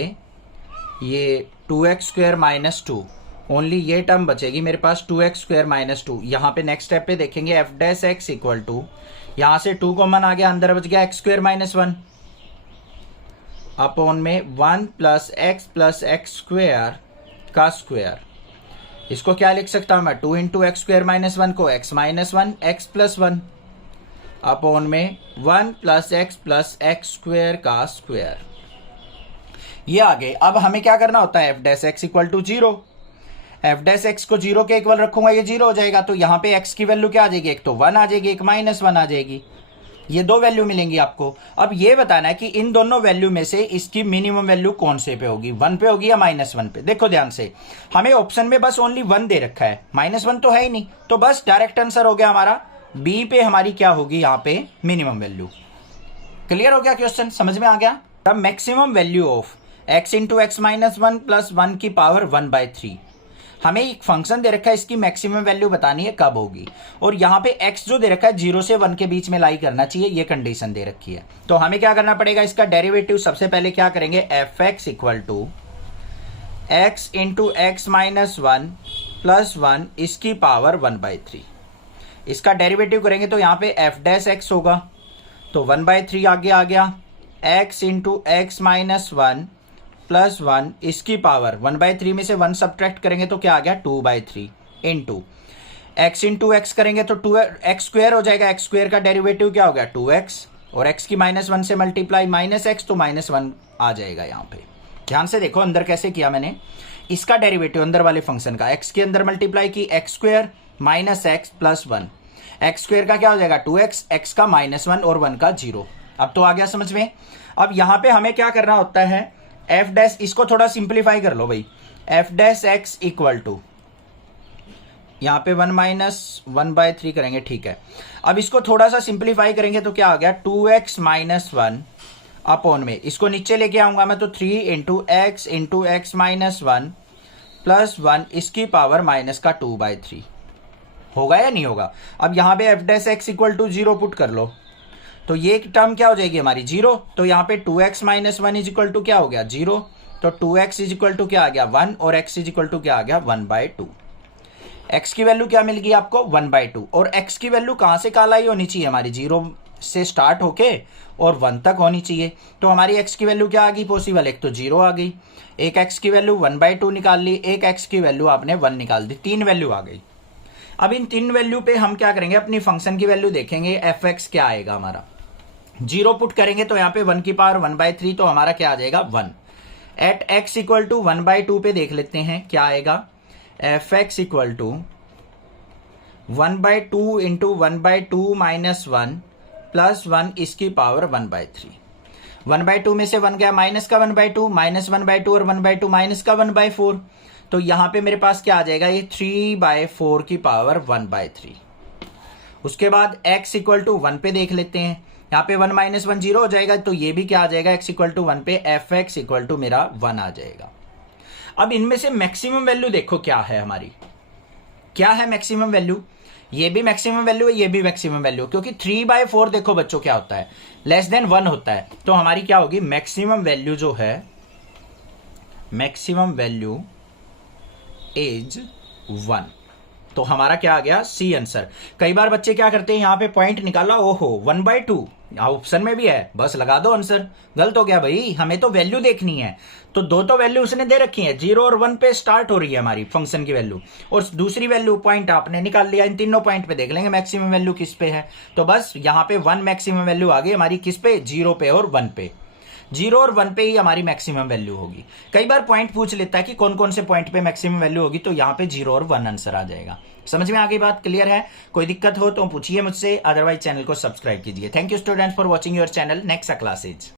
ये 2x स्क्वायर -2, ओनली ये टर्म बचेगी मेरे पास 2x स्क्वायर -2। यहाँ पे नेक्स्ट स्टेप पे देखेंगे f' इक्वल टू, यहाँ से 2 कॉमन आ गया, अंदर बच गया x स्क्वायर -1 अपॉन में 1 + x स्क्वायर का स्क्वायर। इसको क्या लिख सकता हूं मैं, 2 × x स्क्वायर -1 को x -1 x + 1 अपॉन में 1 + x स्क्वायर का स्क्वायर। ये आ गए। अब हमें क्या करना होता है, f' इक्वल टू 0, f' को 0 के इक्वल रखूंगा, ये 0 हो जाएगा, तो यहाँ पे x की वैल्यू क्या आ जाएगी, एक तो 1 आ जाएगी, एक -1 आ जाएगी, ये 2 वैल्यू मिलेंगी आपको। अब ये बताना है कि इन दोनों वैल्यू में से इसकी मिनिमम वैल्यू कौन से पे होगी, 1 पे होगी या -1 पे। देखो ध्यान से, हमें ऑप्शन में बस ओनली 1 दे रखा है, -1 तो है ही नहीं, तो बस डायरेक्ट आंसर हो गया हमारा बी पे हमारी क्या होगी यहाँ पे मिनिमम वैल्यू। क्लियर हो गया क्वेश्चन, समझ में आ गया। अब maximum value of x × x -1 + 1 की पावर 1/3, हमें एक फंक्शन दे रखा है, इसकी मैक्सिमम वैल्यू बतानी है कब होगी, और यहाँ पे x जो दे रखा है 0 से 1 के बीच में लाई करना चाहिए, ये कंडीशन दे रखी है। तो हमें क्या करना पड़ेगा, इसका डेरिवेटिव सबसे पहले क्या करेंगे, f(x) equal to x × x -1 + 1 इसकी पावर 1/3। इसका डेरिवेटिव करेंगे तो यहाँ पे f' होगा, तो 1/3 आगे आ गया, x × x -1 + 1 इसकी पावर 1/3 में से 1 सब्ट्रैक्ट करेंगे तो क्या आ गया, 2/3 इंटू x × x करेंगे तो 2x स्क्वायर हो जाएगा, x स्क्वायर का डेरिवेटिव क्या हो गया, 2x, और x की -1 से मल्टीप्लाई -x, तो -1 आ जाएगा यहाँ पे। ध्यान से देखो अंदर कैसे किया मैंने, इसका डेरिवेटिव अंदर वाले फंक्शन का x के अंदर मल्टीप्लाई की, x square -x + 1, x square का क्या हो जाएगा 2x, x का -1 और 1 का 0। अब तो आ गया समझ में। अब यहाँ पे हमें क्या करना होता है, f', इसको थोड़ा सिंप्लीफाई कर लो भाई, f' इक्वल टू यहाँ पे 1 - 1/3 करेंगे, ठीक है। अब इसको थोड़ा सा सिंप्लीफाई करेंगे तो क्या आ गया, 2x -1 अपॉन में, इसको नीचे लेके आऊंगा मैं तो 3 × x × x -1 + 1 इसकी पावर -2/3 होगा या नहीं होगा। अब यहाँ पे f' इक्वल टू 0 पुट कर लो, तो ये टर्म क्या हो जाएगी हमारी 0, तो यहाँ पे 2x -1 इज इक्वल टू क्या हो गया 0, तो 2x इज इक्वल टू क्या आ गया 1, और x इज इक्वल टू क्या आ गया 1/2। x की वैल्यू क्या मिल गई आपको 1/2, और x की वैल्यू कहाँ से कहाँ लाई होनी चाहिए हमारी, 0 से स्टार्ट होके और 1 तक होनी चाहिए। तो हमारी x की वैल्यू क्या आ गई पॉसिबल, एक तो 0 आ गई, एक x की वैल्यू 1/2 निकाल ली, एक x की वैल्यू आपने 1 निकाल दी, 3 वैल्यू आ गई। अब इन 3 वैल्यू पे हम क्या करेंगे, अपनी फंक्शन की वैल्यू देखेंगे, f(x) क्या आएगा हमारा, 0 पुट करेंगे तो यहाँ पे 1 की पावर 1/3, तो हमारा क्या आ जाएगा 1। एट x इक्वल टू 1/2 पे देख लेते हैं क्या आएगा, f(x) इक्वल टू 1/2 × 1/2 - 1 + 1 इसकी पावर 1/3। 1/2 में से 1 गया, माइनस का 1/2, -1/2 और 1/2 माइनस का 1/4, तो यहाँ पे मेरे पास क्या आ जाएगा, ये 3/4 की पावर 1/3। उसके बाद x इक्वल टू 1 पे देख लेते हैं, यहाँ पे 1 - 1 0 हो जाएगा, तो ये भी क्या आ जाएगा, x इक्वल टू 1 पे f(x) इक्वल टू मेरा 1 आ जाएगा। अब इनमें से मैक्सिमम वैल्यू देखो क्या है हमारी, क्या है मैक्सिमम वैल्यू, ये भी मैक्सिमम वैल्यू है, ये भी मैक्सिमम वैल्यू, क्योंकि 3/4 देखो बच्चों क्या होता है, <1 होता है, तो हमारी क्या होगी मैक्सिमम वैल्यू जो है, मैक्सिमम वैल्यू इज 1, तो हमारा क्या आ गया सी आंसर। कई बार बच्चे क्या करते हैं, यहाँ पे पॉइंट निकाला, ओहो 1/2 ऑप्शन में भी है, बस लगा दो आंसर, गलत हो गया भाई, हमें तो वैल्यू देखनी है। तो दो तो वैल्यू उसने दे रखी है, 0 और 1 पे स्टार्ट हो रही है हमारी फंक्शन की वैल्यू, और दूसरी वैल्यू पॉइंट आपने निकाल लिया, इन तीनों पॉइंट पे देख लेंगे मैक्सिमम वैल्यू किस पे है, तो बस यहाँ पे 1 मैक्सिमम वैल्यू आ गई हमारी किस पे, 0 पे और 1 पे। 0 और 1 पे ही हमारी मैक्सिमम वैल्यू होगी। कई बार पॉइंट पूछ लेता है कि कौन कौन से पॉइंट पे मैक्सिमम वैल्यू होगी, तो यहाँ पे 0 और 1 आंसर आ जाएगा। समझ में आ गई बात? क्लियर है? कोई दिक्कत हो तो पूछिए मुझसे, अदरवाइज चैनल को सब्सक्राइब कीजिए। Thank you students for watching your channel next classes.